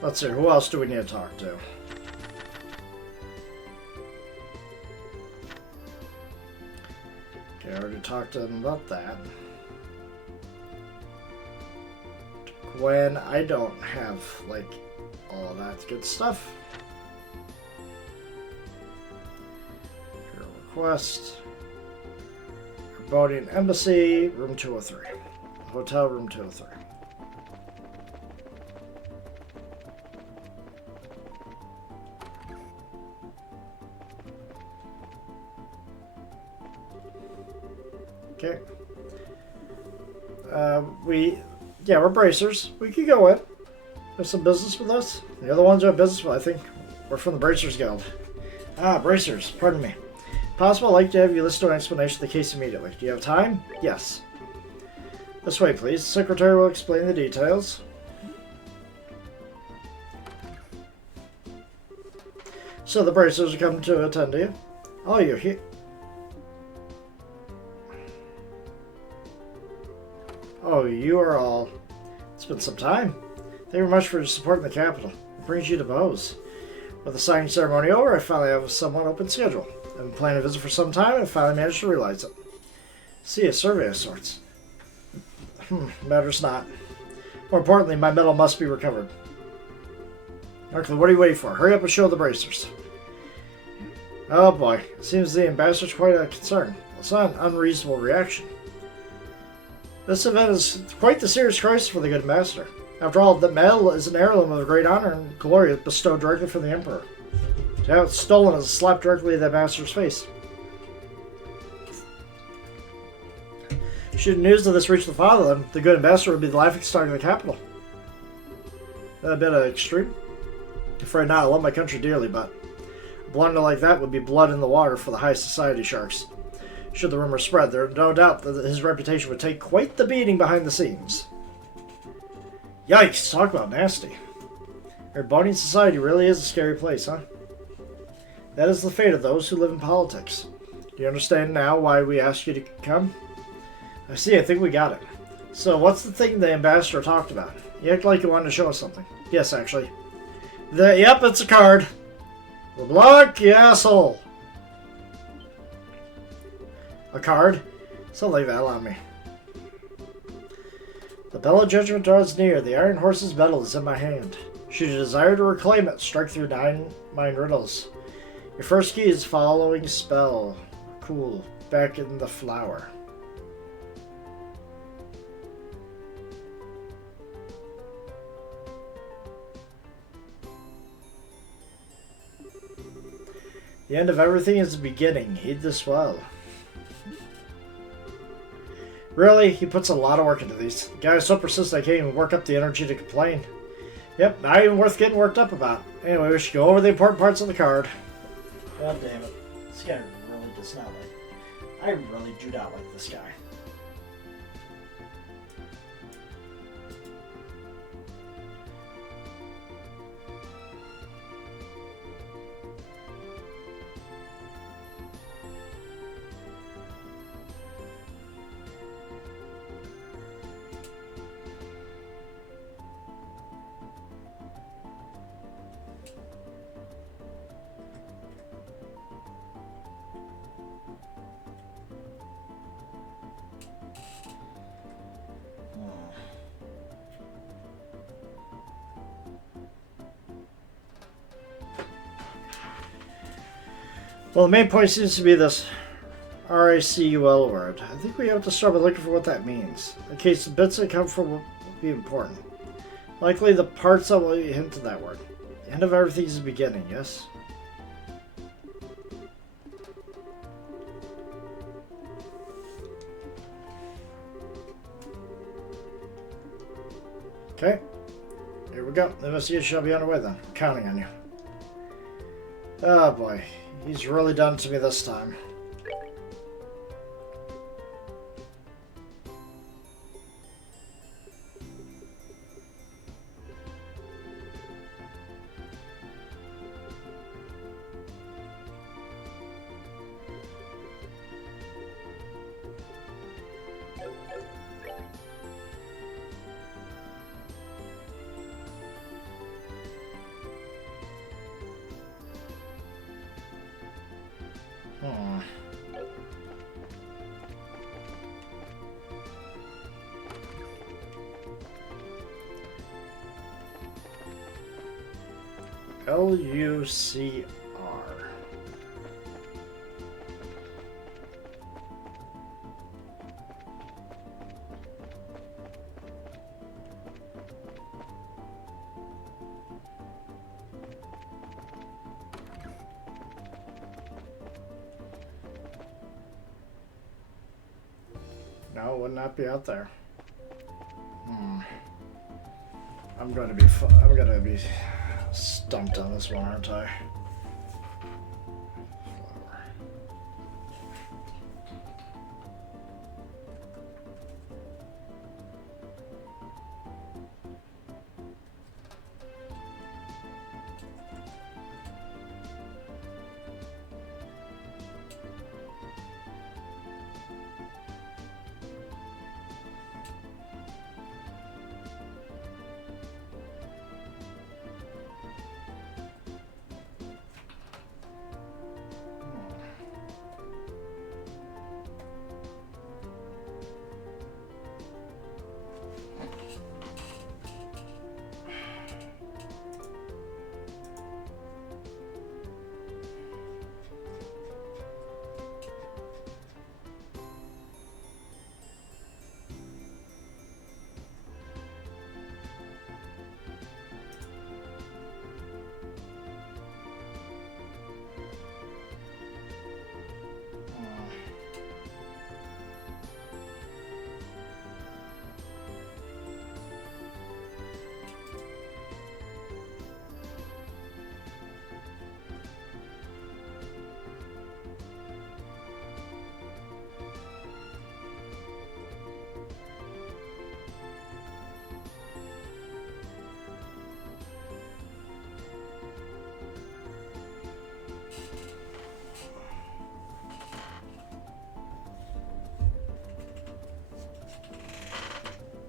Let's see. Who else do we need to talk to? Okay, I already talked to him about that. when I don't have, like, all that good stuff. Imperial request. Cambodian Embassy, room 203. Hotel room 203. Okay. We're bracers. We could go in. Have some business with us. The other ones who have business with, I think, we're from the Bracers Guild. Ah, bracers. Pardon me. Possible, I'd like to have you listen to an explanation of the case immediately. Do you have time? Yes. This way, please. The secretary will explain the details. So the bracers are coming to attend to you. Oh, you're here. Oh, you are all. It's been some time. Thank you very much for your support in the capital. It brings you to Bose. With the signing ceremony over, I finally have a somewhat open schedule. I've been planning a visit for some time and finally managed to realize it. See, a survey of sorts. Matters not. More importantly, my medal must be recovered. Arkley, what are you waiting for? Hurry up and show the bracers. Oh boy, it seems the ambassador's quite a concern. It's not an unreasonable reaction. This event is quite the serious crisis for the good ambassador. After all, the medal is an heirloom of great honor and glory bestowed directly from the Emperor. To have it stolen is a slap directly at the ambassador's face. Should news of this reach the fatherland, the good ambassador would be the laughingstock of the capital. That a bit extreme? I'm afraid not. I love my country dearly, but a blunder like that would be blood in the water for the high society sharks. Should the rumor spread, there is no doubt that his reputation would take quite the beating behind the scenes. Yikes! Talk about nasty. Erebonian society really is a scary place, huh? That is the fate of those who live in politics. Do you understand now why we asked you to come? I see, I think we got it. So, what's the thing the ambassador talked about? You act like you wanted to show us something. Yes, actually. Yep, it's a card. LeBlanc, you asshole. A card? Something like that, allow me. The bell of judgment draws near. The iron horse's medal is in my hand. Should you desire to reclaim it, strike through 9 mind riddles. Your first key is following spell. Cool. Back in the flower. The end of everything is the beginning. Heed this well. Really? He puts a lot of work into these. The guy is so persistent I can't even work up the energy to complain. Yep, not even worth getting worked up about. Anyway, we should go over the important parts of the card. God damn it. This guy really does not like... I really do not like this guy. Well, the main point seems to be this RACUL word. I think we have to start by looking for what that means. In case the bits that come from will be important. Likely the parts that will hint to that word. The end of everything is the beginning, yes? Okay. Here we go. The investigation shall be underway then. I'm counting on you. Oh boy. He's really done to me this time. Lucr. No, it would not be out there. I'm gonna be stumped on this one, aren't I?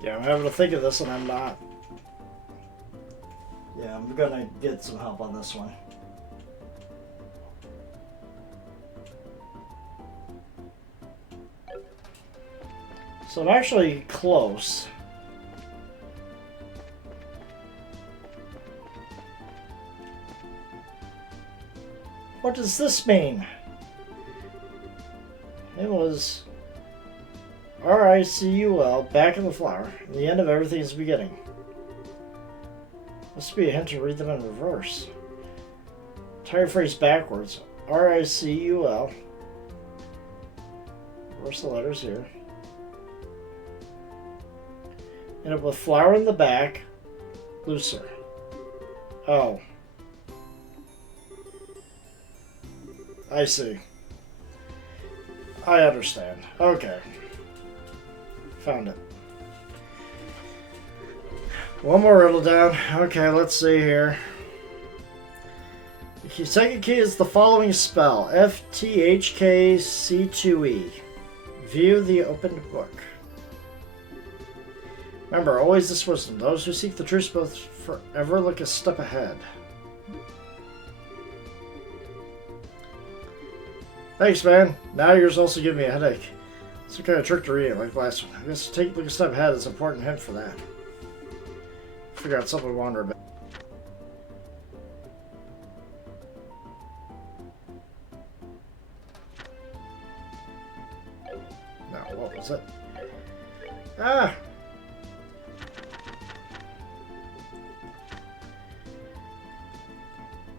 Yeah, I'm having to think of this and I'm not. Yeah, I'm gonna get some help on this one. So I'm actually close. What does this mean? It was RICUL, back in the flower. The end of everything is the beginning. Must be a hint to read them in reverse. Entire phrase backwards. RICUL. Reverse the letters here. End up with flower in the back. Looser. Oh. I see. I understand. Okay. Found it. One more riddle down. Okay, let's see here. The second key is the following spell. FTHKC2E. View the opened book. Remember, always this wisdom. Those who seek the truth both forever look a step ahead. Thanks, man. Now yours also give me a headache. Some kind of trick to read it like the last one. I guess look a step ahead is an important hint for that. Figure out something to wander a bit. No, what was it? Ah!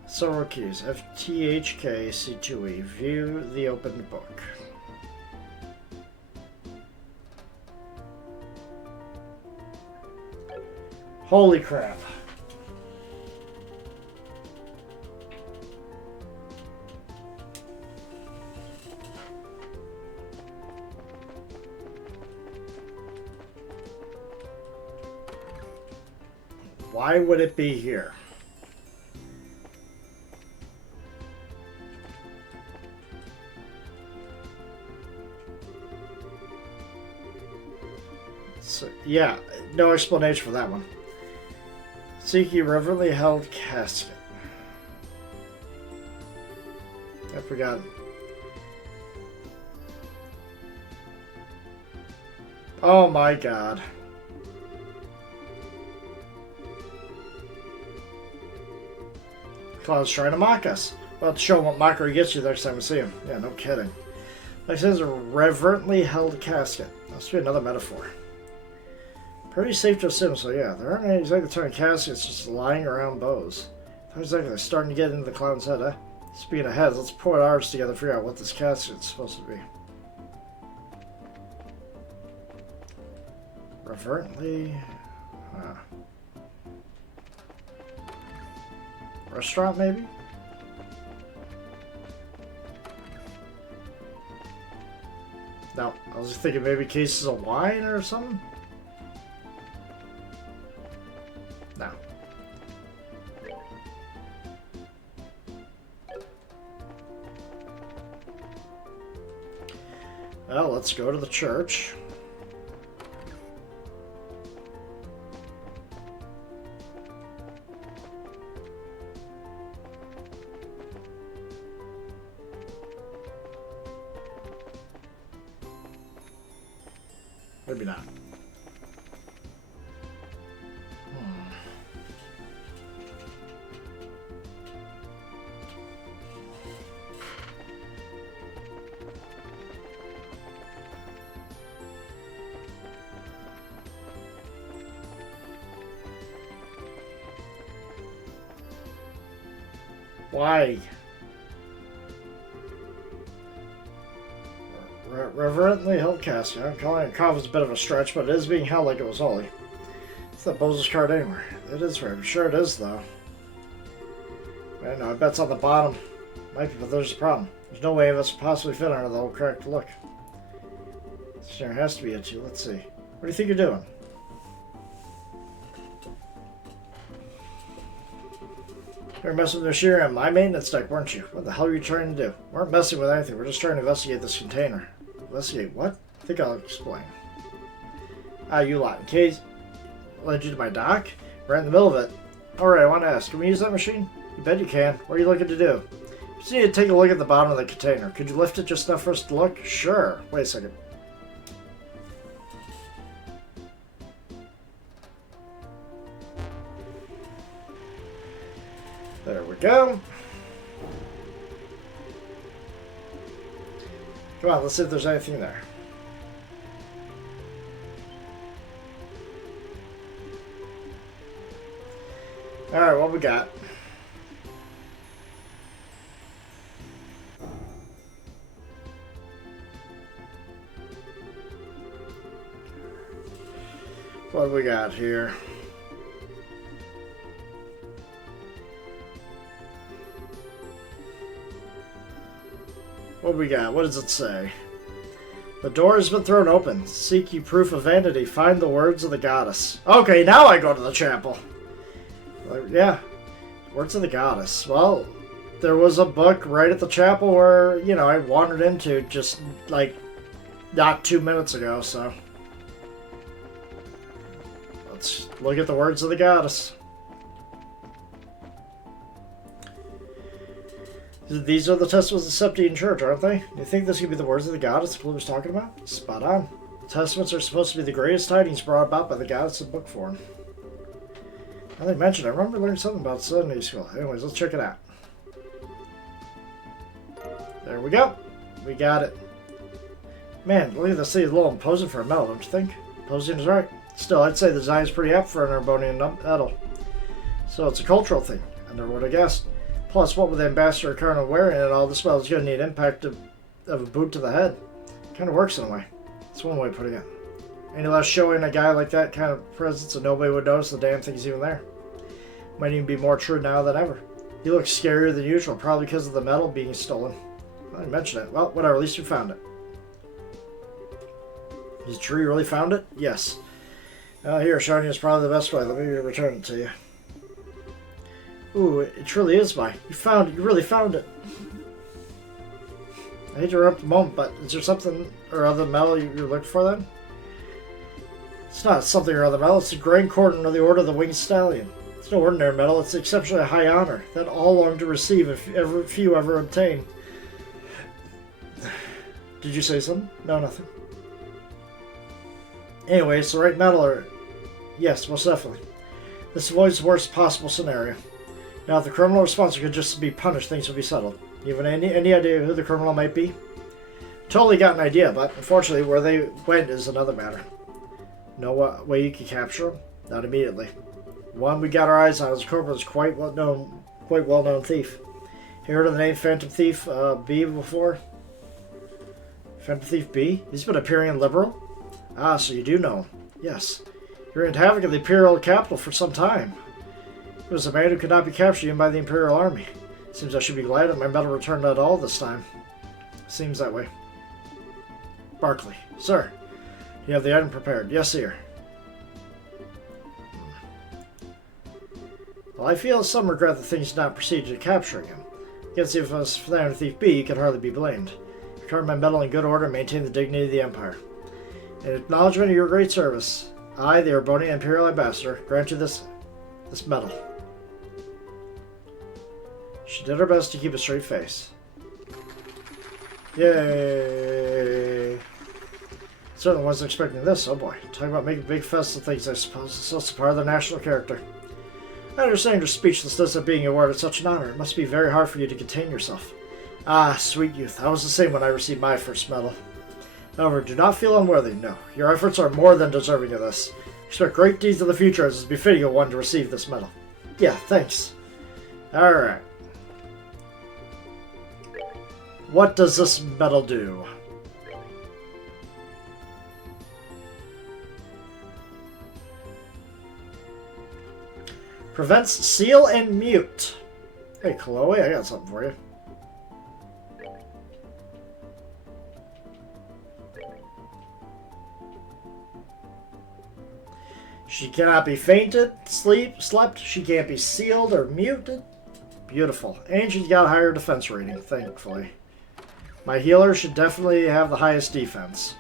Several keys. FTHK C2E. View the opened book. Holy crap. Why would it be here? So, yeah, no explanation for that one. Seeking reverently held casket. I forgot. Oh my god. Cloud's trying to mock us. Well, to show him what mockery gets you next time we see him. Yeah, no kidding. Like it says, a reverently held casket. Must be another metaphor. Pretty safe to assume, so yeah, there aren't exactly turning caskets just lying around bows. Not exactly, they're starting to get into the clown's head, eh? Speaking of heads, let's put ours together to figure out what this casket's supposed to be. Reverently... Restaurant, maybe? No, I was thinking maybe cases of wine or something? No. Well, let's go to the church. Maybe not. Why? Reverently held casket. I'm calling it cough is a bit of a stretch, but it is being held like it was holy. It's that Boses card anywhere. It is right. I'm sure it is, though. I don't know. I bet it's on the bottom. Might be, but there's a problem. There's no way of us possibly fit under the whole correct look. There has to be a two. Let's see. What do you think you're doing? You were messing with Shira and my maintenance deck, weren't you? What the hell are you trying to do? We weren't messing with anything. We're just trying to investigate this container. Investigate what? I think I'll explain. You lot. In case led you to my dock? Right in the middle of it. Alright, I want to ask. Can we use that machine? You bet you can. What are you looking to do? Just need to take a look at the bottom of the container. Could you lift it just enough for us to look? Sure. Wait a second. There we go. Come on, let's see if there's anything there. Alright, what we got? What do we got here? What do we got? What does it say? The door has been thrown open. Seek ye proof of vanity. Find the words of the goddess. Okay, now I go to the chapel. Yeah. Words of the goddess. Well, there was a book right at the chapel where, you know, I wandered into just, like, not 2 minutes ago, so. Let's look at the words of the goddess. These are the testaments of the Septine Church, aren't they? Do you think this could be the words of the goddess Blue was talking about? Spot on. The testaments are supposed to be the greatest tidings brought about by the goddess in book form. Now they mentioned, I remember learning something about Sunday school. Anyways, let's check it out. There we go. We got it. Man, look at this thing. It's a little imposing for a medal, don't you think? Imposing is right. Still, I'd say the design is pretty apt for an Urbonian medal. So it's a cultural thing. I never would have guessed. Plus, what with Ambassador Cardinal wearing it all, this medal is going to need impact of a boot to the head. Kind of works in a way. That's one way of putting it. Any less showing a guy like that kind of presence and nobody would notice the damn thing's even there. Might even be more true now than ever. He looks scarier than usual, probably because of the medal being stolen. I didn't mention it. Well, whatever, at least you found it. Is it true you really found it? Yes. Here, showing you is probably the best way. Let me return it to you. Ooh, it truly is mine. You found it. You really found it. I hate to interrupt the moment, but is there something or other medal you're looking for then? It's not something or other medal. It's the Grand Cordon of the Order of the Winged Stallion. It's no ordinary medal. It's exceptionally high honor that all long to receive if few ever obtain. Did you say something? No, nothing. Anyway, it's the right medal, or... Yes, most definitely. This avoids the worst possible scenario. Now, if the criminal responsible could just be punished, things would be settled. You have any idea who the criminal might be? Totally got an idea, but unfortunately, where they went is another matter. No way you can capture them? Not immediately. One we got our eyes on is Ouroboros, quite well-known thief. You heard of the name Phantom Thief B before? Phantom Thief B? He's been appearing in Liberal? Ah, so you do know him. Yes. He wreaked havoc of the Imperial capital for some time. He was a man who could not be captured even by the Imperial army. Seems I should be glad that my medal returned at all this time. Seems that way. Barkley. Sir, you have the item prepared. Yes, sir. Well, I feel some regret that things did not proceed to capturing him. Against the infamous Phantom Thief B, he can hardly be blamed. I recovered my medal in good order and maintained the dignity of the Empire. In acknowledgement of your great service, I, the Ouroboros Imperial Ambassador, grant you this medal. She did her best to keep a straight face. Yay! Certainly wasn't expecting this, oh boy. Talking about making big fuss of things, I suppose. It's also part of their national character. I understand your speechlessness at being awarded such an honor. It must be very hard for you to contain yourself. Ah, sweet youth. I was the same when I received my first medal. However, do not feel unworthy, no. Your efforts are more than deserving of this. Expect great deeds in the future as is befitting of one to receive this medal. Yeah, thanks. Alright. What does this medal do? Prevents seal and mute. Hey, Chloe, I got something for you. She cannot be fainted, slept. She can't be sealed or muted. Beautiful. And she's got a higher defense rating, thankfully. My healer should definitely have the highest defense.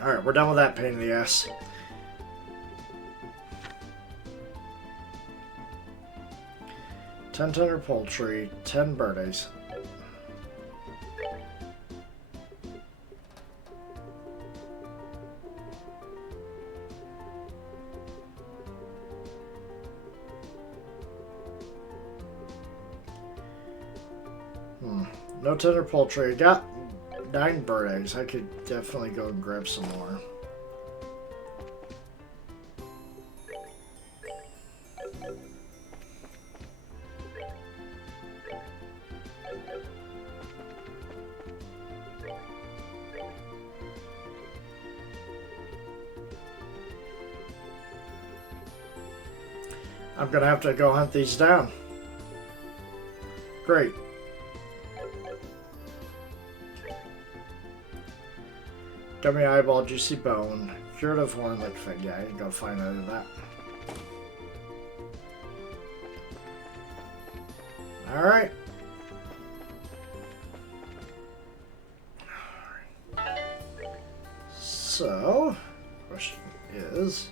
Alright, we're done with that pain in the ass. Ten tender poultry, 10 birdies. No tender poultry. I got 9 bird eggs. I could definitely go and grab some more. I'm gonna have to go hunt these down. Great. Gummy eyeball, juicy bone, curative horn, like fig. Yeah, I can go find out of that. Alright. So, question is,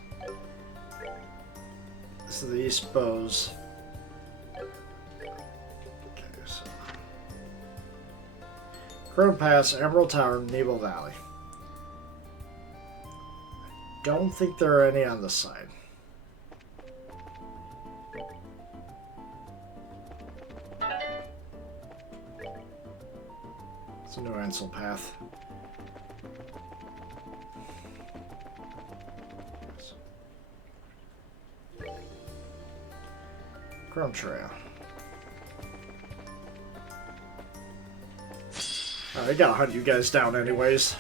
this is the East Bows. Okay, so Crow Pass, Emerald Tower, Nebo Valley. Don't think there are any on this side. It's a new Ansel path. Chrome Trail. I gotta hunt you guys down anyways.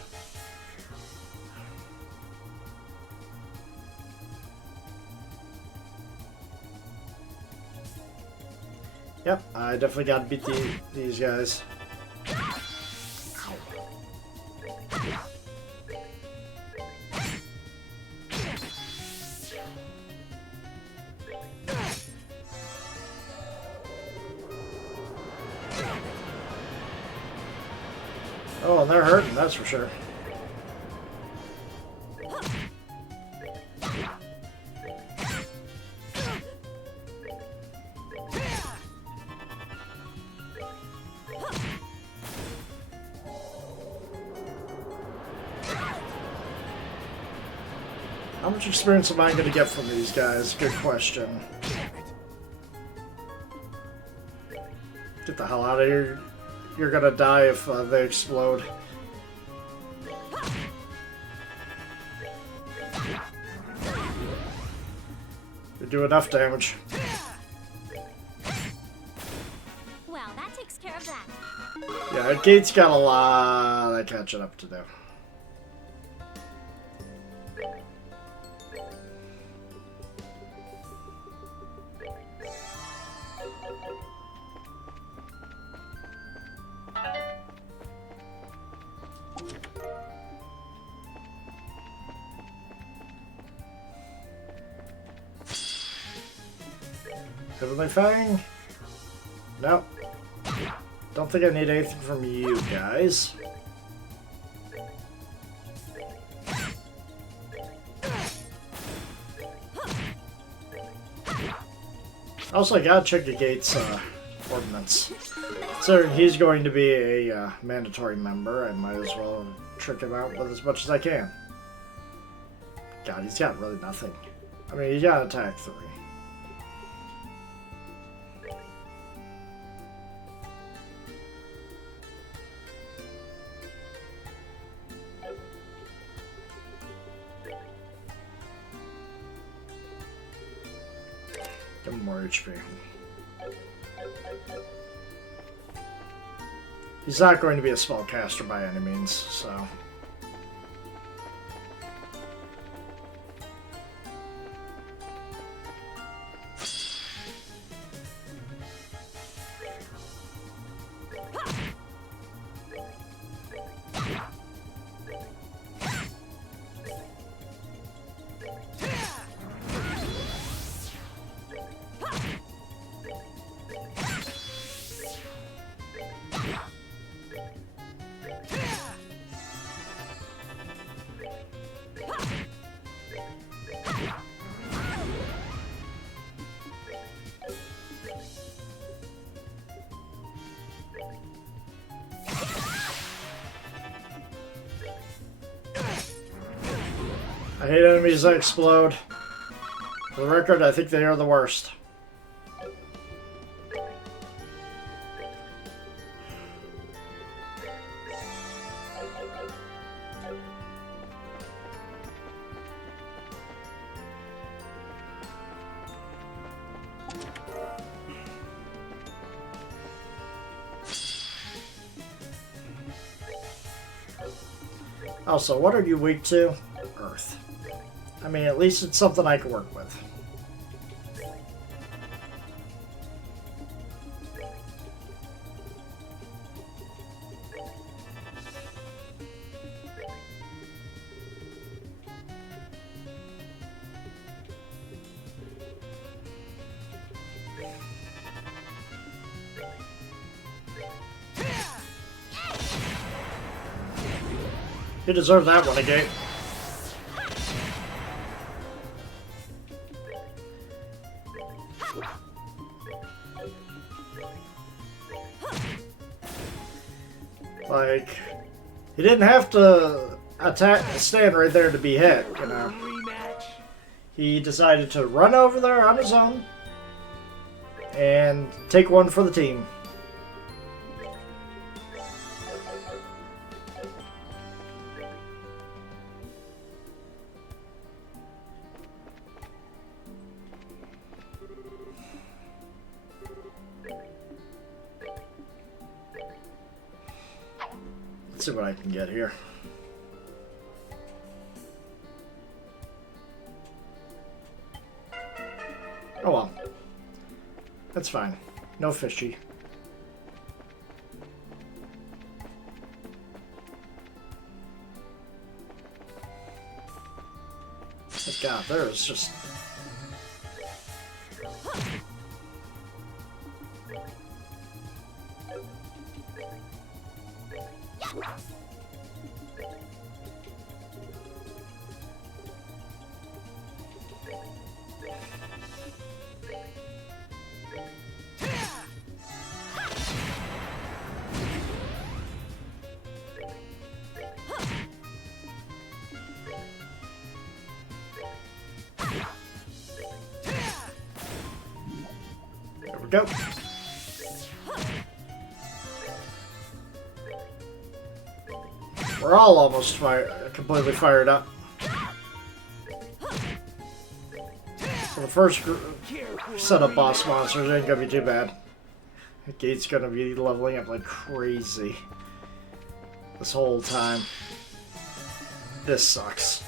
Yep, I definitely gotta beat these guys. Oh, they're hurting, that's for sure. How much experience am I going to get from these guys? Good question. the hell out of here. You're gonna die if they explode. They do enough damage. Well, that takes care of that. Yeah, Gate's got a lot of catching up to do. Heavenly Fang? No. Don't think I need anything from you guys. Also, I gotta check the Gate's ordinance. So he's going to be a mandatory member. I might as well trick him out with as much as I can. God, he's got really nothing. I mean, he's got attack 3. Give him more HP. He's not going to be a spellcaster by any means, so... I hate enemies that explode. For the record, I think they are the worst. Also, what are you weak to? Earth. I mean, at least it's something I can work with. You deserve that one again. Like, he didn't have to stand right there to be hit, you know. He decided to run over there on his own and take one for the team. Let's see what I can get here. Oh well. That's fine. No fishy. God, there's just... There we go. We're all almost completely fired up. So the first set of boss monsters ain't gonna be too bad. The gate's gonna be leveling up like crazy this whole time. This sucks.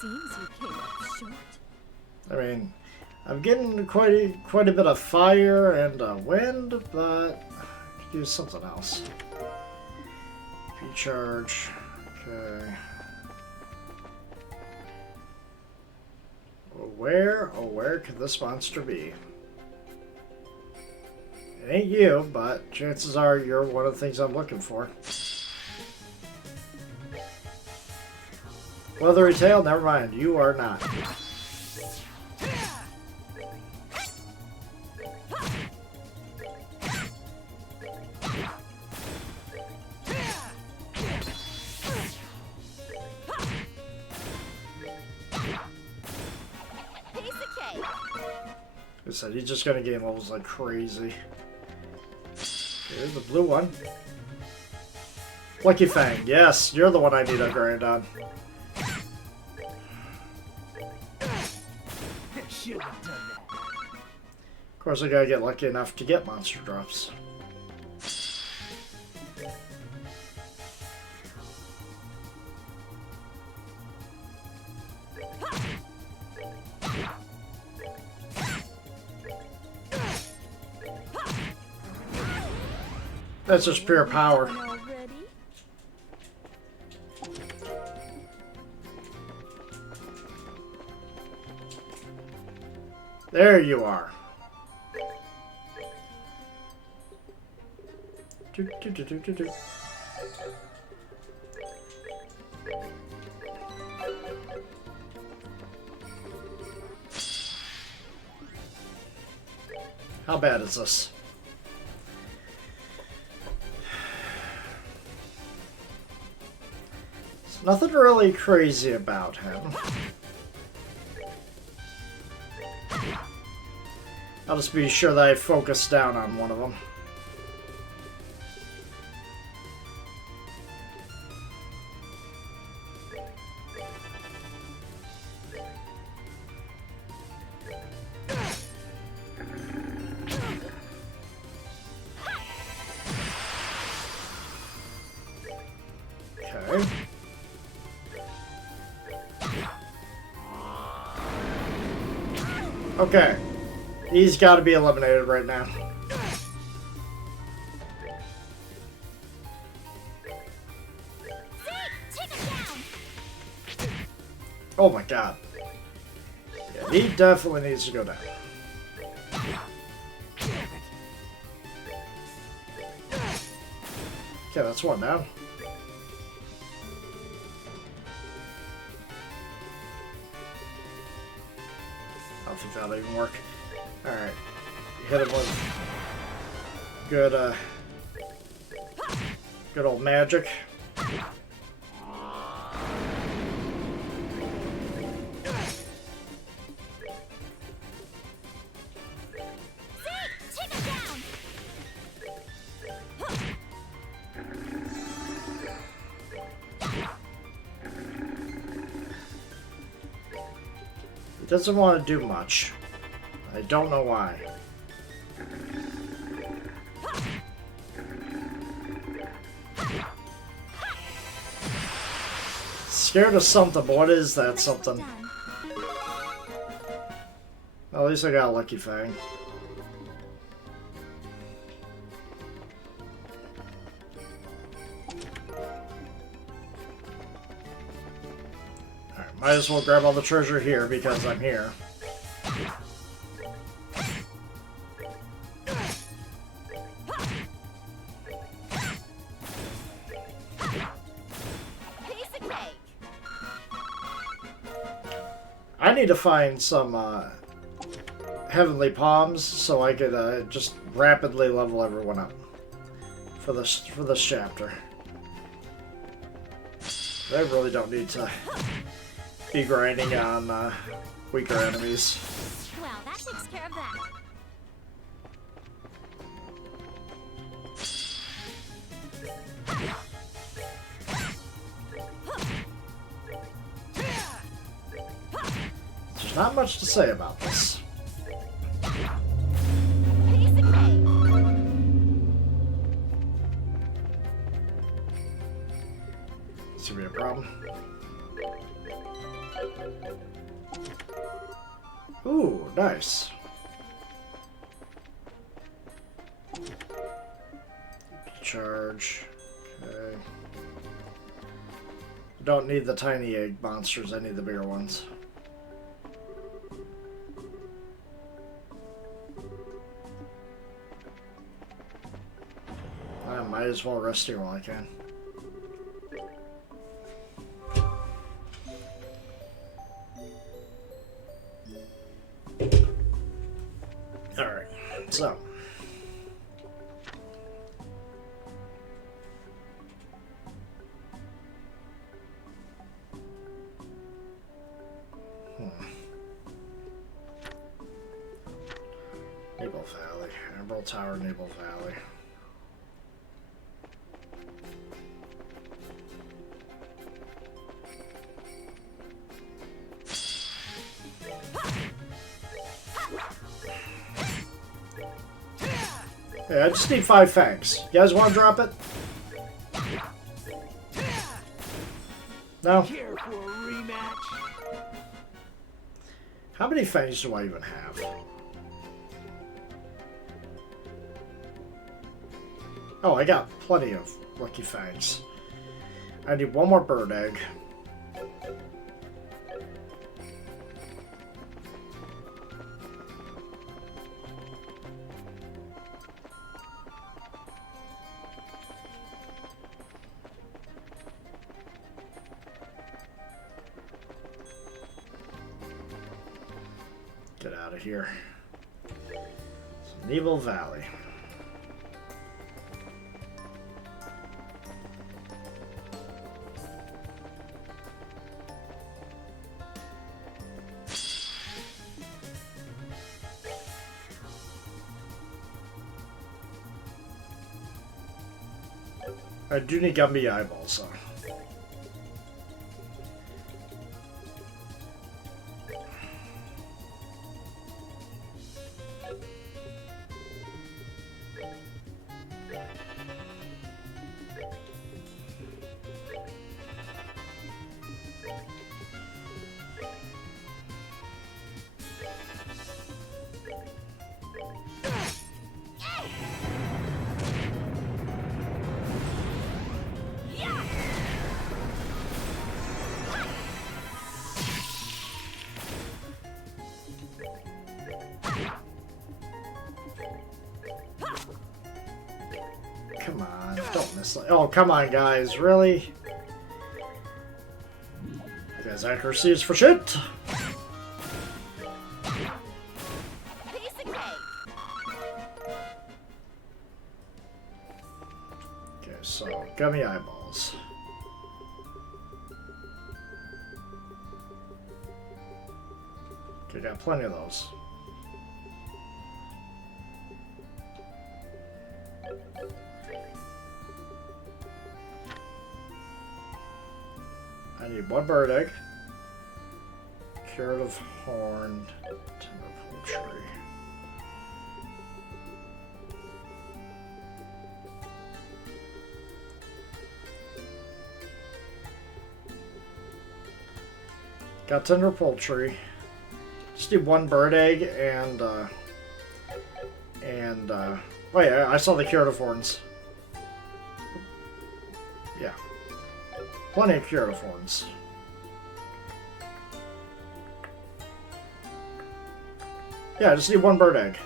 Seems you came up short. I mean, I'm getting quite a bit of fire and wind, but I could use something else. Recharge. Okay. Where could this monster be? It ain't you, but chances are you're one of the things I'm looking for. Leathery tail, never mind. You are not. I said, he's just gonna gain levels like crazy. Here's the blue one. Lucky Fang, yes, you're the one I need to grind on. Of course, I gotta get lucky enough to get monster drops. That's just pure power. There you are. How bad is this? There's nothing really crazy about him. I'll just be sure that I focus down on one of them. Okay. Okay. He's got to be eliminated right now. Oh my god. Yeah, he definitely needs to go down. Okay, that's one down. I don't think that'll even work. Alright. Hit him with good old magic. He doesn't want to do much. I don't know why. Scared of something, but what is that something? Well, at least I got a Lucky Fang. Alright, might as well grab all the treasure here because I'm here. need to find some heavenly palms so I could just rapidly level everyone up for this chapter. I really don't need to be grinding on weaker enemies. Well, that takes care of that. There's not much to say about this. Piece of cake. This would be a problem. Ooh, nice. Charge. Okay. Don't need the tiny egg monsters, I need the bigger ones. I might as well rest here while I can. Alright, so. Naval Valley. Emerald Tower, Naval Valley. Yeah, I just need 5 fangs. You guys want to drop it? No? Care for a rematch? How many fangs do I even have? Oh, I got plenty of lucky fangs. I need one more bird egg. Get out of here. Naval Valley. I do need Gumby eyeballs, so. Come on, don't miss it. Oh, come on, guys, really? You guys' accuracy is for shit. Piece of cake. Okay, so gummy eyeballs. Okay, got plenty of those. I need one bird egg, curative horn, tender poultry. Got tender poultry. Just need one bird egg and oh yeah, I saw the curative horns. Yeah. Plenty of curative horns. Yeah, I just need one bird egg.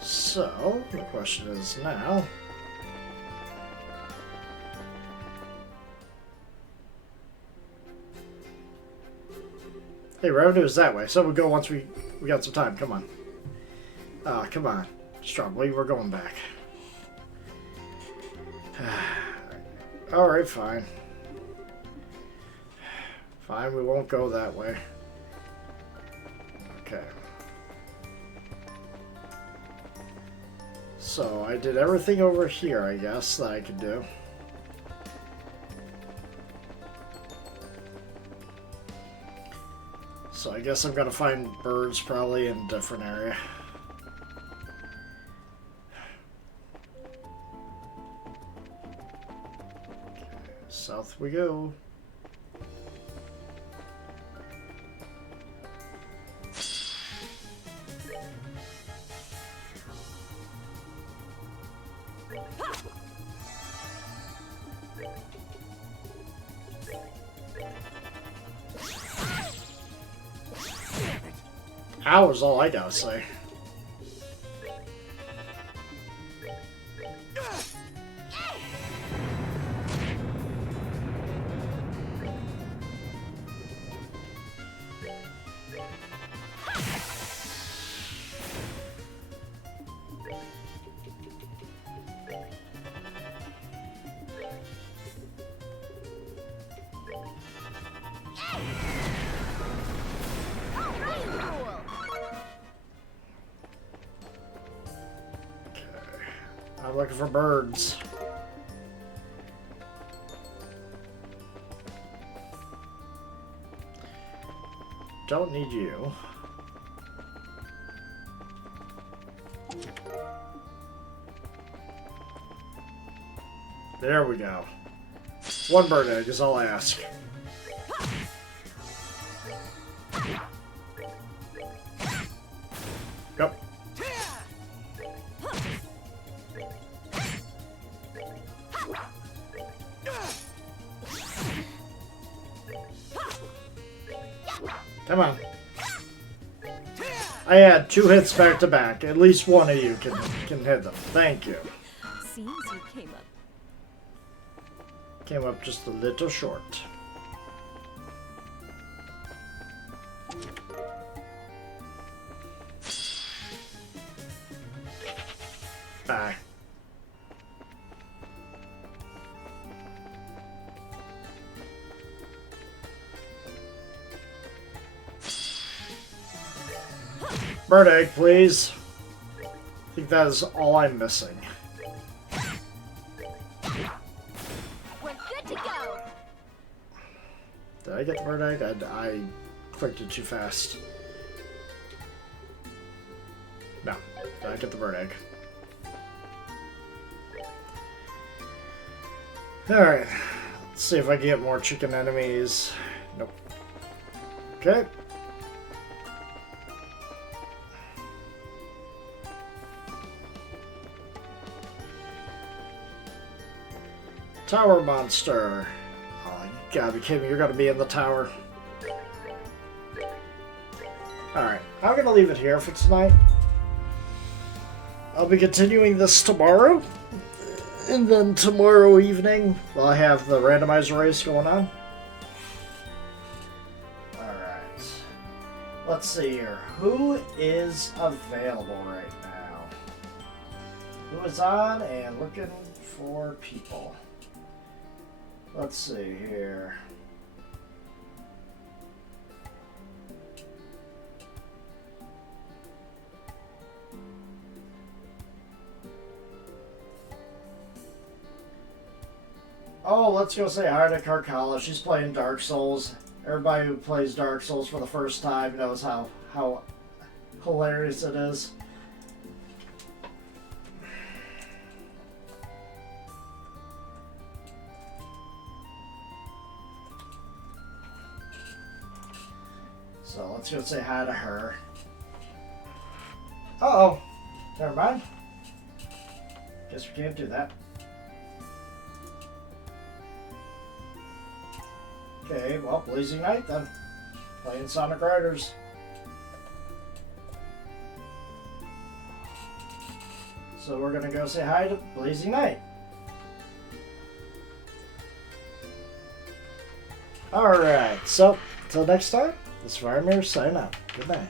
So, the question is now... Hey, revenue is that way. So we'll go once we got some time. Come on. Ah, come on. Strawberry, we're going back. Alright, fine. Fine, we won't go that way. Okay. So, I did everything over here, I guess, that I could do. So, I guess I'm gonna find birds probably in a different area. Okay, south we go. Ow is all I gotta say. I'm looking for birds. Don't need you. There we go. One bird egg is all I ask. Go. Come on. I had 2 hits back to back. At least one of you can hit them. Thank you. Seems you Came up just a little short. Bye. Bird egg, please. I think that is all I'm missing. We're good to go. Did I get the bird egg? I clicked it too fast. No, did I get the bird egg? Alright, let's see if I can get more chicken enemies. Nope. Okay. Tower monster. Oh, you gotta be kidding me. You're gonna be in the tower. Alright, I'm gonna leave it here for tonight. I'll be continuing this tomorrow. And then tomorrow evening, I have the randomizer race going on. Alright. Let's see here. Who is available right now? Who is on and looking for people? Let's see here. Oh, let's go say hi to Carcala. She's playing Dark Souls. Everybody who plays Dark Souls for the first time knows how hilarious it is. So let's go say hi to her. Uh-oh. Never mind. Guess we can't do that. Okay, well, Blazing Knight then. Playing Sonic Riders. So we're gonna go say hi to Blazing Knight. Alright, so, till next time. This Firemirror sign out. Good night.